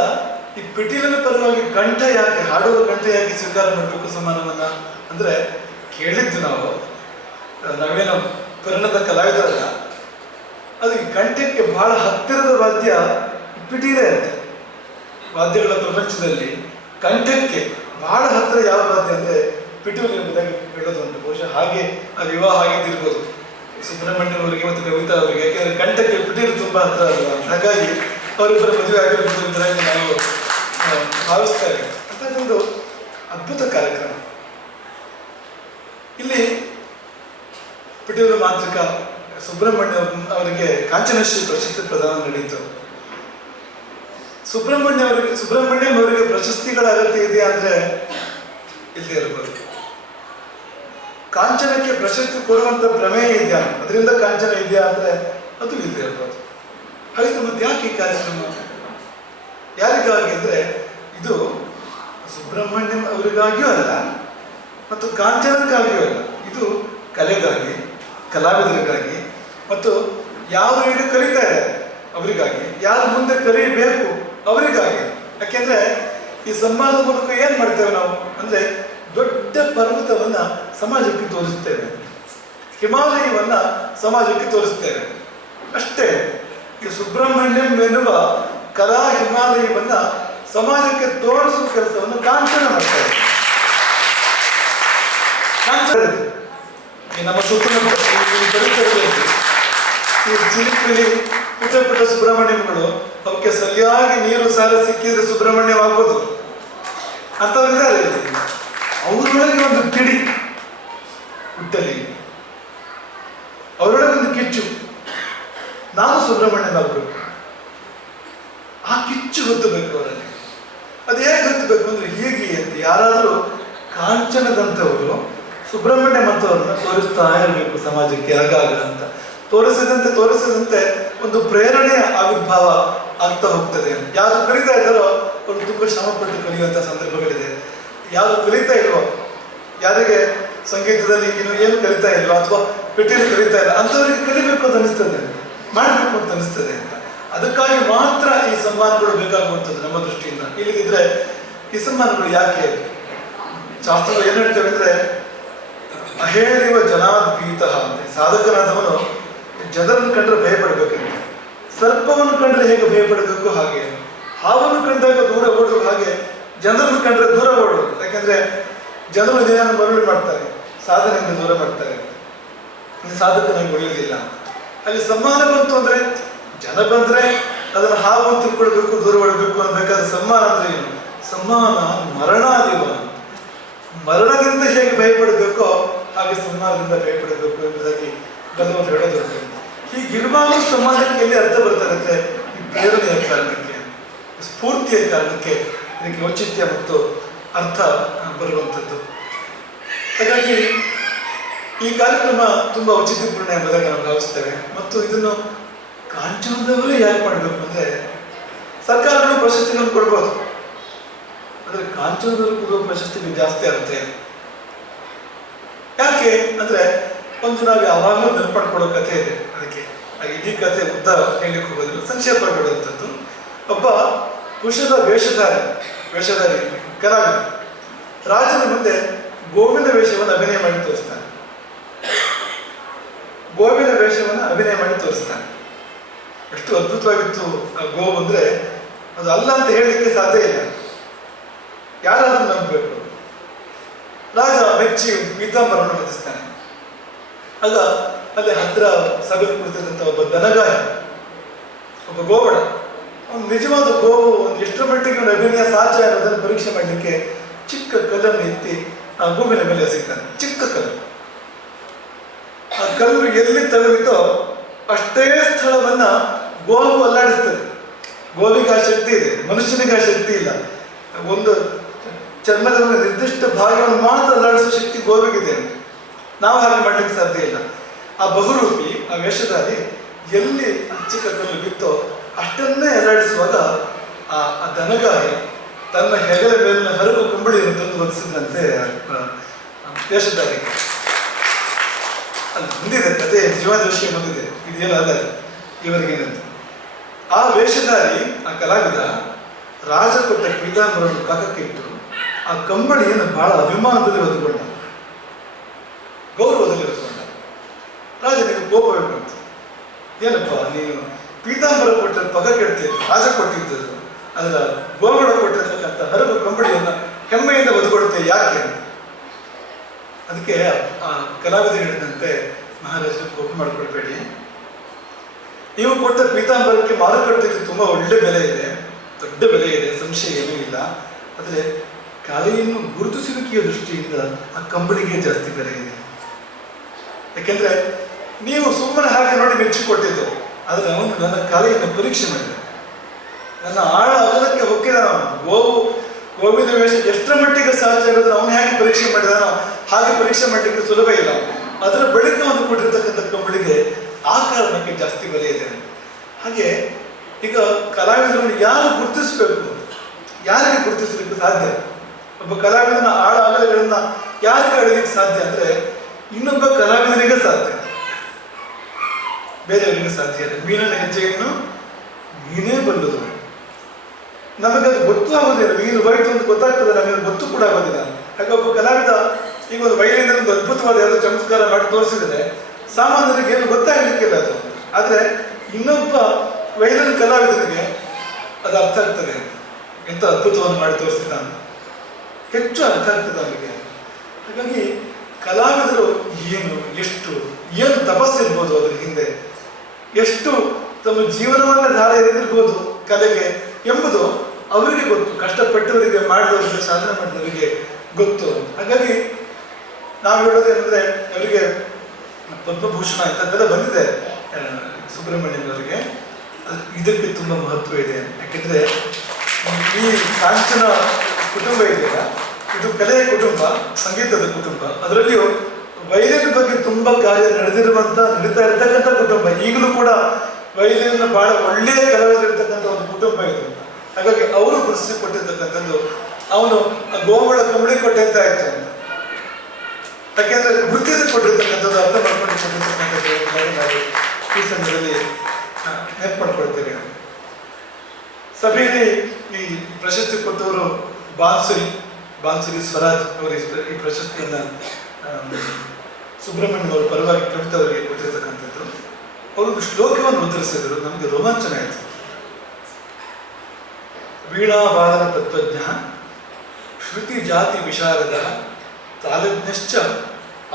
ಈ ಪಿಟೀಲಿನ ಪರವಾಗಿ ಕಂಠ ಯಾಕೆ, ಹಾಡುವ ಕಂಠ ಯಾಕೆ ಸ್ವೀಕಾರ ಮಾಡಬೇಕು ಸನ್ಮಾನವನ್ನ ಅಂದ್ರೆ, ಕೇಳಿದ್ದು ನಾವೇನೋ ಪರಿಣತ ಕಲಾವಿದರಲ್ಲ, ಅದು ಈ ಕಂಠಕ್ಕೆ ಬಹಳ ಹತ್ತಿರದ ವಾದ್ಯ ಪಿಟೀಲೇ ಅಂತ. ವಾದ್ಯಗಳ ಪ್ರಪಂಚದಲ್ಲಿ ಕಂಠಕ್ಕೆ ಬಹಳ ಹತ್ತಿರ ಯಾವ ವಾದ್ಯ ಅಂದ್ರೆ ಪಿಟೀಲು ಎಂಬುದಾಗಿ ಹೇಳೋದುಂಟು. ಬಹುಶಃ ಹಾಗೆ ಆ ವಿವಾಹ ಆಗಿದ್ದಿರ್ಬೋದು ಸುಬ್ರಹ್ಮಣ್ಯಂ ಅವರಿಗೆ ಮತ್ತು ಕವಿತಾ ಅವರಿಗೆ, ಯಾಕೆಂದ್ರೆ ಕಂಠಕ್ಕೆ ಪಿಟೀಲು ತುಂಬಾ ಹತ್ತಿರ ಅಲ್ವಾ, ಹಾಗಾಗಿ ಅವರಿಬ್ಬರ ಮದುವೆ ಆಗಿರ್ಬೋದು ಎಂಬುದಾಗಿ ನಾವು ಭಾವಿಸ್ತೇವೆ. ಅಂಥದ್ದೊಂದು ಅದ್ಭುತ ಕಾರ್ಯಕ್ರಮ. ಇಲ್ಲಿ ಪಿಟೀಲು ಮಾಂತ್ರಿಕ ಸುಬ್ರಹ್ಮಣ್ಯ ಅವರಿಗೆ ಕಾಂಚನಶ್ರೀ ಪ್ರಶಸ್ತಿ ಪ್ರದಾನ ನಡೆಯಿತು. ಸುಬ್ರಹ್ಮಣ್ಯಂ ಅವರಿಗೆ ಪ್ರಶಸ್ತಿಗಳ ಅಗತ್ಯ ಇದೆಯಾ ಅಂದ್ರೆ ಇಲ್ಲದೆ ಇರಬಹುದು. ಕಾಂಚನಕ್ಕೆ ಪ್ರಶಸ್ತಿ ಕೊಡುವಂತ ಪ್ರಮೇಯ ಇದೆಯಾ, ಅದರಿಂದ ಕಾಂಚನ ಇದೆಯಾ ಅಂದ್ರೆ ಅದು ಇಲ್ಲದೆ ಇರಬಹುದು. ಹಾಗೆ ಮತ್ತೆ ಯಾಕೆ ಈ ಕಾರ್ಯಕ್ರಮ, ಯಾರಿಗಾಗಿ ಅಂದ್ರೆ ಇದು ಸುಬ್ರಹ್ಮಣ್ಯಂ ಅವರಿಗಾಗಿಯೂ ಅಲ್ಲ ಮತ್ತು ಕಾಂಚನಕ್ಕಾಗಿಯೂ ಅಲ್ಲ, ಇದು ಕಲೆಗಾಗಿ, ಕಲಾವಿದರಿಗಾಗಿ ಮತ್ತು ಯಾರು ಈಗ ಕಲಿತಾ ಇದ್ದಾರೆ ಅವರಿಗಾಗಿ, ಯಾರು ಮುಂದೆ ಕಲಿಯಬೇಕು ಅವರಿಗಾಗಿ. ಯಾಕೆಂದ್ರೆ ಈ ಸನ್ಮಾನದ ಮೂಲಕ ಏನ್ ಮಾಡ್ತೇವೆ ನಾವು ಅಂದ್ರೆ, ದೊಡ್ಡ ಪರ್ವತವನ್ನ ಸಮಾಜಕ್ಕೆ ತೋರಿಸ್ತೇವೆ, ಹಿಮಾಲಯವನ್ನ ಸಮಾಜಕ್ಕೆ ತೋರಿಸ್ತೇವೆ ಅಷ್ಟೇ. ಈ ಸುಬ್ರಹ್ಮಣ್ಯಂ ಎನ್ನುವ ಕಲಾ ಹಿಮಾಲಯವನ್ನ ಸಮಾಜಕ್ಕೆ ತೋರಿಸುವ ಕೆಲಸವನ್ನು ಕಾಂಚನ ಮಾಡ್ತಾರೆ. ನಮ್ಮ ಸುತ್ತಮುತ್ತ ಪರಿಸರದಲ್ಲಿ ಈ ಚಿಲಿಪಿಲಿ ಪುಟ್ಟ ಪುಟ್ಟ ಸುಬ್ರಹ್ಮಣ್ಯಂಗಳು, ಅವಕ್ಕೆ ಸರಿಯಾಗಿ ನೀರು ಸಾಲ ಸಿಕ್ಕಿದ್ರೆ ಸುಬ್ರಹ್ಮಣ್ಯಂ ಆಗ್ಬೋದು ಅಂತವ್ರಿದ್ದಾರೆ. ಅವರೊಳಗೆ ಒಂದು ಕಿಡಿ ಹುಟ್ಟಲಿ, ಅವರೊಳಗೆ ಒಂದು ಕಿಚ್ಚು, ನಾನು ಸುಬ್ರಹ್ಮಣ್ಯನಾಗಬೇಕು, ಆ ಕಿಚ್ಚು ಹೊತ್ತಬೇಕು ಅವರಲ್ಲಿ. ಅದು ಹೇಗೆ ಹೊತ್ತಬೇಕು ಅಂದರೆ ಹೀಗೆ ಅಂತ ಯಾರಾದರೂ ಕಾಂಚನದಂಥವರು ಸುಬ್ರಹ್ಮಣ್ಯ ಮತ್ತು ಅವ್ರನ್ನ ತೋರಿಸ್ತಾ ಇರಬೇಕು ಸಮಾಜಕ್ಕೆ ಆಗಾಗ ಅಂತ. ತೋರಿಸಿದಂತೆ ಒಂದು ಪ್ರೇರಣೆಯ ಆವಿರ್ಭಾವ ಆಗ್ತಾ ಹೋಗ್ತದೆ. ಯಾರು ಕಲಿತಾ ಇದ್ದಾರೋ ಅವರು ತುಂಬ ಶ್ರಮಪಟ್ಟು ಕಲಿಯುವಂಥ ಸಂದರ್ಭಗಳಿದೆ. ಯಾರು ಕಲಿತಾ ಇಲ್ವೋ, ಯಾರಿಗೆ ಸಂಗೀತದಲ್ಲಿ ಇನ್ನು ಏನು ಕಲಿತಾ ಇಲ್ವೋ ಅಥವಾ ಪೆಟ್ಟಿಯಲ್ಲಿ ಕಲಿತಾ ಇಲ್ಲ ಅಂಥವ್ರಿಗೆ ಕಲಿಬೇಕು ಅಂತ ಅನಿಸ್ತದೆ, ಮಾಡಬೇಕು ಅಂತ ಅನಿಸ್ತದೆ ಅಂತ. ಅದಕ್ಕಾಗಿ ಮಾತ್ರ ಈ ಸಮ್ಮಾನಗಳು ಬೇಕಾಗುವಂಥದ್ದು ನಮ್ಮ ದೃಷ್ಟಿಯಿಂದ. ಇಲ್ಲದಿದ್ರೆ ಈ ಸಮ್ಮಾನಗಳು ಯಾಕೆ? ಶಾಸ್ತ್ರಗಳು ಏನು ಹೇಳ್ತೇವೆ ಅಂದರೆ ಅಹೇಳಿವ ಜನಾದ್ಭೀತ ಅಂತ. ಸಾಧಕನಾದವನು ಜನರನ್ನು ಕಂಡ್ರೆ ಭಯಪಡಬೇಕಂತೆ. ಸರ್ಪವನ್ನು ಕಂಡ್ರೆ ಹೇಗೆ ಭಯಪಡಬೇಕು ಹಾಗೆ, ಹಾವನ್ನು ಕಂಡಾಗ ದೂರ ಓಡುವ ಹಾಗೆ ಜನರನ್ನು ಕಂಡ್ರೆ ದೂರ ಓಡುವುದು. ಯಾಕೆಂದ್ರೆ ಜನರು ಇದನ್ನು ಮರಳು ಮಾಡ್ತಾರೆ, ಸಾಧನೆಯಿಂದ ದೂರ ಮಾಡ್ತಾರೆ, ಸಾಧಕನಾಗಿ ಉಳಿಯೋದಿಲ್ಲ. ಅಲ್ಲಿ ಸಮ್ಮಾನ ಬಂತು ಅಂದ್ರೆ ಜನ ಬಂದ್ರೆ ಅದನ್ನು ಹಾವು ಅಂತ ತಿಳ್ಕೊಳ್ಬೇಕು, ದೂರ ಓಡಬೇಕು ಅನ್ಬೇಕಾದ್ರೆ ಸಮ್ಮಾನ ಅಂದ್ರೆ ಏನು? ಸಮ್ಮಾನ ಮರಣಾದಿವ, ಮರಣದಿಂದ ಹೇಗೆ ಭಯಪಡಬೇಕೋ ಹಾಗೆ ಸಮ್ಮಾನದಿಂದ ಭಯಪಡಬೇಕು ಎಂಬುದಾಗಿ ಬಲ್ಲವರು ಹೇಳೋದು. ಹೀಗಿರುವಾಗ ಸಮಾಜಕ್ಕೆ ಎಲ್ಲಿ ಅರ್ಥ ಬರ್ತಾರೆ ಅಂದರೆ ಈ ಪ್ರೇರಣೆಯ ಕಾರಣಕ್ಕೆ, ಸ್ಫೂರ್ತಿಯ ಕಾರಣಕ್ಕೆ ಇದಕ್ಕೆ ಔಚಿತ್ಯ ಮತ್ತು ಅರ್ಥ ಬರುವಂಥದ್ದು. ಹಾಗಾಗಿ ಈ ಕಾರ್ಯಕ್ರಮ ತುಂಬ ಔಚಿತ್ಯಪೂರ್ಣ ಎಂಬುದಾಗಿ ನಾವು ಭಾವಿಸ್ತೇವೆ. ಮತ್ತು ಇದನ್ನು ಕಾಂಚನದವರೇ ಯಾಕೆ ಮಾಡಬೇಕು ಅಂದರೆ ಸರ್ಕಾರಗಳು ಪ್ರಶಸ್ತಿಗಳನ್ನು ಕೊಡ್ಬೋದು, ಆದರೆ ಕಾಂಚನದವರು ಕೊಡುವ ಪ್ರಶಸ್ತಿಗೆ ಜಾಸ್ತಿ ಅರ್ಥ ಇದೆ. ಯಾಕೆ ಅಂದರೆ ಒಂದು ನಾವು ಯಾವಾಗಲೂ ನೆನಪಡ್ಕೊಳ್ಳೋ ಕಥೆ ಇದೆ. ಅದಕ್ಕೆ ಇಡೀ ಕಥೆ ಉದ್ದ ಹೇಳಲಿಕ್ಕೆ ಹೋಗೋದಿಲ್ಲ, ಸಂಕ್ಷೇಪ ಹೇಳುವಂಥದ್ದು. ಒಬ್ಬ ಕುಶದ ವೇಷಧಾರಿ ಕಲಾವಿದ ರಾಜನ ಮುಂದೆ ಗೋವಿನ ವೇಷವನ್ನು ಅಭಿನಯ ಮಾಡಿ ತೋರಿಸ್ತಾನೆ. ಎಷ್ಟು ಅದ್ಭುತವಾಗಿತ್ತು ಆ ಗೋವು ಅಂದರೆ ಅದು ಅಲ್ಲ ಅಂತ ಹೇಳಲಿಕ್ಕೆ ಸಾಧ್ಯ ಇಲ್ಲ, ಯಾರಾದ್ರೂ ನಂಬಬೇಕು. ರಾಜ ಮೆಚ್ಚಿ ಪೀತಾಂಬರವನ್ನು ಹೊದಿಸ್ತಾನೆ. ಆಗ ಅಲ್ಲಿ ಹತ್ತಿರ ಸಭೆಗೆ ಕುಳಿತಿದ್ದಂಥ ಒಬ್ಬ ದನಗಾಯ, ಒಬ್ಬ ಗೋವಡ, ಅವನು ನಿಜವಾದ ಗೋವು ಒಂದು ಎಷ್ಟರ ಮಟ್ಟಿಗೆ ಒಂದು ಅಭಿನಯ ಸಾಧ್ಯ ಅನ್ನೋದನ್ನು ಪರೀಕ್ಷೆ ಮಾಡಲಿಕ್ಕೆ ಚಿಕ್ಕ ಕಲ್ಲನ್ನು ಎತ್ತಿ ಆ ಗೋವಿನ ಮೇಲೆ ಎಸೆಯುತ್ತಾನೆ. ಚಿಕ್ಕ ಕಲ್ಲು, ಆ ಕಲ್ಲು ಎಲ್ಲಿ ತಗುಲಿತೋ ಅಷ್ಟೇ ಸ್ಥಳವನ್ನ ಗೋವು ಅಲ್ಲಾಡಿಸ್ತದೆ. ಗೋವಿಗೆ ಆ ಶಕ್ತಿ ಇದೆ, ಮನುಷ್ಯನಿಗೆ ಆ ಶಕ್ತಿ ಇಲ್ಲ. ಒಂದು ಚರ್ಮದ ಒಂದು ನಿರ್ದಿಷ್ಟ ಭಾಗವನ್ನು ಮಾತ್ರ ಅಲ್ಲಾಡಿಸುವ ಶಕ್ತಿ ಗೋವಿಗಿದೆ. ನಾವು ಹಾಗೆ ಮಾಡ್ಲಿಕ್ಕೆ ಸಾಧ್ಯ ಇಲ್ಲ. ಆ ಬಹುರೂಪಿ, ಆ ವೇಷಧಾರಿ ಎಲ್ಲಿ ಚಿಕ್ಕ ಕಲ್ಲು ಬಿತ್ತೋ ಅಷ್ಟನ್ನೇ ಅಲ್ಲಾಡಿಸುವಾಗ ಆ ದನಗಾಯಿ ತನ್ನ ಹೆಗಲ ಮೇಲಿನ ಹರಕು ಕಂಬಳಿಯನ್ನು ತಂದು ಒದಿಸಿದಂತೆ ವೇಷಧಾರಿ. ಅದು ಮುಂದಿದೆ ಕಥೆ, ಜೀವನದ ವಿಷಯ ಬಂದಿದೆ, ಇದೇನು ಅಲ್ಲ ಇವರಿಗೇನಂತ. ಆ ವೇಷಧಾರಿ, ಆ ಕಲಾವಿದ ರಾಜ ಕೊಟ್ಟ ಪೀತಾಂಬರವನ್ನು ಕಾಕಕ್ಕೆ ಇಟ್ಟು ಆ ಕಂಬಳಿಯನ್ನು ಬಹಳ ಅಭಿಮಾನದಲ್ಲಿ ಹೊತ್ತುಕೊಂಡ, ಗೌರವದಲ್ಲಿ ಹೊತ್ತುಕೊಂಡ. ರಾಜನಿಗೆ ಕೋಪವೇ ಬಂತು. ಏನಪ್ಪ ನೀನು ಪೀತಾಂಬರ ಕೊಟ್ಟ ಪಗ ಕೆಡ್ತೀಯ, ರಾಜ ಕೊಟ್ಟಿದ್ದದು, ಅದರ ಗೋಗಳ ಕೊಟ್ಟಿರ್ತಕ್ಕಂಥ ಹರಕು ಕಂಬಳಿಯನ್ನು ಹೆಮ್ಮೆಯಿಂದ ಒದ್ಕೊಡ್ತೇವೆ ಯಾಕೆ ಅಂತ. ಅದಕ್ಕೆ ಆ ಕಲಾವಿದ ಹೇಳಿದಂತೆ, ಮಹಾರಾಜರು ಕೋಪ ಮಾಡಿಕೊಳ್ಬೇಡಿ, ನೀವು ಕೊಟ್ಟ ಪೀತಾಂಬರಕ್ಕೆ ಮಾರುಕಟ್ಟೆಯಲ್ಲಿ ತುಂಬ ಒಳ್ಳೆ ಬೆಲೆ ಇದೆ, ದೊಡ್ಡ ಬೆಲೆ ಇದೆ, ಸಂಶಯ ಏನೂ ಇಲ್ಲ. ಆದರೆ ಕಲೆಯನ್ನು ಗುರುತಿಸುವಿಕೆಯ ದೃಷ್ಟಿಯಿಂದ ಆ ಕಂಬಳಿಗೆ ಜಾಸ್ತಿ ಬೆಲೆ ಇದೆ. ಯಾಕೆಂದ್ರೆ ನೀವು ಸುಮ್ಮನೆ ಹಾಗೆ ನೋಡಿ ಮೆಚ್ಚಿಕೊಟ್ಟಿದ್ದು, ಆದರೆ ಅವನು ನನ್ನ ಕಲೆಯನ್ನು ಪರೀಕ್ಷೆ ಮಾಡಿದ, ನನ್ನ ಆಳ ಅಗಲಕ್ಕೆ ಹೊಕ್ಕಿದ. ಗೋವಿನ ವೇಷ ಎಷ್ಟರ ಮಟ್ಟಿಗೆ ಸಾಧ್ಯ ಇರೋದ್ರೆ ಅವನು ಹೇಗೆ ಪರೀಕ್ಷೆ ಮಾಡಿದಾನೋ ಹಾಗೆ ಪರೀಕ್ಷೆ ಮಾಡಲಿಕ್ಕೆ ಸುಲಭ ಇಲ್ಲ. ಅದರ ಬಳಿಕ ಅವನು ಕೊಟ್ಟಿರ್ತಕ್ಕಂಥ ಕಂಬಳಿಗೆ ಆ ಕಾರಣಕ್ಕೆ ಜಾಸ್ತಿ ಬೆಲೆ ಇದೆ. ಹಾಗೆ ಈಗ ಕಲಾವಿದರನ್ನು ಯಾರು ಗುರುತಿಸಬೇಕು, ಯಾರಿಗೆ ಗುರುತಿಸಲಿಕ್ಕೆ ಸಾಧ್ಯ? ಒಬ್ಬ ಕಲಾವಿದನ ಆಳ ಅಗಲಗಳನ್ನ ಯಾರಿಗೆ ಅಡಲಿಕ್ಕೆ ಸಾಧ್ಯ ಅಂದರೆ ಇನ್ನೊಬ್ಬ ಕಲಾವಿದನಿಗೆ ಸಾಧ್ಯ, ಬೇರೆಯವರಿಗೆ ಸಾಧ್ಯ ಇಲ್ಲ. ಮೀನಿನ ಹೆಜ್ಜೆಯನ್ನು ಮೀನೇ ಬಲ್ಲದು, ನಮಗದು ಗೊತ್ತೂ ಆಗೋದಿಲ್ಲ. ಮೀನು ಹೋಯ್ತು ಅಂತ ಗೊತ್ತಾಗ್ತದೆ, ನಮಗೆ ಗೊತ್ತು ಕೂಡ ಆಗೋದಿಲ್ಲ. ಹಾಗೆ ಒಬ್ಬ ಕಲಾವಿದ ಈಗ ಒಂದು ವೈಲಿಂದ ಒಂದು ಅದ್ಭುತವಾದ ಯಾವುದೋ ಚಮತ್ಕಾರ ಮಾಡಿ ತೋರಿಸಿದ್ರೆ ಸಾಮಾನ್ಯರಿಗೆ ಏನು ಗೊತ್ತಾಗಲಿಕ್ಕಿಲ್ಲ ಅದು. ಆದರೆ ಇನ್ನೊಬ್ಬ ವೈಲಿನ್ ಕಲಾವಿದನಿಗೆ ಅದು ಅರ್ಥ ಆಗ್ತದೆ, ಎಂಥ ಅದ್ಭುತವನ್ನು ಮಾಡಿ ತೋರಿಸಿದ ಅಂತ ಹೆಚ್ಚು ಅರ್ಥ ಆಗ್ತದೆ ಅವರಿಗೆ. ಹಾಗಾಗಿ ಕಲಾವಿದರು ಏನು ತಪಸ್ಸಿರ್ಬೋದು, ಅದ್ರ ಹಿಂದೆ ಎಷ್ಟು ತಮ್ಮ ಜೀವನವನ್ನ ಧಾರೆ ಎರೆದಿರ್ಬೋದು ಕಲೆಗೆ ಎಂಬುದು ಅವರಿಗೆ ಗೊತ್ತು. ಕಷ್ಟಪಟ್ಟವರಿಗೆ, ಮಾಡಿದವರಿಗೆ, ಸಾಧನೆ ಮಾಡಿದವರಿಗೆ ಗೊತ್ತು. ಹಾಗಾಗಿ ನಾವು ಹೇಳೋದೇನೆಂದ್ರೆ ಅವರಿಗೆ ಪದ್ಮಭೂಷಣ ಇಂಥದ್ದೆಲ್ಲ ಬಂದಿದೆ ಸುಬ್ರಹ್ಮಣ್ಯಂ ಅವರಿಗೆ. ಇದಕ್ಕೆ ತುಂಬ ಮಹತ್ವ ಇದೆ. ಯಾಕೆಂದರೆ ಈ ಕಾಂಚನ ಕುಟುಂಬ ಇದೆಯಲ್ಲ, ಇದು ಕಲೆಯ ಕುಟುಂಬ, ಸಂಗೀತದ ಕುಟುಂಬ. ಅದರಲ್ಲಿಯೂ ವೈಲಿನ್ ಬಗ್ಗೆ ತುಂಬ ಕಾರ್ಯ ನಡೀತಾ ಇರ್ತಕ್ಕಂಥ ಕುಟುಂಬ. ಈಗಲೂ ಕೂಡ ವೈಲಿನ್ ಬಹಳ ಒಳ್ಳೆಯ ಕಲಾವಿದರಿರ್ತಕ್ಕಂಥ ಒಂದು ಕುಟುಂಬ ಇದು. ಹಾಗಾಗಿ ಅವರು ಪ್ರಶಸ್ತಿ ಕೊಟ್ಟಿರ್ತಕ್ಕಂಥದ್ದು, ಅವನು ಗೋಮಳ ಕಂಬಳಿ ಕೊಟ್ಟೆ ಅಂತ ಆಯ್ತು ಅಂತ. ಯಾಕೆಂದ್ರೆ ಗುರುತಿಸಿ ಕೊಟ್ಟಿರ್ತಕ್ಕಂಥದ್ದು, ಅರ್ಥ ಮಾಡ್ಕೊಂಡು ಕೊಟ್ಟಿರ್ತಕ್ಕಂಥದ್ದು ನಾವು ಈ ಸಮಯದಲ್ಲಿ ನೆನಪು ಮಾಡ್ಕೊಳ್ತೇವೆ. ಸಭೆಯಲ್ಲಿ ಈ ಪ್ರಶಸ್ತಿ ಕೊಟ್ಟವರು ಬಾನ್ಸುರಿ ಸ್ವರಾಜ್ ಅವರು ಈ ಪ್ರಶಸ್ತಿಯನ್ನು ಸುಬ್ರಹ್ಮಣ್ಯಂ ಅವರ ಪರವಾಗಿ ಕವಿತಾ ಅವರಿಗೆ ಕೊಟ್ಟಿರ್ತಕ್ಕಂಥದ್ದು. ಅವರು ಶ್ಲೋಕವನ್ನು ಉತ್ತರಿಸಿದ್ರು, ನಮಗೆ ರೋಮಾಂಚನ ಆಯಿತು. ವೀಣಾವಾದನ ತತ್ವಜ್ಞ ಶ್ರುತಿ ಜಾತಿ ವಿಶಾರದ ತಾಲಜ್ಞಶ್ಚ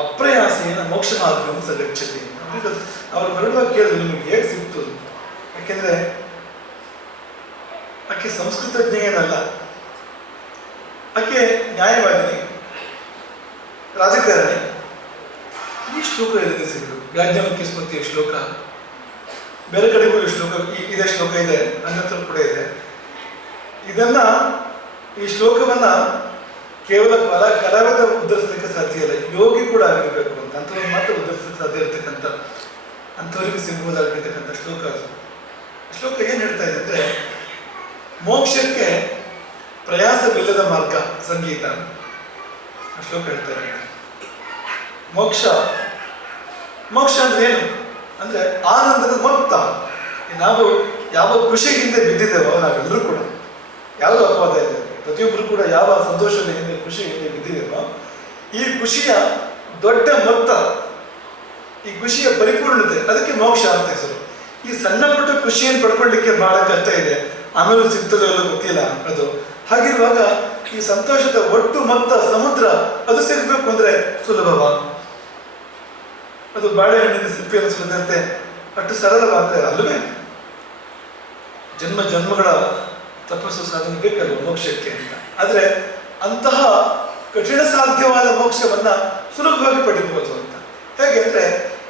ಅಪ್ರಯಾಸೇನ ಮೋಕ್ಷ ಮಾರ್ಗವನ್ನು ಸಗಚ್ಚತಿ. ಅವರು ಬರುವಾಗ ಕೇಳಿದ್ರು, ನಿಮಗೆ ಹೇಗೆ ಸಿಕ್ತು? ಯಾಕೆಂದ್ರೆ ಆಕೆ ಸಂಸ್ಕೃತಜ್ಞ ಏನಲ್ಲ, ಆಕೆ ನ್ಯಾಯವಾದಿನಿ, ರಾಜಕಾರಣಿ. ಈ ಶ್ಲೋಕ ಎಲ್ಲಿದೆ ಸಿಗುದು? ಯಾಜ್ಞವಲ್ಕ್ಯ ಸ್ಮೃತಿಯ ಶ್ಲೋಕ, ಬೇರೆ ಕಡೆಗೂ ಈ ಶ್ಲೋಕ, ಇದೇ ಶ್ಲೋಕ ಇದೆ, ನನ್ನ ಹತ್ರ ಕೂಡ ಇದೆ. ಈ ಶ್ಲೋಕವನ್ನ ಕೇವಲ ಕಲಾವಿದ ಉದ್ಧರಿಸಲಿಕ್ಕೆ ಸಾಧ್ಯ ಇಲ್ಲ, ಯೋಗಿ ಕೂಡ ಆಗಿರಬೇಕು ಅಂತ, ಅಂಥವ್ರು ಮಾತ್ರ ಉದ್ಧರಿಸಲಿಕ್ಕೆ ಸಾಧ್ಯ ಇರ್ತಕ್ಕಂಥ, ಅಂಥವರಿಗೆ ಸಿಗುವುದಾಗಿರ್ತಕ್ಕಂಥ ಶ್ಲೋಕ ಅದು. ಶ್ಲೋಕ ಏನು ಹೇಳ್ತಾ ಇದೆ ಅಂದ್ರೆ, ಮೋಕ್ಷಕ್ಕೆ ಪ್ರಯಾಸವಿಲ್ಲದ ಮಾರ್ಗ ಸಂಗೀತ. ಆ ಶ್ಲೋಕ ಹೇಳ್ತಾ ಇದೆ. ಮೋಕ್ಷ ಅಂದ್ರೆ ಏನು ಅಂದ್ರೆ ಆನಂದದ ಮೊತ್ತ. ನಾವು ಯಾವ ಖುಷಿ ಹಿಂದೆ ಬಿದ್ದಿದ್ದೇವೋ ನಾವೆಲ್ಲರೂ ಕೂಡ, ಯಾವುದು ಅಪವಾದ ಇದೆ, ಪ್ರತಿಯೊಬ್ಬರು ಕೂಡ ಯಾವ ಸಂತೋಷದ ಹಿಂದೆ ಖುಷಿ ಹಿಂದೆ ಬಿದ್ದಿದ್ದೇವೋ, ಈ ಖುಷಿಯ ದೊಡ್ಡ ಮೊತ್ತ, ಈ ಖುಷಿಯ ಪರಿಪೂರ್ಣತೆ, ಅದಕ್ಕೆ ಮೋಕ್ಷ ಅಂತ ಹೆಸರು. ಈ ಸಣ್ಣ ಪುಟ್ಟ ಖುಷಿಯನ್ನು ಪಡ್ಕೊಳ್ಳಿಕ್ಕೆ ಬಹಳ ಕಷ್ಟ ಇದೆ, ಆಮೇಲೆ ಸಿಗ್ತದೋ ಎಲ್ಲ ಗೊತ್ತಿಲ್ಲ ಅದು. ಹಾಗಿರುವಾಗ ಈ ಸಂತೋಷದ ಒಟ್ಟು ಮೊತ್ತ ಸಮುದ್ರ, ಅದು ಸಿಗಬೇಕು ಅಂದ್ರೆ ಸುಲಭವ? ಅದು ಬಾಳೆಹಣ್ಣಿನ ಸಿಪ್ಪೆಯನ್ನು ಸುರಿದಂತೆ ಅಷ್ಟು ಸರಳವಾದ್ರೆ ಅಲ್ಲವೇ? ಜನ್ಮಗಳ ತಪಸ್ಸು ಸಾಧನೆ ಬೇಕಲ್ಲ ಮೋಕ್ಷಕ್ಕೆ ಅಂತ. ಆದ್ರೆ ಅಂತಹ ಕಠಿಣ ಸಾಧ್ಯವಾದ ಮೋಕ್ಷವನ್ನ ಸುಲಭವಾಗಿ ಪಡಿಬಹುದು ಅಂತ. ಹೇಗೆ ಅಂದ್ರೆ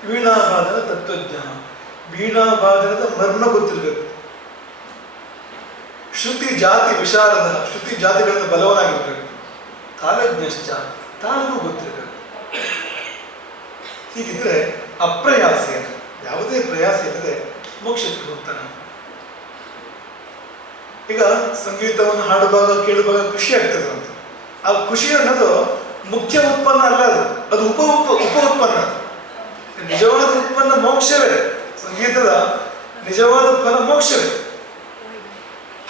ವೀಣಾವಾದನ ತತ್ವಜ್ಞ, ವೀಣಾವಾದನದ ಮರ್ಮ ಗೊತ್ತಿರಬೇಕು. ಶ್ರುತಿ ಜಾತಿ ವಿಶಾರದ, ಶ್ರುತಿ ಜಾತಿಗಳಿಂದ ಬಲವನಾಗಿರ್ಬೇಕು. ತಾಲಜ್ಞಶ್ಚ, ತಾಲೂ ಗೊತ್ತಿರಬೇಕು. ಹೀಗಿದ್ರೆ ಅಪ್ರಯಾಸಿ, ಯಾವುದೇ ಪ್ರಯಾಸ ಇಲ್ಲದೆ ಮೋಕ್ಷಕ್ಕೆ ಹೋಗ್ತಾನೆ. ಈಗ ಸಂಗೀತವನ್ನು ಹಾಡುವಾಗ ಕೇಳುವಾಗ ಖುಷಿ ಆಗ್ತದೆ ಅಂತ. ಆ ಖುಷಿ ಅನ್ನೋದು ಮುಖ್ಯ ಉತ್ಪನ್ನ ಅಲ್ಲ, ಅದು ಉಪ ಉತ್ಪನ್ನ. ನಿಜವಾದ ಉತ್ಪನ್ನ ಮೋಕ್ಷವೇ. ಸಂಗೀತದ ನಿಜವಾದ ಫಲ ಮೋಕ್ಷವೇ.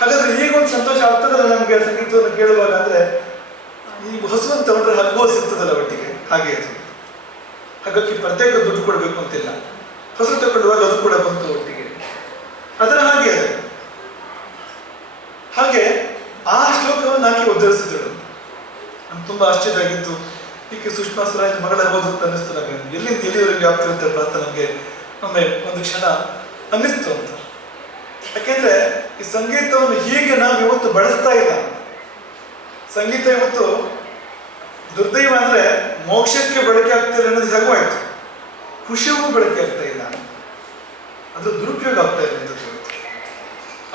ಹಾಗಾದ್ರೆ ಈಗೊಂದು ಸಂತೋಷ ಆಗ್ತದಲ್ಲ ನಮಗೆ ಸಂಗೀತವನ್ನು ಕೇಳುವಾಗ, ಅಂದ್ರೆ ಈ ಹಸುವನ್ನು ತಗೊಂಡ್ರೆ ಹಗ್ಗೋ ಸಿಗ್ತದಲ್ಲ ಒಟ್ಟಿಗೆ, ಹಾಗೆ ಅದು. ಹಾಗಾಗಿ ಪ್ರತ್ಯೇಕ ದುಡ್ಡು ಕೊಡಬೇಕು ಅಂತಿಲ್ಲ, ಹಸು ತಗೊಳ್ಳುವಾಗ ಅದು ಕೂಡ ಬಂತು ಒಟ್ಟಿಗೆ. ಅದರ ಹಾಗೆ ಅದು. ಹಾಗೆ ಆ ಶ್ಲೋಕವನ್ನು ಆಕೆ ಉದ್ಧರಿಸಿದಳು. ನಮ್ಗೆ ತುಂಬಾ ಆಶ್ಚರ್ಯ ಆಗಿತ್ತು. ಈಕೆ ಸುಷ್ಮಾ ಸ್ವರಾಜ್ ಮಗಳಾಗೋದು ಅಂತ ಅನ್ನಿಸ್ತು ನಮಗೆ. ಎಲ್ಲಿಂದ ಎಲ್ಲಿವರೆಗೆ ಆಗ್ತಿರುತ್ತಪ್ಪ ಅಂತ ನಮಗೆ ಒಮ್ಮೆ ಒಂದು ಕ್ಷಣ ಅನ್ನಿಸ್ತು ಅಂತ. ಯಾಕೆಂದ್ರೆ ಈ ಸಂಗೀತವನ್ನು ಹೀಗೆ ನಾವು ಇವತ್ತು ಬಳಸ್ತಾ ಇಲ್ಲ. ಸಂಗೀತ ಇವತ್ತು ದುರ್ದೈವ ಅಂದ್ರೆ ಮೋಕ್ಷಕ್ಕೆ ಬಳಕೆ ಆಗ್ತಿಲ್ಲ ಅನ್ನೋದು ಹೇಗಾಯ್ತು, ಖುಷಿಗೂ ಬಳಕೆ ಆಗ್ತಾ ಇಲ್ಲ, ಅದು ದುರುಪಯೋಗ ಆಗ್ತಾ ಇರುವಂಥದ್ದು.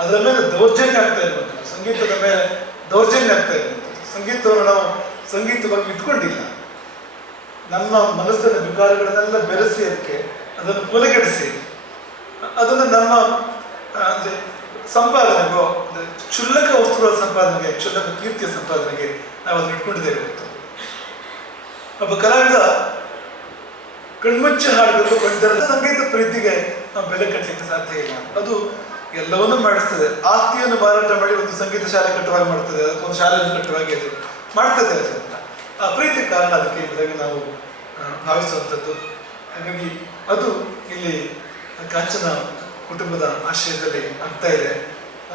ಅದರ ಮೇಲೆ ದೌರ್ಜನ್ಯ ಆಗ್ತಾ ಇರುವಂಥದ್ದು, ಸಂಗೀತದ ಮೇಲೆ ದೌರ್ಜನ್ಯ ಆಗ್ತಾ ಇರುವಂಥದ್ದು. ಸಂಗೀತವನ್ನು ನಾವು ಸಂಗೀತವಾಗಿ ಇಟ್ಕೊಂಡಿಲ್ಲ. ನಮ್ಮ ಮನಸ್ಸಿನ ವಿಕಾರಗಳನ್ನೆಲ್ಲ ಬೆರೆಸಿ ಅದನ್ನು ಕೊಲೆಗಡಿಸಿ ಅದನ್ನು ನಮ್ಮ ಅಂದ್ರೆ ಸಂಪಾದನೆಗೋ, ಕ್ಷುಲ್ಲಕ ವಸ್ತುಗಳ ಸಂಪಾದನೆಗೆ, ಕ್ಷುಲ್ಲಕ ಕೀರ್ತಿಯ ಸಂಪಾದನೆಗೆ ನಾವು ಅದನ್ನು ಇಟ್ಕೊಂಡಿದ್ದೇವೆ ಇವತ್ತು. ಒಬ್ಬ ಕಲಾವಿದ ಕಣ್ಮುಚ್ಚಿ ಹಾಡಬೇಕು ಬಂದರೆ ಸಂಗೀತ ಪ್ರೀತಿಗೆ ನಾವು ಬೆಲೆ ಕಟ್ಟಲಿಕ್ಕೆ ಸಾಧ್ಯ ಇಲ್ಲ. ಅದು ಎಲ್ಲವನ್ನೂ ಮಾಡಿಸ್ತದೆ. ಆಸ್ತಿಯನ್ನು ಮಾರಾಟ ಮಾಡಿ ಒಂದು ಸಂಗೀತ ಶಾಲೆ ಕಟ್ಟುವಾಗ ಮಾಡ್ತದೆ, ಅದಕ್ಕೊಂದು ಶಾಲೆಯನ್ನು ಕಟ್ಟುವಾಗೆ ಅದು ಮಾಡ್ತದೆ. ಅದು ಅಂತ ಆ ಪ್ರೀತಿ ಕಾರಣ ಅದಕ್ಕೆ ಇದಾಗಿ ನಾವು ಭಾವಿಸುವಂಥದ್ದು. ಹಾಗಾಗಿ ಅದು ಇಲ್ಲಿ ಕಾಂಚನ ಕುಟುಂಬದ ಆಶ್ರಯದಲ್ಲಿ ಆಗ್ತಾ ಇದೆ.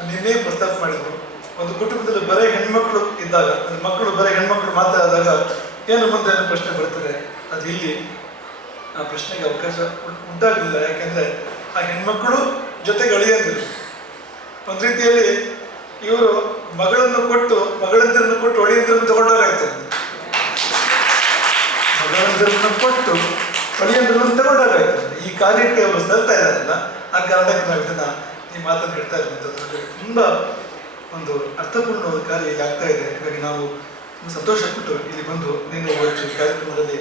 ನಿನ್ನೆ ಪ್ರಸ್ತಾಪ ಮಾಡಿದ್ರು, ಒಂದು ಕುಟುಂಬದಲ್ಲಿ ಬರೀ ಹೆಣ್ಮಕ್ಳು ಇದ್ದಾಗ, ಮಕ್ಕಳು ಬರೀ ಹೆಣ್ಮಕ್ಳು ಮಾತಾಡಿದಾಗ ಏನು ಮುಂದೆ ಪ್ರಶ್ನೆ ಬರ್ತದೆ. ಅದು ಇಲ್ಲಿ ಆ ಪ್ರಶ್ನೆಗೆ ಅವಕಾಶ ಉಂಟಾಗಲಿಲ್ಲ. ಯಾಕೆಂದ್ರೆ ಆ ಹೆಣ್ಮಕ್ಳು ಜೊತೆಗೆ ಅಳಿಯಂದಿರು ಒಂದು ರೀತಿಯಲ್ಲಿ ಇವರು ಮಗಳಂದಿರನ್ನು ಕೊಟ್ಟು ಅಳಿಯಂದಿರನ್ನು ತಗೊಂಡಾಗಾಯ್ತು. ಮಗಳಂದಿರನ್ನು ಕೊಟ್ಟು ಅಳಿಯಂದಿರನ್ನು ತಗೊಂಡಾಗಾಯ್ತು. ಈ ಕಾರ್ಯಕ್ಕೆ ಅವರು ಸಲ್ತಾ ಇದ್ದಾರಲ್ಲ, ಆ ಆ ಕಾರಣಕ್ಕೆ ನಾವು ಇದನ್ನ ಈ ಮಾತನ್ನು ಹೇಳ್ತಾ ಇರುವಂಥದ್ದು ತುಂಬ ಒಂದು ಅರ್ಥಪೂರ್ಣವಾದ ಕಾರ್ಯ ಈಗ ಆಗ್ತಾ ಇದೆ. ಹಾಗಾಗಿ ನಾವು ಸಂತೋಷ ಪಟ್ಟು ಇಲ್ಲಿ ಬಂದು ನಿನ್ನೆ ಇವತ್ತು ಈ ಕಾರ್ಯಕ್ರಮದಲ್ಲಿ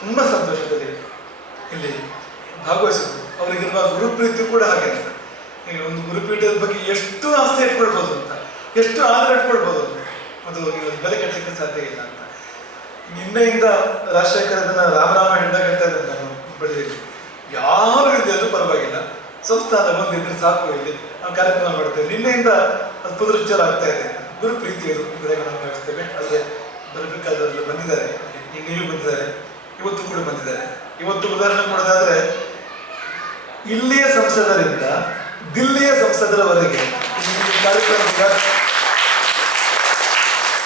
ತುಂಬ ಸಂತೋಷದಲ್ಲಿ ಇಲ್ಲಿ ಭಾಗವಹಿಸೋದು. ಅವರಿಗಿರುವ ಗುರುಪ್ರೀತಿ ಕೂಡ ಹಾಗೆ ಅಂತ, ಈಗ ಒಂದು ಗುರುಪೀಠದ ಬಗ್ಗೆ ಎಷ್ಟು ಆಸ್ತಿ ಇಟ್ಕೊಳ್ಬೋದು ಅಂತ, ಎಷ್ಟು ಆಧಾರ ಇಟ್ಕೊಳ್ಬೋದು ಅಂತ, ಅದು ಬೆಲೆ ಕಟ್ಟಲಿಕ್ಕೆ ಸಾಧ್ಯ ಇಲ್ಲ ಅಂತ. ನಿನ್ನೆಯಿಂದ ರಾಜಶೇಖರ ಅದನ್ನ ರಾಮರಾಮ ಹಿಡಿದಾಗ ಹೇಳ್ತಾ ಇದ್ದಾರೆ, ನಾನು ಬಳಿಯಲ್ಲಿ ಯಾರು ಇದ್ರೂ ಪರವಾಗಿಲ್ಲ, ಸಂಸ್ಥಾನ ಬಂದಿದ್ರೆ ಸಾಕು, ಇಲ್ಲಿ ನಾವು ಕಾರ್ಯಕ್ರಮ ಮಾಡ್ತೇವೆ. ನಿನ್ನೆಯಿಂದ ಅದು ಪುನರುಚ್ಚಾರ ಆಗ್ತಾ ಇದೆ. ಗುರು ಪ್ರೀತಿಯದು ಬೆಳಗ್ಗೆ ನಾವು ಭಾವಿಸ್ತೇವೆ. ಆದರೆ ಬರಬೇಕಾದವರೆಲ್ಲ ಬಂದಿದ್ದಾರೆ, ನಿನ್ನೆಯೂ ಬಂದಿದ್ದಾರೆ, ಇವತ್ತು ಕೂಡ ಬಂದಿದ್ದಾರೆ. ಇವತ್ತು ಉದಾಹರಣೆ ಕೊಡೋದಾದ್ರೆ, ಇಲ್ಲಿಯ ಸಂಸದರಿಂದ ದಿಲ್ಲಿಯ ಸಂಸದರವರೆಗೆ ಕಾರ್ಯಕ್ರಮ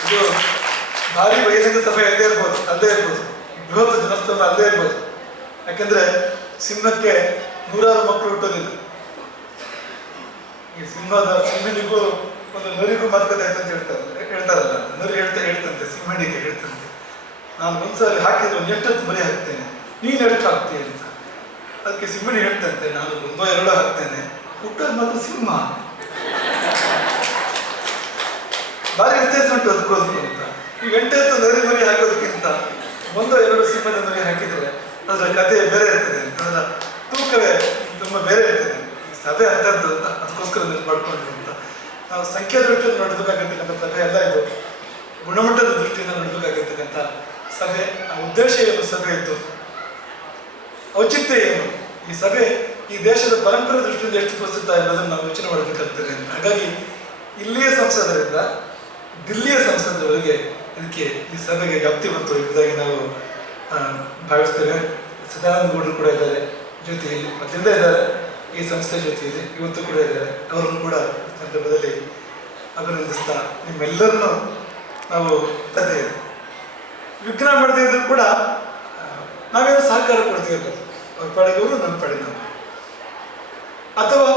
ಇದು ಭಾರಿ ಬಹಿರಂಗ ಸಭೆ ಅಲ್ಲೇ ಇರ್ಬೋದು, ಬೃಹತ್ ಜನಸ್ತಂಭ ಅಲ್ಲೇ ಇರ್ಬೋದು. ಯಾಕೆಂದ್ರೆ ಸಿಂಹಕ್ಕೆ 100 ಮಕ್ಕಳು ಹುಟ್ಟೋದಿಲ್ಲ. ಈ ಸಿಂಹನಿಗೂ ಒಂದು ನರಿಗೂ ಮಾತುಕತೆ ಆಯ್ತು ಅಂತ ಹೇಳ್ತಾರಲ್ಲ, ನರಿ ಹೇಳ್ತಂತೆ ಸಿಂಹನಿಗೆ ಹೇಳ್ತಂತೆ, ನಾನು ಒಂದ್ಸರಿ ಹಾಕಿದ್ರೆ ಎಷ್ಟೊತ್ತು ಮರಿ ಹಾಕ್ತೇನೆ, ನೀನು ಎಷ್ಟು ಹಾಕ್ತೀಯ ಅಂತ. ಅದಕ್ಕೆ ಸಿಂಹನಿ ಹೇಳ್ತಂತೆ, ನಾನು 1-2 ಹಾಕ್ತೇನೆ, ಹುಟ್ಟೋದು ಮಾತ್ರ ಸಿಂಹ. ಭಾರಿ ವ್ಯತ್ಯಾಸ ಉಂಟು ಅದಕ್ಕೋಸ್ಕರ ಅಂತ. ಈ 8 ನರಿ ಮರಿ ಹಾಕೋದಕ್ಕಿಂತ 1-2 ಸಿಂಹದ ಮರಿ ಹಾಕಿದರೆ ಅದರ ಕಥೆ ಬೇರೆ ಇರ್ತದೆ, ಅದರ ತೂಕವೇ ತುಂಬ ಬೇರೆ ಇರ್ತದೆ. ಸಭೆ ಅಂತದ್ದು ಅಂತ ಅದಕ್ಕೋಸ್ಕರ ಮಾಡ್ಕೊಂಡ್ರು ಅಂತ. ನಾವು ಸಂಖ್ಯಾ ದೃಷ್ಟಿಯಿಂದ ನೋಡಬೇಕಾಗಿರ್ತಕ್ಕಂಥ ಸಭೆ ಎಲ್ಲ ಇದು ಗುಣಮಟ್ಟದ ದೃಷ್ಟಿಯಿಂದ ನೋಡಬೇಕಾಗಿರ್ತಕ್ಕಂಥ ಸಭೆ. ಆ ಉದ್ದೇಶ ಏನು ಸಭೆ ಇತ್ತು, ಔಚಿತ್ಯ ಏನು, ಈ ಸಭೆ ಈ ದೇಶದ ಪರಂಪರೆ ದೃಷ್ಟಿಯಿಂದ ಎಷ್ಟು ಪ್ರಸ್ತುತ ಅನ್ನೋದನ್ನು ನಾವು ಯೋಚನೆ ಮಾಡಬೇಕಾಗ್ತದೆ. ಹಾಗಾಗಿ ಇಲ್ಲಿಯ ಸಂಸದರಿಂದ ದಿಲ್ಲಿಯ ಸಂಸದರವರೆಗೆ ಇದಕ್ಕೆ ಈ ಸಭೆಗೆ ವ್ಯಾಪ್ತಿ ಬಂತು ಎಂಬುದಾಗಿ ನಾವು ಭಾವಿಸ್ತೇವೆ. ಸದಾನಂದ ಗೌಡರು ಕೂಡ ಇದ್ದಾರೆ ಜೊತೆಯಲ್ಲಿ, ಮೊದಲಿಂದ ಇದ್ದಾರೆ ಈ ಸಂಸ್ಥೆ ಜೊತೆಯಲ್ಲಿ, ಇವತ್ತು ಕೂಡ ಇದ್ದಾರೆ. ಅವರನ್ನು ಕೂಡ ಸಂದರ್ಭದಲ್ಲಿ ಅಭಿನಂದಿಸ್ತಾ ನಿಮ್ಮೆಲ್ಲರನ್ನು ನಾವು ವಿಘ್ನ ಮಾಡದೇ ಇದ್ರು ಕೂಡ ನಾವೇನು ಸಹಕಾರ ಕೊಡ್ತೀವಿ, ಅವ್ರ ಪಾಡಿಗೆ ಅವರು ನನ್ನ ಪಾಡಿಗೆ ನಾವು, ಅಥವಾ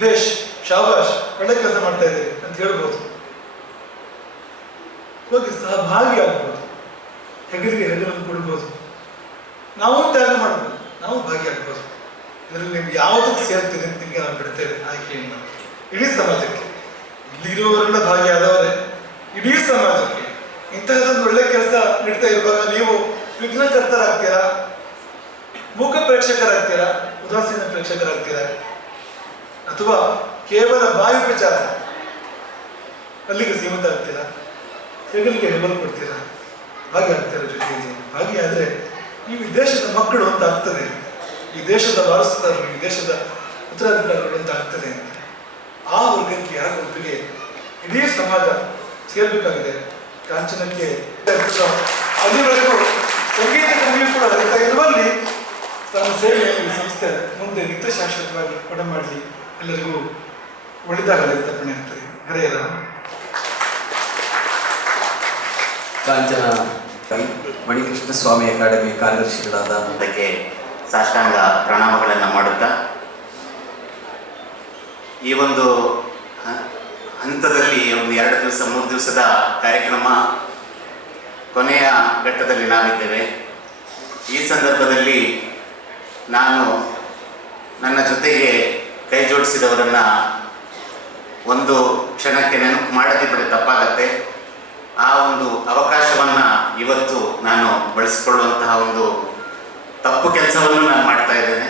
ಬೇಷ್ ಶಾಬಾಷ್ ಒಳ್ಳೆ ಕೆಲಸ ಮಾಡ್ತಾ ಇದ್ದೀವಿ ಅಂತ ಹೇಳ್ಬೋದು, ಹೋಗಿ ಸಹಭಾಗಿ ಆಗ್ಬೋದು, ಹೆಗಲಿಗೆ ಹೆಗಲನ್ನು ಕೊಡ್ಬೋದು, ನಾವು ತ್ಯಾಗ ಮಾಡ್ಬೋದು, ನಾವು ಭಾಗಿಯಾಗ್ಬೋದು. ಇದರಲ್ಲಿ ನಿಮ್ಗೆ ಯಾವುದಕ್ಕೆ ಸೇರ್ತೀರಿ ಅಂತ ನಿಮಗೆ ನಾವು ಬಿಡ್ತೇವೆ ಆಯ್ಕೆಯನ್ನು. ಇಡೀ ಸಮಾಜಕ್ಕೆ, ಇಲ್ಲಿರುವವರೆಲ್ಲ ಭಾಗಿಯಾದವರೇ ಇಡೀ ಸಮಾಜಕ್ಕೆ ಇಂತಹದೊಂದು ಒಳ್ಳೆ ಕೆಲಸ ನೀಡ್ತಾ ಇರುವಾಗ ನೀವು ವಿಘ್ನಕರ್ತರಾಗ್ತೀರಾ, ಮೂಕ ಪ್ರೇಕ್ಷಕರಾಗ್ತೀರಾ, ಉದಾಸೀನ ಪ್ರೇಕ್ಷಕರಾಗ್ತೀರಾ, ಅಥವಾ ಕೇವಲ ವಾಯುಪಚಾರ ಅಲ್ಲಿಗೆ ಸೀಮಿತ ಆಗ್ತೀರಾ, ಹೆಗಲಿಗೆ ಹೆಗಲು ಕೊಡ್ತೀರಾ, ಹಾಗೆ ಆಗ್ತೀರಾ ಜೊತೆಗೆ. ಹಾಗೆ ಆದರೆ ನೀವು ಈ ದೇಶದ ಮಕ್ಕಳು ಅಂತ ಆಗ್ತದೆ, ಈ ದೇಶದ ವಾರಸುದಾರರು, ಈ ದೇಶದ ಉತ್ತರಾಧಿಕಾರಿಗಳು ಅಂತ ಆಗ್ತದೆ ಅಂತ. ಆ ವರ್ಗಕ್ಕೆ ಆ ಗುಂಪಿಗೆ ಇಡೀ ಸಮಾಜ ಸೇರ್ಬೇಕಾಗಿದೆ. ಕಾಂಚನಕ್ಕೆ ಅಲ್ಲಿವರೆಗೂ ಸಂಗೀತ ಕರ್ಮಿಯೂ ಕೂಡ ಹರಿತಾ ಇರುವಲ್ಲಿ ತನ್ನ ಸೇವೆಯನ್ನು ಸಂಸ್ಥೆ ಮುಂದೆ ನಿತ್ಯ ಶಾಶ್ವತವಾಗಿ ಕೊಡ ಮಾಡಲಿ, ಎಲ್ಲರಿಗೂ ಒಳ್ಳೆದಾಗಲಿ ತಪ್ಪಣೆ ಆಗ್ತದೆ. ಹರೆಯರ ಕಾಂಚನ ಮಣಿಕೃಷ್ಣ ಸ್ವಾಮಿ ಅಕಾಡೆಮಿ ಕಾರ್ಯದರ್ಶಿಗಳಾದ ಅದಕ್ಕೆ ಸಾಷ್ಟಾಂಗ ಪ್ರಣಾಮಗಳನ್ನು ಮಾಡುತ್ತಾ, ಈ ಒಂದು ಹಂತದಲ್ಲಿ ಒಂದು 2 ದಿವಸ 3 ದಿವಸದ ಕಾರ್ಯಕ್ರಮ ಕೊನೆಯ ಘಟ್ಟದಲ್ಲಿ ನಾವಿದ್ದೇವೆ. ಈ ಸಂದರ್ಭದಲ್ಲಿ ನಾನು ನನ್ನ ಜೊತೆಗೆ ಕೈ ಜೋಡಿಸಿದವರನ್ನು ಒಂದು ಕ್ಷಣಕ್ಕೆ ನೆನಪು ಮಾಡದಿದ್ದರೆ ತಪ್ಪಾಗತ್ತೆ. ಆ ಒಂದು ಅವಕಾಶವನ್ನು ಇವತ್ತು ನಾನು ಬಳಸಿಕೊಳ್ಳುವಂತಹ ಒಂದು ತಪ್ಪು ಕೆಲಸವನ್ನು ನಾನು ಮಾಡ್ತಾ ಇದ್ದೇನೆ.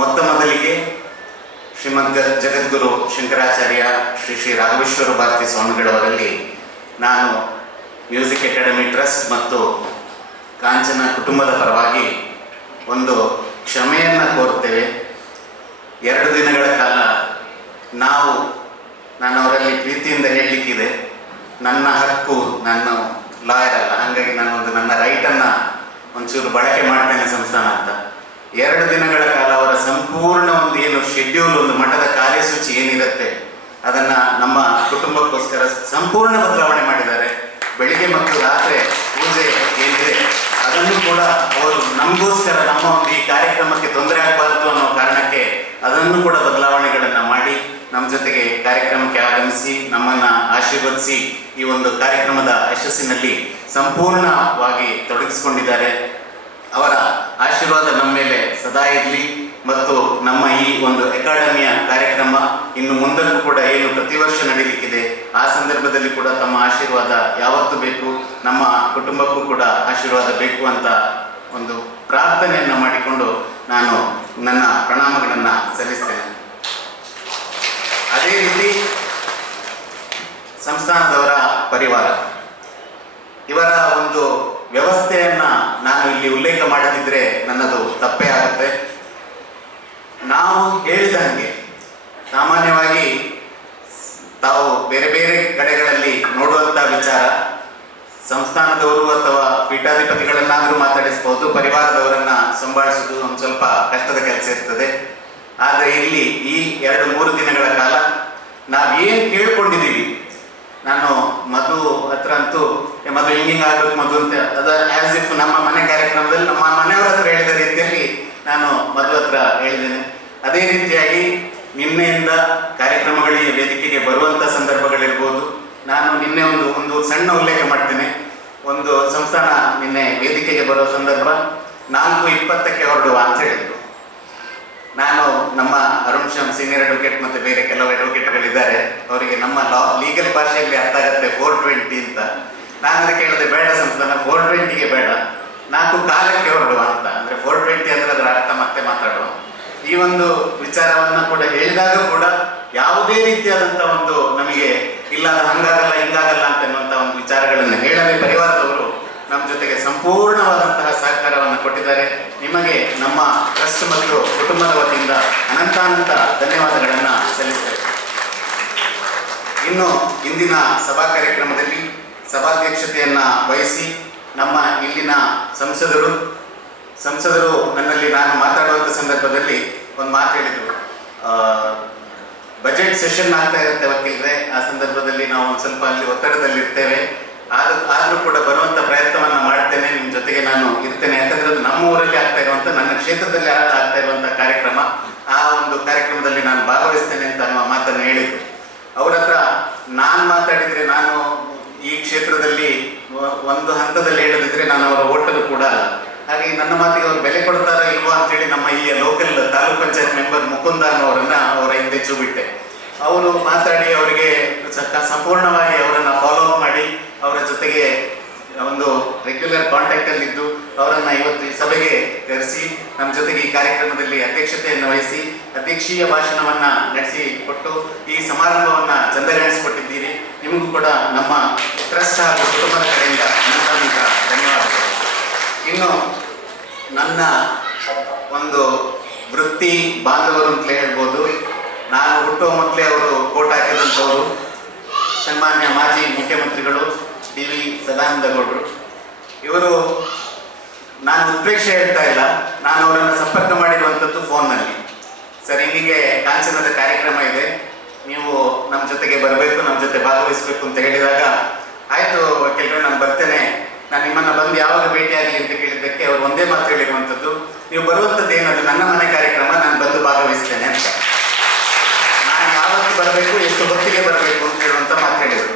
ಮೊದಲಿಗೆ ಶ್ರೀಮದ್ ಜಗದ್ಗುರು ಶಂಕರಾಚಾರ್ಯ ಶ್ರೀ ರಾಘವೇಶ್ವರ ಭಾರತಿ ಸ್ವಾಮಿಗಳವರಲ್ಲಿ ನಾನು ಮ್ಯೂಸಿಕ್ ಅಕಾಡೆಮಿ ಟ್ರಸ್ಟ್ ಮತ್ತು ಕಾಂಚನ ಕುಟುಂಬದ ಪರವಾಗಿ ಒಂದು ಕ್ಷಮೆಯನ್ನು ಕೋರುತ್ತೇವೆ. 2 ದಿನಗಳ ಕಾಲ ನಾನು ಅವರಲ್ಲಿ ಪ್ರೀತಿಯಿಂದ ಹೇಳಲಿಕ್ಕಿದೆ, ನನ್ನ ಹಕ್ಕು, ನಾನು ಲಾಯರ್ ಅಲ್ಲ, ಹಾಗಾಗಿ ನನ್ನ ರೈಟನ್ನು ಒಂಚೂರು ಬಳಕೆ ಮಾಡ್ತೇನೆ ಸಂಸ್ಥಾನ ಅಂತ. 2 ದಿನಗಳ ಕಾಲ ಅವರ ಸಂಪೂರ್ಣ ಒಂದು ಏನು ಶೆಡ್ಯೂಲ್, ಒಂದು ಮಠದ ಕಾರ್ಯಸೂಚಿ ಏನಿರುತ್ತೆ ಅದನ್ನು ನಮ್ಮ ಕುಟುಂಬಕ್ಕೋಸ್ಕರ ಸಂಪೂರ್ಣ ಬದಲಾವಣೆ ಮಾಡಿದ್ದಾರೆ. ಬೆಳಿಗ್ಗೆ ಮತ್ತು ರಾತ್ರಿ ಪೂಜೆ ಏನಿದೆ ಅದನ್ನು ಕೂಡ ಅವರು ನಮಗೋಸ್ಕರ, ನಮ್ಮ ಒಂದು ಈ ಕಾರ್ಯಕ್ರಮಕ್ಕೆ ತೊಂದರೆ ಆಗಬಾರದು ಅನ್ನೋ ಕಾರಣಕ್ಕೆ ಅದನ್ನು ಕೂಡ ಬದಲಾವಣೆಗಳನ್ನು ಮಾಡಿ ನಮ್ಮ ಜೊತೆಗೆ ಕಾರ್ಯಕ್ರಮಕ್ಕೆ ಆಗಮಿಸಿ ನಮ್ಮನ್ನು ಆಶೀರ್ವದಿಸಿ ಈ ಒಂದು ಕಾರ್ಯಕ್ರಮದ ಯಶಸ್ಸಿನಲ್ಲಿ ಸಂಪೂರ್ಣವಾಗಿ ತೊಡಗಿಸಿಕೊಂಡಿದ್ದಾರೆ. ಅವರ ಆಶೀರ್ವಾದ ನಮ್ಮ ಮೇಲೆ ಸದಾ ಇರಲಿ. ಮತ್ತು ನಮ್ಮ ಈ ಒಂದು ಅಕಾಡೆಮಿಯ ಕಾರ್ಯಕ್ರಮ ಇನ್ನು ಮುಂದಕ್ಕೂ ಕೂಡ ಏನು ಪ್ರತಿ ವರ್ಷ ನಡೀಲಿಕ್ಕಿದೆ ಆ ಸಂದರ್ಭದಲ್ಲಿ ಕೂಡ ತಮ್ಮ ಆಶೀರ್ವಾದ ಯಾವತ್ತೂ ಬೇಕು, ನಮ್ಮ ಕುಟುಂಬಕ್ಕೂ ಕೂಡ ಆಶೀರ್ವಾದ ಬೇಕು ಅಂತ ಒಂದು ಪ್ರಾರ್ಥನೆಯನ್ನು ಮಾಡಿಕೊಂಡು ನಾನು ನನ್ನ ಪ್ರಣಾಮಗಳನ್ನು ಸಲ್ಲಿಸ್ತೇನೆ. ಅದೇ ರೀತಿ ಸಂಸ್ಥಾನದವರ ಪರಿವಾರ, ಇವರ ಒಂದು ವ್ಯವಸ್ಥೆಯನ್ನ ನಾನು ಇಲ್ಲಿ ಉಲ್ಲೇಖ ಮಾಡದಿದ್ರೆ ನನ್ನದು ತಪ್ಪೇ ಆಗುತ್ತೆ. ನಾವು ಹೇಳಿದ ಹಾಗೆ ಸಾಮಾನ್ಯವಾಗಿ ತಾವು ಬೇರೆ ಬೇರೆ ಕಡೆಗಳಲ್ಲಿ ನೋಡುವಂಥ ವಿಚಾರ, ಸಂಸ್ಥಾನದವರು ಅಥವಾ ಪೀಠಾಧಿಪತಿಗಳನ್ನಾದರೂ ಮಾತಾಡಿಸ್ಬೋದು, ಪರಿವಾರದವರನ್ನ ಸಂಭಾಳಿಸೋದು ಒಂದು ಸ್ವಲ್ಪ ಕಷ್ಟದ ಕೆಲಸ ಇರ್ತದೆ. ಆದರೆ ಇಲ್ಲಿ ಈ 2-3 ದಿನಗಳ ಕಾಲ ನಾವೇನು ಕೇಳ್ಕೊಂಡಿದ್ದೀವಿ, ನಾನು ಮಧು ಹತ್ರ ಅಂತೂ ಮಧು ಹಿಂಗಿಂಗ್ ಆಗ್ಬೇಕು ಮಧು ಅಂತ, ಅದು ಆಸ್ ಇಫ್ ನಮ್ಮ ಮನೆ ಕಾರ್ಯಕ್ರಮದಲ್ಲಿ ನಮ್ಮ ಮನೆಯವರ ಹತ್ರ ಹೇಳಿದ ರೀತಿಯಲ್ಲಿ ನಾನು ಮಧು ಹತ್ರ ಹೇಳಿದ್ದೇನೆ. ಅದೇ ರೀತಿಯಾಗಿ ನಿನ್ನೆಯಿಂದ ಕಾರ್ಯಕ್ರಮಗಳಿಗೆ ವೇದಿಕೆಗೆ ಬರುವಂಥ ಸಂದರ್ಭಗಳಿರ್ಬೋದು. ನಾನು ನಿನ್ನೆ ಒಂದು ಸಣ್ಣ ಉಲ್ಲೇಖ ಮಾಡ್ತೇನೆ. ಒಂದು ಸಂಸ್ಥಾನ ನಿನ್ನೆ ವೇದಿಕೆಗೆ ಬರೋ ಸಂದರ್ಭ 4:20ಕ್ಕೆ ಹೊರಡುವ ಅಂತ ಹೇಳಿದ್ರು. ನಾನು ನಮ್ಮ ಅರುಣ್ ಶ್ಯಾಮ್ ಸೀನಿಯರ್ ಅಡ್ವೊಕೇಟ್ ಮತ್ತು ಬೇರೆ ಕೆಲವು ಅಡ್ವೊಕೇಟ್ಗಳಿದ್ದಾರೆ, ಅವರಿಗೆ ನಮ್ಮ ಲೀಗಲ್ ಭಾಷೆಯಲ್ಲಿ ಅರ್ಥ ಆಗುತ್ತೆ 4:20 ಅಂತ. ನಾನು ಅದಕ್ಕೆ ಹೇಳಿದೆ, ಬೇಡ ಸಂಸ್ಥಾನ 4:20ಗೆ ಬೇಡ, 4:15ಕ್ಕೆ ಹೊರಡುವ ಅಂತ. ಅಂದರೆ 4:20 ಅಂದರೆ ಅದರ ಅರ್ಥ ಮತ್ತೆ ಮಾತಾಡುವ. ಈ ಒಂದು ವಿಚಾರವನ್ನು ಕೂಡ ಹೇಳಿದಾಗ ಕೂಡ ಯಾವುದೇ ರೀತಿಯಾದಂಥ ಒಂದು ನಮಗೆ ಇಲ್ಲ ಹಂಗಾಗಲ್ಲ ಹಿಂಗಾಗಲ್ಲ ಅಂತನ್ನುವಂಥ ಒಂದು ವಿಚಾರಗಳನ್ನು ಹೇಳದೆ ಪರಿವಾರದವರು ನಮ್ಮ ಜೊತೆಗೆ ಸಂಪೂರ್ಣವಾದಂತಹ ಸಹಕಾರವನ್ನು ಕೊಟ್ಟಿದ್ದಾರೆ. ನಿಮಗೆ ನಮ್ಮ ಟ್ರಸ್ಟ್ ಮತ್ತು ಕುಟುಂಬದ ವತಿಯಿಂದ ಅನಂತಾನಂತ ಧನ್ಯವಾದಗಳನ್ನು ಸಲ್ಲಿಸ್ತೇವೆ. ಇನ್ನು ಇಂದಿನ ಸಭಾ ಕಾರ್ಯಕ್ರಮದಲ್ಲಿ ಸಭಾಧ್ಯಕ್ಷತೆಯನ್ನ ವಹಿಸಿ ನಮ್ಮ ಇಲ್ಲಿನ ಸಂಸದರು ನನ್ನಲ್ಲಿ ನಾನು ಮಾತಾಡುವಂಥ ಸಂದರ್ಭದಲ್ಲಿ ಒಂದು ಮಾತು ಹೇಳಿದರು. ಬಜೆಟ್ ಸೆಷನ್ ಆಗ್ತಾ ಇರುತ್ತೆ ವಕೀಲರೆ, ಆ ಸಂದರ್ಭದಲ್ಲಿ ನಾವು ಒಂದು ಸ್ವಲ್ಪ ಅಲ್ಲಿ ಒತ್ತಡದಲ್ಲಿರ್ತೇವೆ, ಆದರೂ ಕೂಡ ಬರುವಂಥ ಪ್ರಯತ್ನವನ್ನು ಮಾಡ್ತೇನೆ, ನಿಮ್ಮ ಜೊತೆಗೆ ನಾನು ಇರ್ತೇನೆ. ಯಾಕಂದ್ರೆ ಅದು ನಮ್ಮ ಊರಲ್ಲಿ ಆಗ್ತಾ ಇರುವಂಥ, ನನ್ನ ಕ್ಷೇತ್ರದಲ್ಲಿ ಆಗ್ತಾ ಇರುವಂಥ ಕಾರ್ಯಕ್ರಮ, ಆ ಒಂದು ಕಾರ್ಯಕ್ರಮದಲ್ಲಿ ನಾನು ಭಾಗವಹಿಸ್ತೇನೆ ಅಂತ ಅನ್ನುವ ಮಾತನ್ನು ಹೇಳಿದ್ರು. ಅವ್ರ ಹತ್ರ ನಾನು ಮಾತಾಡಿದರೆ, ನಾನು ಈ ಕ್ಷೇತ್ರದಲ್ಲಿ ಒಂದು ಹಂತದಲ್ಲಿ ಹೇಳದಿದ್ರೆ ನಾನು ಅವರ ಓಟರು ಕೂಡ ಅಲ್ಲ. ಹಾಗೆ ನನ್ನ ಮಾತಿಗೆ ಅವರು ಬೆಲೆ ಕೊಡ್ತಾರ ಇಲ್ವಾ ಅಂತೇಳಿ ನಮ್ಮ ಇಲ್ಲಿಯ ಲೋಕಲ್ ತಾಲೂಕ್ ಪಂಚಾಯತ್ ಮೆಂಬರ್ ಮುಕುಂದ ಅನ್ನೋರನ್ನ ಅವರ ಹಿಂದೆ ಚೂಬಿಟ್ಟೆ. ಅವರು ಮಾತಾಡಿ ಅವರಿಗೆ ಸಂಪೂರ್ಣವಾಗಿ ಅವರನ್ನು ಫಾಲೋ ಅಪ್ ಮಾಡಿ ಅವರ ಜೊತೆಗೆ ಒಂದು ರೆಗ್ಯುಲರ್ ಕಾಂಟ್ಯಾಕ್ಟ್ ಅಲ್ಲಿದ್ದು ಅವರನ್ನು ಇವತ್ತು ಈ ಸಭೆಗೆ ಕರೆಸಿ ನಮ್ಮ ಜೊತೆಗೆ ಈ ಕಾರ್ಯಕ್ರಮದಲ್ಲಿ ಅಧ್ಯಕ್ಷತೆಯನ್ನು ವಹಿಸಿ ಅಧ್ಯಕ್ಷೀಯ ಭಾಷಣವನ್ನ ನಡೆಸಿ ಕೊಟ್ಟು ಈ ಸಮಾರಂಭವನ್ನ ಚಂದಗಾಣಿಸಿಕೊಟ್ಟಿದ್ದೀರಿ. ನಿಮಗೂ ಕೂಡ ನಮ್ಮ ಟ್ರಸ್ಟ್ ಹಾಗೂ ಕುಟುಂಬದ ಕಡೆಯಿಂದ ಅನಂತ ಧನ್ಯವಾದಗಳು. ಇನ್ನು ನನ್ನ ಒಂದು ವೃತ್ತಿ ಬಾಂಧವರು ಅಂತಲೇ ಹೇಳ್ಬೋದು. ನಾನು ಹುಟ್ಟುವ ಮೊದಲೇ ಅವರು ಕೋಟ್ ಹಾಕಿದಂಥವರು ಸನ್ಮಾನ್ಯ ಮಾಜಿ ಮುಖ್ಯಮಂತ್ರಿಗಳು DV ಸದಾನಂದ ಗೌಡರು. ಇವರು, ನಾನು ಉತ್ಪ್ರೇಕ್ಷೆ ಹೇಳ್ತಾ ಇಲ್ಲ, ನಾನು ಅವರನ್ನು ಸಂಪರ್ಕ ಮಾಡಿರುವಂಥದ್ದು ಫೋನ್ನಲ್ಲಿ. ಸರ್, ಹೀಗೆ ಕಾಂಚನದ ಕಾರ್ಯಕ್ರಮ ಇದೆ, ನೀವು ನಮ್ಮ ಜೊತೆಗೆ ಬರಬೇಕು, ನಮ್ಮ ಜೊತೆ ಭಾಗವಹಿಸಬೇಕು ಅಂತ ಹೇಳಿದಾಗ, ಆಯಿತು ವಕೀಲರು ನಾನು ಬರ್ತೇನೆ, ನಾನು ನಿಮ್ಮನ್ನು ಬಂದು ಯಾವಾಗ ಭೇಟಿ ಆಗಲಿ ಅಂತ ಕೇಳಿದ್ದಕ್ಕೆ ಅವರು ಒಂದೇ ಮಾತು ಹೇಳಿರುವಂಥದ್ದು, ನೀವು ಬರುವಂಥದ್ದು ಏನದು ನನ್ನ ಮನೆ ಕಾರ್ಯಕ್ರಮ, ನಾನು ಬಂದು ಭಾಗವಹಿಸ್ತೇನೆ ಅಂತ. ನಾನು ಯಾವತ್ತು ಬರಬೇಕು, ಎಷ್ಟು ಹೊತ್ತಿಗೆ ಬರಬೇಕು ಅಂತ ಹೇಳುವಂಥ ಮಾತು ಹೇಳಿದರು.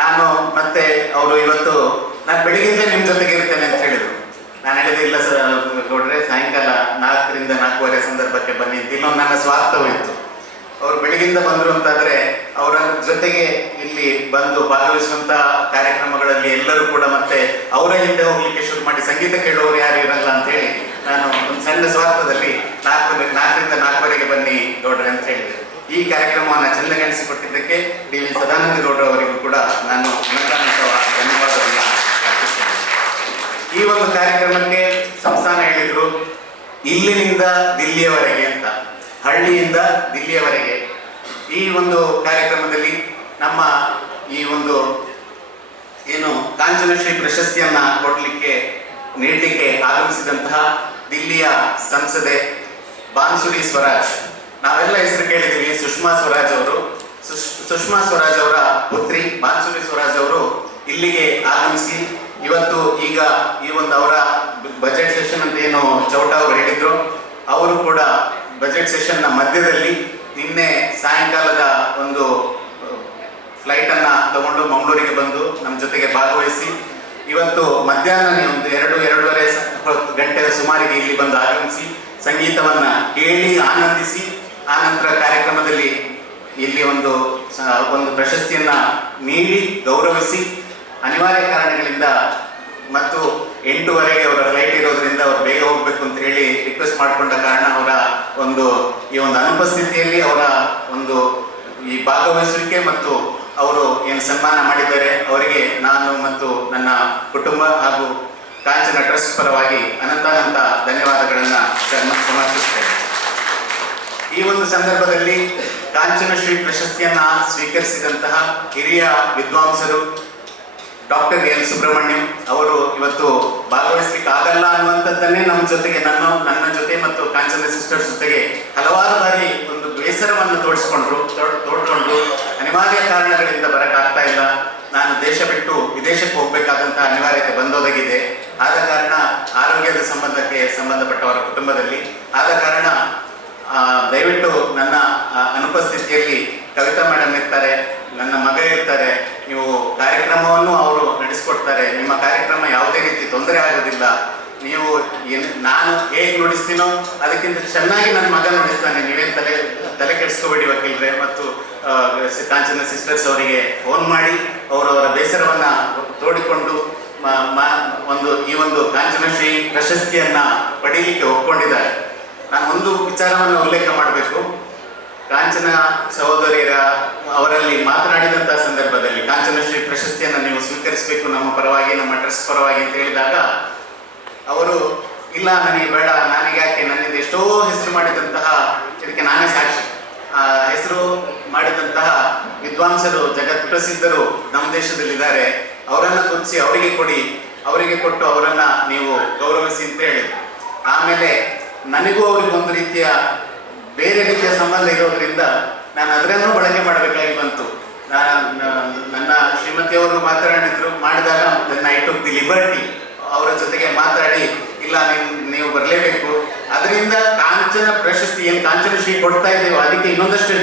ನಾನು ಮತ್ತೆ ಅವರು ಇವತ್ತು ನಾನು ಬೆಳಿಗ್ಗೆ ನಿಮ್ಮ ಜೊತೆಗೆ ಇರ್ತೇನೆ ಅಂತ ಹೇಳಿದರು. ನಾನು ಹೇಳಿದೆ, ಇಲ್ಲ ಸರ್ ಗೌಡ್ರೆ, ಸಾಯಂಕಾಲ 4ರಿಂದ 4:15 ಸಂದರ್ಭಕ್ಕೆ ಬನ್ನಿ ಅಂತ. ಇನ್ನೊಂದು ನನ್ನ ಸ್ವಾರ್ಥವೂ ಇತ್ತು. ಅವರು ಬೆಳಗಿಂದ ಬಂದರು ಅಂತಾದರೆ ಅವರ ಜೊತೆಗೆ ಇಲ್ಲಿ ಬಂದು ಭಾಗವಹಿಸುವಂಥ ಕಾರ್ಯಕ್ರಮಗಳಲ್ಲಿ ಎಲ್ಲರೂ ಕೂಡ ಮತ್ತೆ ಅವರ ಹಿಂದೆ ಹೋಗ್ಲಿಕ್ಕೆ ಶುರು ಮಾಡಿ ಸಂಗೀತ ಕೇಳುವವರು ಯಾರು ಇರಲ್ಲ ಅಂತೇಳಿ ನಾನು ಒಂದು ಸಣ್ಣ ಸ್ವಾರ್ಥದಲ್ಲಿ 4ರಿಂದ 4:15 ಬನ್ನಿ ಗೌಡ್ರೆ ಅಂತ ಹೇಳಿದೆ. ಈ ಕಾರ್ಯಕ್ರಮವನ್ನು ಚಂದಗಾಣಿಸಿಕೊಟ್ಟಿದ್ದಕ್ಕೆ DV ಸದಾನಂದ ಗೌಡ್ರ ಅವರಿಗೂ ಕೂಡ ನಾನು ಧನ್ಯವಾದವನ್ನು ಅರ್ಪಿಸ್ತೇನೆ. ಈ ಒಂದು ಕಾರ್ಯಕ್ರಮಕ್ಕೆ ಸಂಸ್ಥಾನ ಹೇಳಿದರು ಇಲ್ಲಿನಿಂದ ದಿಲ್ಲಿಯವರೆಗೆ ಅಂತ, ಹಳ್ಳಿಯಿಂದ ದಿಲ್ಲಿಯವರೆಗೆ. ಈ ಒಂದು ಕಾರ್ಯಕ್ರಮದಲ್ಲಿ ನಮ್ಮ ಈ ಒಂದು ಏನು ಕಾಂಚನಶ್ರೀ ಪ್ರಶಸ್ತಿಯನ್ನ ನೀಡಲಿಕ್ಕೆ ಆಗಮಿಸಿದಂತಹ ದಿಲ್ಲಿಯ ಸಂಸದೆ ಬಾನ್ಸುರಿ ಸ್ವರಾಜ್, ನಾವೆಲ್ಲ ಹೆಸರು ಕೇಳಿದ್ದೀವಿ. ಸುಷ್ಮಾ ಸ್ವರಾಜ್ ಅವರ ಪುತ್ರಿ ಬಾನ್ಸುರಿ ಸ್ವರಾಜ್ ಅವರು ಇಲ್ಲಿಗೆ ಆಗಮಿಸಿ ಇವತ್ತು ಈಗ ಈ ಒಂದು ಅವರ ಬಜೆಟ್ ಸೆಷನ್ ಅಂತ ಏನು ಚೌಟ ಅವರು ಹೇಳಿದ್ರು, ಅವರು ಕೂಡ ಬಜೆಟ್ ಸೆಷನ್ನ ಮಧ್ಯದಲ್ಲಿ ನಿನ್ನೆ ಸಾಯಂಕಾಲದ ಒಂದು ಫ್ಲೈಟನ್ನು ತಗೊಂಡು ಮಂಗಳೂರಿಗೆ ಬಂದು ನಮ್ಮ ಜೊತೆಗೆ ಭಾಗವಹಿಸಿ ಇವತ್ತು ಮಧ್ಯಾಹ್ನ ಒಂದು 2-2:30 ಗಂಟೆಯ ಸುಮಾರಿಗೆ ಇಲ್ಲಿ ಬಂದು ಆಗಮಿಸಿ ಸಂಗೀತವನ್ನ ಕೇಳಿ ಆನಂದಿಸಿ ಆನಂತರ ಕಾರ್ಯಕ್ರಮದಲ್ಲಿ ಇಲ್ಲಿ ಒಂದು ಪ್ರಶಸ್ತಿಯನ್ನ ನೀಡಿ ಗೌರವಿಸಿ ಅನಿವಾರ್ಯ ಕಾರಣಗಳಿಂದ ಮತ್ತು 8:15 ಅವರ ಫ್ಲೈಟ್ ಇರೋದ್ರಿಂದ ಅವರು ಬೇಗ ಹೋಗ್ಬೇಕು ಅಂತ ಹೇಳಿ ರಿಕ್ವೆಸ್ಟ್ ಮಾಡಿಕೊಂಡ ಕಾರಣ ಅವರ ಈ ಒಂದು ಅನುಪಸ್ಥಿತಿಯಲ್ಲಿ ಅವರ ಈ ಭಾಗವಹಿಸುವಿಕೆ ಮತ್ತು ಅವರು ಏನು ಸನ್ಮಾನ ಮಾಡಿದ್ದಾರೆ ಅವರಿಗೆ ನಾನು ಮತ್ತು ನನ್ನ ಕುಟುಂಬ ಹಾಗೂ ಕಾಂಚನ ಟ್ರಸ್ಟ್ ಪರವಾಗಿ ಅನಂತ ಧನ್ಯವಾದಗಳನ್ನು ಸಮರ್ಪಿಸುತ್ತೇನೆ. ಈ ಒಂದು ಸಂದರ್ಭದಲ್ಲಿ ಕಾಂಚನ ಶ್ರೀ ಪ್ರಶಸ್ತಿಯನ್ನ ಸ್ವೀಕರಿಸಿದಂತಹ ಹಿರಿಯ ವಿದ್ವಾಂಸರು ಡಾಕ್ಟರ್ ಎಲ್ ಸುಬ್ರಹ್ಮಣ್ಯಂ ಅವರು ಇವತ್ತು ಭಾಗವಹಿಸ್ಲಿಕ್ಕೆ ಆಗಲ್ಲ ಅನ್ನುವಂಥದ್ದನ್ನೇ ನಮ್ಮ ಜೊತೆಗೆ ನನ್ನ ಜೊತೆ ಮತ್ತು ಕಾಂಚನ ಸಿಸ್ಟರ್ಸ್ ಜೊತೆಗೆ ಹಲವಾರು ಬಾರಿ ಒಂದು ಬೇಸರವನ್ನು ತೋಡ್ಕೊಂಡ್ರು ಅನಿವಾರ್ಯ ಕಾರಣಗಳಿಂದ ಬರಕ್ಕಾಗ್ತಾ ಇಲ್ಲ, ನಾನು ದೇಶ ಬಿಟ್ಟು ವಿದೇಶಕ್ಕೆ ಹೋಗ್ಬೇಕಾದಂತಹ ಅನಿವಾರ್ಯತೆ ಬಂದೊದಗಿದೆ. ಆದ ಕಾರಣ ಆರೋಗ್ಯದ ಸಂಬಂಧಪಟ್ಟವರ ಕುಟುಂಬದಲ್ಲಿ ಆದ ಕಾರಣ ದಯವಿಟ್ಟು ನನ್ನ ಅನುಪಸ್ಥಿತಿಯಲ್ಲಿ ಕವಿತಾ ಮೇಡಮ್ ಇರ್ತಾರೆ, ನನ್ನ ಮಗ ಇರ್ತಾರೆ, ನೀವು ಕಾರ್ಯಕ್ರಮವನ್ನು ಅವರು ನಡೆಸಿಕೊಡ್ತಾರೆ, ನಿಮ್ಮ ಕಾರ್ಯಕ್ರಮ ಯಾವುದೇ ರೀತಿ ತೊಂದರೆ ಆಗೋದಿಲ್ಲ, ನೀವು ನಾನು ಹೇಗೆ ನುಡಿಸ್ತೀನೋ ಅದಕ್ಕಿಂತ ಚೆನ್ನಾಗಿ ನನ್ನ ಮಗ ನುಡಿಸ್ತಾನೆ, ನೀವೇನು ತಲೆ ಕೆಡಿಸ್ಕೋಬೇಡಿ ವಕೀಲರೆ. ಮತ್ತು ಕಾಂಚನ ಸಿಸ್ಟರ್ಸ್ ಅವರಿಗೆ ಫೋನ್ ಮಾಡಿ ಅವರವರ ಬೇಸರವನ್ನ ತೋಡಿಕೊಂಡು ಈ ಒಂದು ಕಾಂಚನ ಶ್ರೀ ಪ್ರಶಸ್ತಿಯನ್ನ ಪಡೀಲಿಕ್ಕೆ ಒಪ್ಕೊಂಡಿದ್ದಾರೆ. ನಾನು ಒಂದು ವಿಚಾರವನ್ನು ಉಲ್ಲೇಖ ಮಾಡಬೇಕು. ಕಾಂಚನ ಸಹೋದರಿಯರ ಅವರಲ್ಲಿ ಮಾತನಾಡಿದಂತಹ ಸಂದರ್ಭದಲ್ಲಿ ಕಾಂಚನ ಶ್ರೀ ಪ್ರಶಸ್ತಿಯನ್ನು ನೀವು ಸ್ವೀಕರಿಸಬೇಕು ನಮ್ಮ ಪರವಾಗಿ, ನಮ್ಮ ಟ್ರಸ್ಟ್ ಪರವಾಗಿ ಅಂತ ಹೇಳಿದಾಗ ಅವರು ಇಲ್ಲ ನನಗೆ ಬೇಡ, ನನಗೆ ಯಾಕೆ, ನನ್ನಿಂದ ಎಷ್ಟೋ ಹೆಸರು ಮಾಡಿದಂತಹ ಇದಕ್ಕೆ ನಾನೇ ಸಾಕ್ಷಿ, ಹೆಸರು ಮಾಡಿದಂತಹ ವಿದ್ವಾಂಸರು ಜಗತ್ ಪ್ರಸಿದ್ಧರು ನಮ್ಮ ದೇಶದಲ್ಲಿದ್ದಾರೆ, ಅವರನ್ನ ಗುರುತಿಸಿ ಅವರಿಗೆ ಕೊಟ್ಟು ಅವರನ್ನ ನೀವು ಗೌರವಿಸಿ ಅಂತ ಹೇಳಿ. ಆಮೇಲೆ ನನಗೂ ಅವ್ರಿಗೆ ಒಂದು ರೀತಿಯ ಬೇರೆ ರೀತಿಯ ಸಂಬಂಧ ಇರೋದ್ರಿಂದ ನಾನು ಅದರನ್ನು ಬಳಕೆ ಮಾಡಬೇಕಾಗಿ ಬಂತು. ನನ್ನ ಶ್ರೀಮತಿಯವರು ಮಾಡಿದಾಗ ನನ್ನ ಐ ಟುಕ್ ದಿ ಲಿಬರ್ಟಿ ಅವರ ಜೊತೆಗೆ ಮಾತಾಡಿ ಇಲ್ಲ ನೀವು ಬರಲೇಬೇಕು, ಅದರಿಂದ ಕಾಂಚನ ಪ್ರಶಸ್ತಿ ಏನು ಕಾಂಚನ ಶ್ರೀ ಕೊಡ್ತಾ ಇದ್ದೇವೆ ಅದಕ್ಕೆ ಇನ್ನೊಂದಷ್ಟು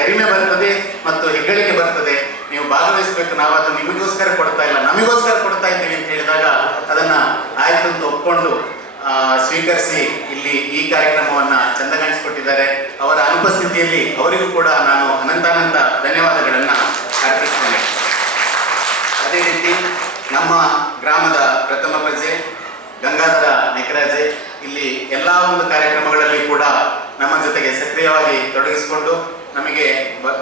ಗರಿಮೆ ಬರ್ತದೆ ಮತ್ತು ಹೆಗ್ಗಳಿಕೆ ಬರ್ತದೆ, ನೀವು ಭಾಗವಹಿಸಬೇಕು, ನಾವು ಅದು ನಿಮಗೋಸ್ಕರ ಕೊಡ್ತಾ ಇಲ್ಲ ನಮಗೋಸ್ಕರ ಕೊಡ್ತಾ ಇದ್ದೀವಿ ಅಂತ ಹೇಳಿದಾಗ ಅದನ್ನ ಆಯ್ತು ಅಂತ ಒಪ್ಕೊಂಡು ಸ್ವೀಕರಿಸಿ ಇಲ್ಲಿ ಈ ಕಾರ್ಯಕ್ರಮವನ್ನ ಚಂದಗಾಣಿಸಿಕೊಟ್ಟಿದ್ದಾರೆ. ಅವರ ಅನುಪಸ್ಥಿತಿಯಲ್ಲಿ ಅವರಿಗೂ ಕೂಡ ನಾನು ಅನಂತ ಧನ್ಯವಾದಗಳನ್ನ ಅರ್ಪಿಸ್ತೇನೆ. ಅದೇ ರೀತಿ ನಮ್ಮ ಗ್ರಾಮದ ಪ್ರಥಮ ಪ್ರಜೆ ಗಂಗಾಧರ ನೆಕರಾಜೆ ಇಲ್ಲಿ ಎಲ್ಲ ಒಂದು ಕಾರ್ಯಕ್ರಮಗಳಲ್ಲಿ ಕೂಡ ನಮ್ಮ ಜೊತೆಗೆ ಸಕ್ರಿಯವಾಗಿ ತೊಡಗಿಸಿಕೊಂಡು ನಮಗೆ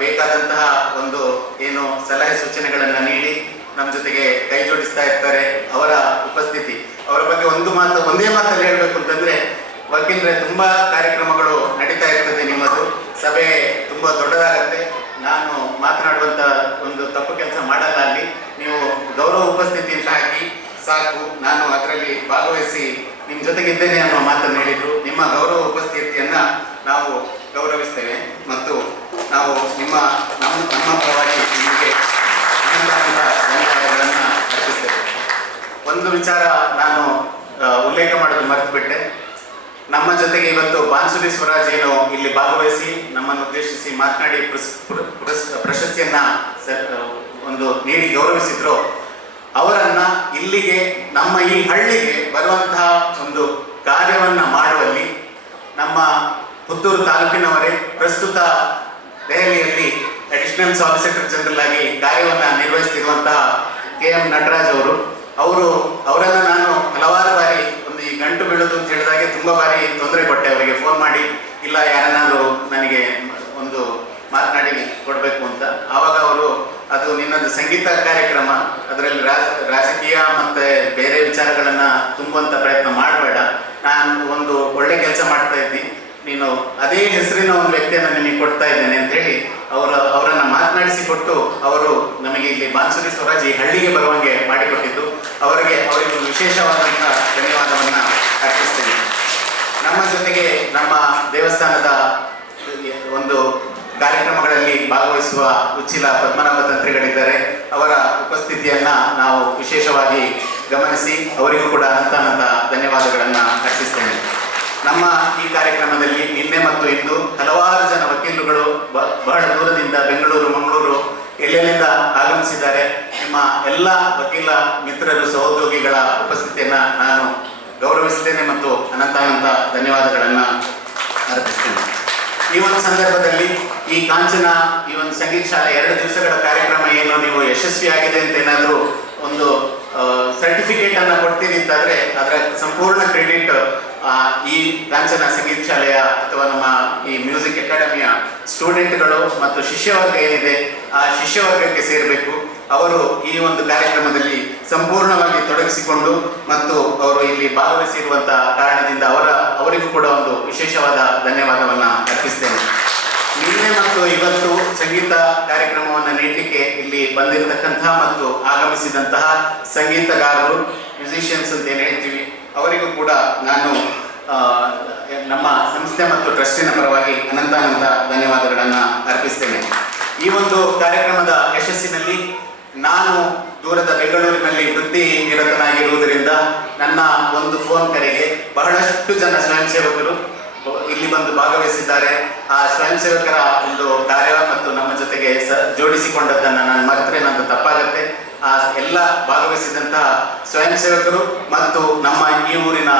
ಬೇಕಾದಂತಹ ಒಂದು ಏನು ಸಲಹೆ ಸೂಚನೆಗಳನ್ನು ನೀಡಿ ನಮ್ಮ ಜೊತೆಗೆ ಕೈ ಜೋಡಿಸ್ತಾ ಇರ್ತಾರೆ. ಅವರ ಉಪಸ್ಥಿತಿ, ಅವರ ಬಗ್ಗೆ ಒಂದೇ ಮಾತಲ್ಲಿ ಹೇಳಬೇಕು ಅಂತಂದ್ರೆ, ವಕೀಲರೆ ತುಂಬಾ ಕಾರ್ಯಕ್ರಮಗಳು ನಡೀತಾ ಇರ್ತದೆ, ನಿಮ್ಮದು ಸಭೆ ತುಂಬಾ ದೊಡ್ಡದಾಗತ್ತೆ, ನಾನು ಮಾತನಾಡುವಂತ ಒಂದು ತಪ್ಪು ಕೆಲಸ ಮಾಡಲ್ಲ, ಅಲ್ಲಿ ನೀವು ಗೌರವ ಉಪಸ್ಥಿತಿ ಅಂತ ಹಾಕಿ ಸಾಕು, ನಾನು ಅದರಲ್ಲಿ ಭಾಗವಹಿಸಿ ನಿಮ್ಮ ಜೊತೆಗಿದ್ದೇನೆ ಅನ್ನೋ ಮಾತನ್ನು ಹೇಳಿದ್ರು. ನಿಮ್ಮ ಗೌರವ ಉಪಸ್ಥಿತಿಯನ್ನ ನಾವು ಗೌರವಿಸ್ತೇವೆ ಮತ್ತು ನಾವು ನಮ್ಮ ಪರವಾಗಿ ನಿಮಗೆ ಧನ್ಯವಾದಗಳನ್ನು ಅರ್ಪಿಸ್ತೇವೆ. ಒಂದು ವಿಚಾರ ನಾನು ಉಲ್ಲೇಖ ಮಾಡೋದು ಮರೆತುಬಿಟ್ಟೆ. ನಮ್ಮ ಜೊತೆಗೆ ಇವತ್ತು ಬಾನ್ಸುರಿ ಸ್ವರಾಜ್ ಏನು ಇಲ್ಲಿ ಭಾಗವಹಿಸಿ ನಮ್ಮನ್ನು ಉದ್ದೇಶಿಸಿ ಮಾತನಾಡಿ ಪ್ರಶಸ್ತಿಯನ್ನ ಒಂದು ನೀಡಿ ಗೌರವಿಸಿದ್ರು, ಅವರನ್ನ ಇಲ್ಲಿಗೆ ನಮ್ಮ ಈ ಹಳ್ಳಿಗೆ ಬರುವಂತಹ ಒಂದು ಕಾರ್ಯವನ್ನ ಮಾಡುವಲ್ಲಿ ನಮ್ಮ ಪುತ್ತೂರು ತಾಲೂಕಿನವರೇ ಪ್ರಸ್ತುತ ದೆಹಲಿಯಲ್ಲಿ ಅಡಿಷನಲ್ ಸಾಲಿಸಿಟರ್ ಜನರಲ್ ಆಗಿ ಕಾರ್ಯವನ್ನ ನಿರ್ವಹಿಸುತ್ತಿರುವಂತಹ KM ನಟರಾಜ್ ಅವರನ್ನ ನಾನು ಹಲವಾರು ಬಾರಿ ಒಂದು ಈ ಗಂಟು ಬೀಳೋದು ಅಂತ ಹೇಳಿದಾಗೆ ತುಂಬಾ ಬಾರಿ ತೊಂದರೆ ಕೊಟ್ಟೆ, ಅವರಿಗೆ ಫೋನ್ ಮಾಡಿ ಇಲ್ಲ ಯಾರನ್ನಾದ್ರೂ ನನಗೆ ಒಂದು ಮಾತನಾಡಿ ಕೊಡಬೇಕು ಅಂತ. ಆವಾಗ ಅವರು ಅದು ನಿನ್ನದು ಸಂಗೀತ ಕಾರ್ಯಕ್ರಮ, ಅದರಲ್ಲಿ ರಾಜಕೀಯ ಮತ್ತೆ ಬೇರೆ ವಿಚಾರಗಳನ್ನ ತುಂಬುವಂತ ಪ್ರಯತ್ನ ಮಾಡಬೇಡ, ನಾನು ಒಂದು ಒಳ್ಳೆ ಕೆಲಸ ಮಾಡ್ತಾ ಇದ್ದೀನಿ, ನೀನು ಅದೇ ಹೆಸರಿನ ಒಂದು ವ್ಯಕ್ತಿಯನ್ನು ನಿನಗೆ ಕೊಡ್ತಾ ಇದ್ದೇನೆ ಅಂತ ಹೇಳಿ ಅವರನ್ನ ಮಾತನಾಡಿಸಿಕೊಟ್ಟು ಅವರು ನಮಗೆ ಇಲ್ಲಿ ಬಾನ್ಸುರಿ ಸ್ವರಾಜ್ ಈ ಹಳ್ಳಿಗೆ ಬರುವಂಗೆ ಮಾಡಿಕೊಟ್ಟಿದ್ದು ಅವರಿಗೆ ವಿಶೇಷವಾದಂತಹ ಧನ್ಯವಾದವನ್ನ ಅರ್ಪಿಸ್ತೇನೆ. ನಮ್ಮ ಜೊತೆಗೆ ನಮ್ಮ ದೇವಸ್ಥಾನದ ಒಂದು ಕಾರ್ಯಕ್ರಮಗಳಲ್ಲಿ ಭಾಗವಹಿಸುವ ಉಚ್ಚಿಲ ಪದ್ಮನಾಭ ತಂತ್ರಿಗಳಿದ್ದಾರೆ, ಅವರ ಉಪಸ್ಥಿತಿಯನ್ನ ನಾವು ವಿಶೇಷವಾಗಿ ಗಮನಿಸಿ ಅವರಿಗೂ ಕೂಡ ಅನಂತ ಧನ್ಯವಾದಗಳನ್ನ ಅರ್ಪಿಸ್ತೇನೆ. ನಮ್ಮ ಈ ಕಾರ್ಯಕ್ರಮದಲ್ಲಿ ನಿನ್ನೆ ಮತ್ತು ಇಂದು ಹಲವಾರು ಜನ ವಕೀಲರುಗಳು ಬಹಳ ದೂರದಿಂದ ಬೆಂಗಳೂರು, ಮಂಗಳೂರು ಎಲ್ಲೆಲ್ಲಿಂದ ಆಗಮಿಸಿದ್ದಾರೆ. ನಿಮ್ಮ ಎಲ್ಲ ವಕೀಲ ಮಿತ್ರರು, ಸಹೋದ್ಯೋಗಿಗಳ ಉಪಸ್ಥಿತಿಯನ್ನ ನಾನು ಗೌರವಿಸ್ತೇನೆ ಮತ್ತು ಅನಂತಾನಂತ ಧನ್ಯವಾದಗಳನ್ನು ಅರ್ಪಿಸ್ತೇನೆ. ಈ ಒಂದು ಸಂದರ್ಭದಲ್ಲಿ ಈ ಕಾಂಚನ ಈ ಒಂದು ಸಂಗೀತ ಶಾಲೆ 2 ದಿವಸಗಳ ಕಾರ್ಯಕ್ರಮ ಏನು ನೀವು ಯಶಸ್ವಿಯಾಗಿದೆ ಅಂತ ಏನಾದರೂ ಒಂದು ಸರ್ಟಿಫಿಕೇಟ್ ಅನ್ನು ಕೊಡ್ತೀರಿ ಅಂತಾದ್ರೆ ಅದರ ಸಂಪೂರ್ಣ ಕ್ರೆಡಿಟ್ ಈ ಕಾಂಚನ ಸಂಗೀತ ಶಾಲೆಯ ಅಥವಾ ನಮ್ಮ ಈ ಮ್ಯೂಸಿಕ್ ಅಕಾಡೆಮಿಯ ಸ್ಟೂಡೆಂಟ್ಗಳು ಮತ್ತು ಶಿಷ್ಯವರ್ಗ ಏನಿದೆ ಆ ಶಿಷ್ಯವರ್ಗಕ್ಕೆ ಸೇರಬೇಕು. ಅವರು ಈ ಒಂದು ಕಾರ್ಯಕ್ರಮದಲ್ಲಿ ಸಂಪೂರ್ಣವಾಗಿ ತೊಡಗಿಸಿಕೊಂಡು ಮತ್ತು ಅವರು ಇಲ್ಲಿ ಭಾಗವಹಿಸಿರುವಂತಹ ಕಾರಣದಿಂದ ಅವರಿಗೂ ಕೂಡ ಒಂದು ವಿಶೇಷವಾದ ಧನ್ಯವಾದವನ್ನು ಅರ್ಪಿಸ್ತೇನೆ. ನಿನ್ನೆ ಮತ್ತು ಇವತ್ತು ಸಂಗೀತ ಕಾರ್ಯಕ್ರಮವನ್ನು ನೀಡಲಿಕ್ಕೆ ಇಲ್ಲಿ ಬಂದಿರತಕ್ಕಂತಹ ಮತ್ತು ಆಗಮಿಸಿದಂತಹ ಸಂಗೀತಗಾರರು, ಮ್ಯೂಸಿಷಿಯನ್ಸ್ ಅಂತ ಏನು ಹೇಳ್ತೀವಿ, ಅವರಿಗೂ ಕೂಡ ನಾನು ನಮ್ಮ ಸಂಸ್ಥೆ ಮತ್ತು ಟ್ರಸ್ಟಿನ ಪರವಾಗಿ ಅನಂತಾನಂತ ಧನ್ಯವಾದಗಳನ್ನು ಅರ್ಪಿಸ್ತೇನೆ. ಈ ಒಂದು ಕಾರ್ಯಕ್ರಮದ ಯಶಸ್ಸಿನಲ್ಲಿ ನಾನು ದೂರದ ಬೆಂಗಳೂರಿನಲ್ಲಿ ವೃತ್ತಿ ನಿರತನಾಗಿರುವುದರಿಂದ ನನ್ನ ಒಂದು ಫೋನ್ ಕರೆಗೆ ಬಹಳಷ್ಟು ಜನ ಸ್ವಯಂ ಸೇವಕರು ಇಲ್ಲಿ ಬಂದು ಭಾಗವಹಿಸಿದ್ದಾರೆ. ಆ ಸ್ವಯಂ ಸೇವಕರ ಒಂದು ಕಾರ್ಯ ಮತ್ತು ನಮ್ಮ ಜೊತೆಗೆ ಜೋಡಿಸಿಕೊಂಡದ್ದನ್ನು ನಾನು ಮರೆತರೆ ನಂದು ತಪ್ಪಾಗತ್ತೆ. ಆ ಎಲ್ಲ ಭಾಗವಹಿಸಿದಂತಹ ಸ್ವಯಂ ಸೇವಕರು ಮತ್ತು ನಮ್ಮ ಈ ಊರಿನ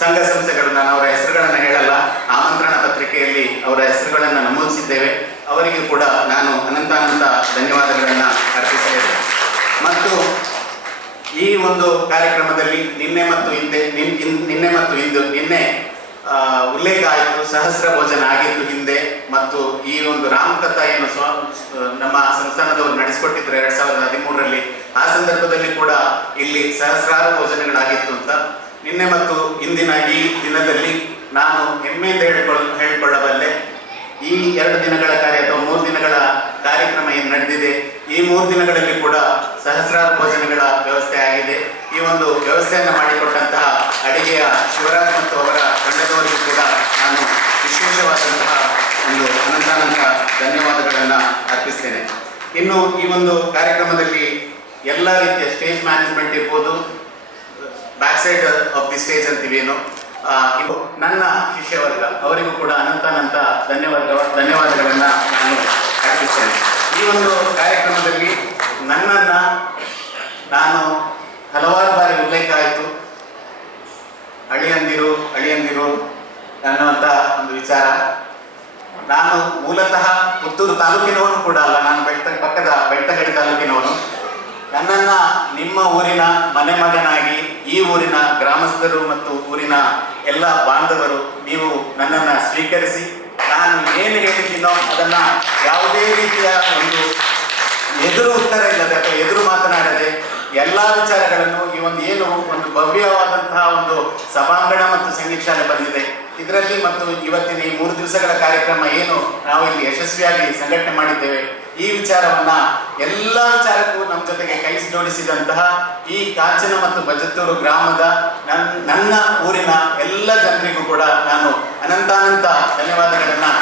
ಸಂಘ ಸಂಸ್ಥೆಗಳು, ನಾನು ಅವರ ಹೆಸರುಗಳನ್ನು ಹೇಳಲ್ಲ, ಆಮಂತ್ರಣ ಪತ್ರಿಕೆಯಲ್ಲಿ ಅವರ ಹೆಸರುಗಳನ್ನು ನಮೂದಿಸಿದ್ದೇವೆ. ಅವರಿಗೂ ಕೂಡ ನಾನು ಅನಂತಾನಂತ ಧನ್ಯವಾದಗಳನ್ನು ಅರ್ಪಿಸಿದ್ದೇನೆ. ಮತ್ತು ಈ ಒಂದು ಕಾರ್ಯಕ್ರಮದಲ್ಲಿ ನಿನ್ನೆ ಮತ್ತು ಇಂದು ಉಲ್ಲೇಖ ಆಯಿತು, ಸಹಸ್ರ ಭೋಜನ ಆಗಿತ್ತು ಹಿಂದೆ. ಮತ್ತು ಈ ಒಂದು ರಾಮಕಥಾ ಏನು ನಮ್ಮ ಸಂಸ್ಥಾನದವರು ನಡೆಸಿಕೊಟ್ಟಿದ್ರು 2013ರಲ್ಲಿ, ಆ ಸಂದರ್ಭದಲ್ಲಿ ಕೂಡ ಇಲ್ಲಿ ಸಹಸ್ರಾರು ಭೋಜನಗಳಾಗಿತ್ತು ಅಂತ. ನಿನ್ನೆ ಮತ್ತು ಇಂದಿನ ಈ ದಿನದಲ್ಲಿ ನಾನು ಹೆಮ್ಮೆಯಿಂದ ಹೇಳಿಕೊಳ್ಳಬಲ್ಲೆ, ಈ 2 ದಿನಗಳ ಕಾರ್ಯ ಅಥವಾ 3 ದಿನಗಳ ಕಾರ್ಯಕ್ರಮ ಏನು ನಡೆದಿದೆ, ಈ 3 ದಿನಗಳಲ್ಲಿ ಕೂಡ ಸಹಸ್ರಾರು ಭೋಜನಗಳ ವ್ಯವಸ್ಥೆ ಆಗಿದೆ. ಈ ಒಂದು ವ್ಯವಸ್ಥೆಯನ್ನು ಮಾಡಿಕೊಟ್ಟಂತಹ ಅಡಿಗೆಯ ಶಿವರಾಜ್ ಮತ್ತು ಅವರ ತಂಡದವರಿಗೂ ಕೂಡ ನಾನು ವಿಶೇಷವಾದಂತಹ ಒಂದು ಅನಂತಾನಂತ ಧನ್ಯವಾದಗಳನ್ನು ಅರ್ಪಿಸ್ತೇನೆ. ಇನ್ನು ಈ ಒಂದು ಕಾರ್ಯಕ್ರಮದಲ್ಲಿ ಎಲ್ಲ ರೀತಿಯ ಸ್ಟೇಜ್ ಮ್ಯಾನೇಜ್ಮೆಂಟ್ ಇರ್ಬೋದು, back side of the stage ಅಂತೀವೇನು, ನನ್ನ ಶಿಷ್ಯವರ್ಗ ಅವರಿಗೂ ಕೂಡ ಅನಂತಾನಂತ ಧನ್ಯವಾದಗಳನ್ನು ನಾನು ಅರ್ಪಿಸ್ತೇನೆ. ಈ ಒಂದು ಕಾರ್ಯಕ್ರಮದಲ್ಲಿ ನನ್ನನ್ನು ನಾನು ಹಲವಾರು ಬಾರಿ ಉಲ್ಲೇಖ ಆಯಿತು, ಅಳಿಯಂದಿರು ಅನ್ನುವಂಥ ಒಂದು ವಿಚಾರ. ನಾನು ಮೂಲತಃ ಪುತ್ತೂರು ತಾಲೂಕಿನವನು ಕೂಡ ಅಲ್ಲ, ನಾನು ಪಕ್ಕದ ಬೆಳ್ತಂಗಡಿ ತಾಲೂಕಿನವನು. ನನ್ನನ್ನು ನಿಮ್ಮ ಊರಿನ ಮನೆ ಮಗನಾಗಿ ಈ ಊರಿನ ಗ್ರಾಮಸ್ಥರು ಮತ್ತು ಊರಿನ ಎಲ್ಲ ಬಾಂಧವರು ನೀವು ನನ್ನನ್ನು ಸ್ವೀಕರಿಸಿ, ನಾನು ಏನು ಹೇಳಿದ್ದೀನೋ ಅದನ್ನು ಯಾವುದೇ ರೀತಿಯ ಒಂದು ಎದುರು ಉತ್ತರ ಇಲ್ಲದೆ ಅಥವಾ ಎದುರು ಮಾತನಾಡದೆ ಎಲ್ಲ ವಿಚಾರಗಳನ್ನು ಈ ಒಂದು ಭವ್ಯವಾದಂತಹ ಒಂದು ಸಭಾಂಗಣ ಮತ್ತು ಸಂಗೀತ ಶಾಲೆ ಬಂದಿದೆ ಇದರಲ್ಲಿ ಮತ್ತು ಇವತ್ತಿನ ಈ 3 ದಿವಸಗಳ ಕಾರ್ಯಕ್ರಮ ಏನು ನಾವು ಇಲ್ಲಿ ಯಶಸ್ವಿಯಾಗಿ ಸಂಘಟನೆ ಮಾಡಿದ್ದೇವೆ, ಈ ವಿಚಾರವನ್ನ ಎಲ್ಲ ವಿಚಾರಕ್ಕೂ ನಮ್ಮ ಜೊತೆಗೆ ಕೈ ಜೋಡಿಸಿದಂತಹ ಈ ಕಾಂಚನ ಮತ್ತು ಬಜತ್ತೂರು ಗ್ರಾಮದ ನನ್ನ ಊರಿನ ಎಲ್ಲ ಜನರಿಗೂ ಕೂಡ ನಾನು ಅನಂತಾನಂತ ಧನ್ಯವಾದಗಳನ್ನು